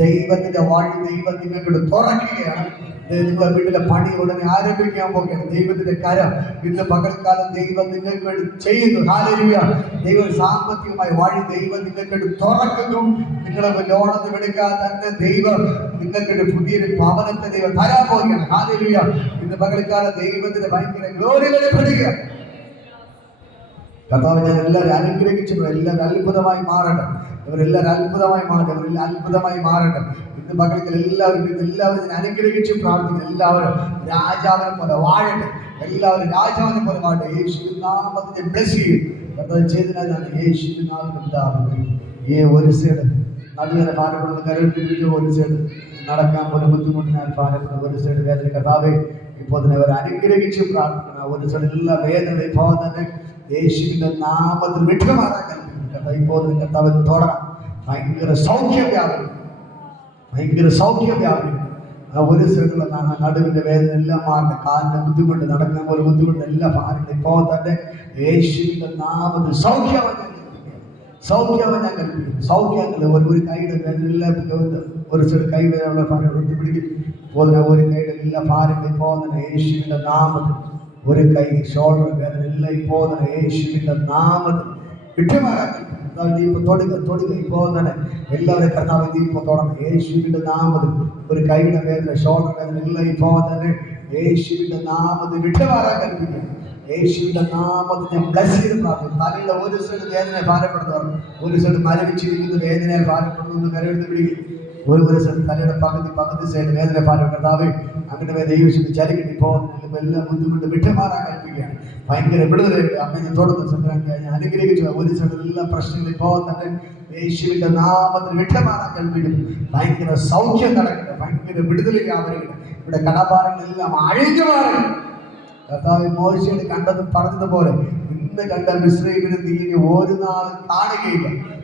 ദൈവത്തിന്റെ വഴി ദൈവം നിങ്ങൾക്ക് തുറക്കുകയാണ്. നിങ്ങളുടെ വീട്ടിലെ പണി ഉടനെ ആരംഭിക്കാൻ പോകുകയാണ്. ദൈവത്തിന്റെ കരം ഇന്ന് പകൽക്കാലം ദൈവം നിങ്ങൾക്ക് വേണ്ടി ചെയ്യുന്നു. ഹല്ലേലൂയ. ദൈവം സാമ്പത്തികമായ വഴി ദൈവം നിങ്ങൾക്ക് വേണ്ടി തുറക്കുന്നു. നിങ്ങളെ ലോണൊന്നും എടുക്കാതെ തന്നെ ദൈവം നിങ്ങൾക്ക് പുതിയൊരു ഭവനത്തെ ദൈവം തരാൻ പോകുകയാണ്. ഹല്ലേലൂയ. ഇന്ന് പകൽക്കാലം ദൈവത്തിന്റെ ഭയങ്കര ഗ്ലോറി വെളിപ്പെടുക. കർത്താവ് ഞാൻ എല്ലാവരും അനുഗ്രഹിച്ചു. എല്ലാവരും അത്ഭുതമായി മാറട്ടെ. ഇവരെല്ലാവരും അത്ഭുതമായി മാറട്ടെ. ഇവരെല്ലാം അത്ഭുതമായി മാറട്ടെ. ഇന്ന് പകൽക്കൽ എല്ലാവരും ഞാൻ അനുഗ്രഹിച്ചു പ്രാർത്ഥിക്കുന്നു. എല്ലാവരും രാജാവിനെ പോലെ വാഴട്ടെ. എല്ലാവരും രാജാവിനെ പോലെ വാഴട്ടെ. യേശുവിൻ നാമത്തിൽ ബ്ലസ് ചെയ്യും. കർത്താവ് ചെയ്തതിനാണ് യേശുവിൻ നാമത്തിൽ. ഒരു സൈഡ് നടുവേദന ഭാരപ്പെടുന്ന കരുതിരിക്കുക, ഒരു സൈഡ് നടക്കാൻ പോലും ബുദ്ധിമുട്ടിനാൽ ഭാരപ്പെടുന്ന ഒരു സൈഡ് വേദന കർത്താവെ ഇപ്പോൾ തന്നെ അവർ അനുഗ്രഹിച്ചു പ്രാർത്ഥിക്കണം. ഒരു സൈഡ് എല്ലാ വേദന ഇപ്പോൾ തന്നെ യേശുവിന്റെ നാമത്തിൽ വിട്ടുമാറാൻ കൽപ്പിക്കുന്നു. ഇപ്പോൾ കർത്താവ് തൊടണം. ഭയങ്കര സൗഖ്യം വ്യാപരിക്കും. ഭയങ്കര സൗഖ്യം വ്യാപരിക്കും. ഒരു സൈഡിലുള്ള നടുവിന്റെ വേദന എല്ലാം മാറട്ടെ. കാലിന്റെ ബുദ്ധിമുട്ട്, നടക്കാൻ പോലെ ബുദ്ധിമുട്ട് എല്ലാം മാറട്ടെ. ഇപ്പോൾ തന്നെ യേശുവിന്റെ നാമത്തിൽ സൗഖ്യം സൗഖ്യം ഞാൻ കൽപ്പിക്കുന്നു. സൗഖ്യങ്ങൾ ഒരു കൈയുടെ വേദന എല്ലാം ഒരു സൈഡ് കൈ വേദന പിടിക്കും. പോകുന്ന ഒരു കൈയുടെ എല്ലാ ഭാരങ്ങളും ഇപ്പോൾ തന്നെ യേശുവിന്റെ നാമത്തിൽ. ഒരു കൈ ഷോൾഡർ വേദന എല്ലാം ഇപ്പോൾ തന്നെ യേശുവിന്റെ നാമത്തിൽ വിട്ടുമാറാൻ തൊടുക. ഇപ്പോൾ തന്നെ എല്ലാവരും കർത്താവ് ഇപ്പോൾ തുടങ്ങും യേശുവിന്റെ നാമത്തിൽ. ഒരു കൈയുടെ വേദന, ഷോൾഡർ വേദന എല്ലാം ഇപ്പോൾ തന്നെ യേശുവിന്റെ നാമത്തിൽ വിട്ടുമാറാൻ കൽപ്പിക്കും. യേശുവിന്റെ നാമത്തിൽ ഞാൻ ബ്ലസ് ചെയ്ത് പ്രാർത്ഥിക്കും. തലയുടെ ഒരു സൈഡ് വേദനയെ ഭാരപ്പെടുന്നവർ, ഒരു സൈഡ് മരവിച്ചിരിക്കുന്ന വേദനയെ ഭാരപ്പെടുന്നു കരയെടുത്ത് പിടിക്കും. ഒരു സൈഡ് തലയുടെ പകുതി സൈഡ് വേദന ഭാരം കർത്താവ് അങ്ങനെ ദൈവശക്തി ചലിക്കട്ടെ. ഇപ്പോൾ എല്ലാം ബുദ്ധിമുട്ട് വിട്ടുമാറാൻ കൽപ്പിക്കുകയാണ്. ഭയങ്കര വിടുതലുണ്ട്. അമ്മയെ തുടർന്ന് അനുഗ്രഹിച്ചു. ഒരു സൈഡ് എല്ലാ പ്രശ്നങ്ങളും ഇപ്പോൾ തന്നെ യേശുവിന്റെ നാമത്തിൽ വിട്ടുമാറാൻ കൽപ്പിക്കുന്നു. ഭയങ്കര സൗഖ്യം നടക്കട്ടെ. ഭയങ്കര വിടുതലേക്ക് ആവരുകയാണ്. ഇവിടെ കടഭാരങ്ങളെല്ലാം അഴിഞ്ഞു മാറണം. കർത്താവ് മോശയോട് കണ്ടതും പറഞ്ഞതുപോലെ ഇന്ന് കണ്ട മിസ്രയീമിന് നീ ഒരു നാളും കാണുകയില്ല.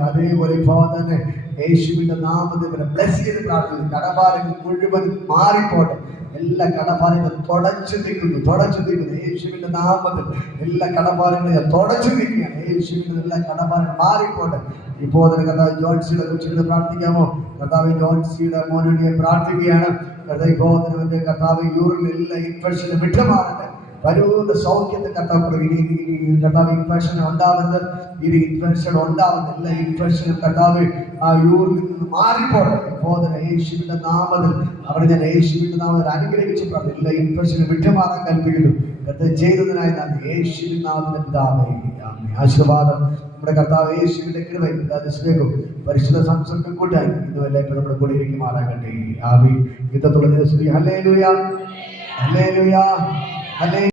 അതേപോലെ ഇപ്പോൾ തന്നെ യേശുവിന്റെ നാമത്തിൽ ബ്ലസ് ചെയ്ത് പ്രാർത്ഥിക്കുന്നു. കടഭാരങ്ങൾ മുഴുവൻ മാറിപ്പോട്ടെ. എല്ലാ കടഭാരങ്ങളും തുടച്ചു നിൽക്കുന്നു. യേശുവിന്റെ നാമത്തിൽ എല്ലാ കടഭാരങ്ങളും തുടച്ചു നിൽക്കുകയാണ്. യേശുവിന്റെ എല്ലാ കടഭാരം മാറിപ്പോട്ടെ. ഇപ്പോൾ തന്നെ കർത്താവ് ജോൺസിയുടെ കുറിച്ച് പ്രാർത്ഥിക്കാമോ? കർത്താവ് ജോൺസിയുടെ മോനുവേണ്ടി പ്രാർത്ഥിക്കുകയാണ്. കർത്താവ് യൂറിനിൽ എല്ലാ ഇൻഫെക്ഷനും വിട്ടുമാറട്ടെ. പരിപൂർണ്ണ സൗഖ്യത്തെ കർത്താവ് കർത്താവ് ഇൻഫെക്ഷൻ ഉണ്ടാവരുത്. ഇത് ഇൻഫെക്ഷൻ ഉണ്ടാവുന്നത് എല്ലാ ഇൻഫെക്ഷനും കർത്താവ് ആ യൂറിനിൽ നിന്ന് മാറിപ്പോട്ടെ. ഇപ്പോൾ തന്നെ യേശുവിന്റെ നാമത്തിൽ അവിടെ ഞാൻ യേശുവിന്റെ നാമത്തിൽ അനുഗ്രഹിച്ചു പ്രാർത്ഥന എല്ലാ ഇൻഫെക്ഷനും വിട്ടുമാറാൻ കൽപ്പിക്കുന്നു. കർത്താവ് ചെയ്തതിനായി ഞാൻ യേശുവിൻ നാമത്തിൽ പിതാവേ ആമേൻ. ആശീർവാദം നമ്മുടെ കർത്താവ് യേശുവിന്റെ കൃപയും സ്നേഹവും പരിശുദ്ധ സംസർഗം കൂട്ടായി ഇന്നുമല്ല ഇപ്പൊ നമ്മുടെ കൂടെ ഇരിക്കുമാറാകട്ടെ. ആമേൻ. യുദ്ധത്തുള്ള ഹല്ലേലൂയ, ഹല്ലേലൂയ, ഹല്ലേലൂയ.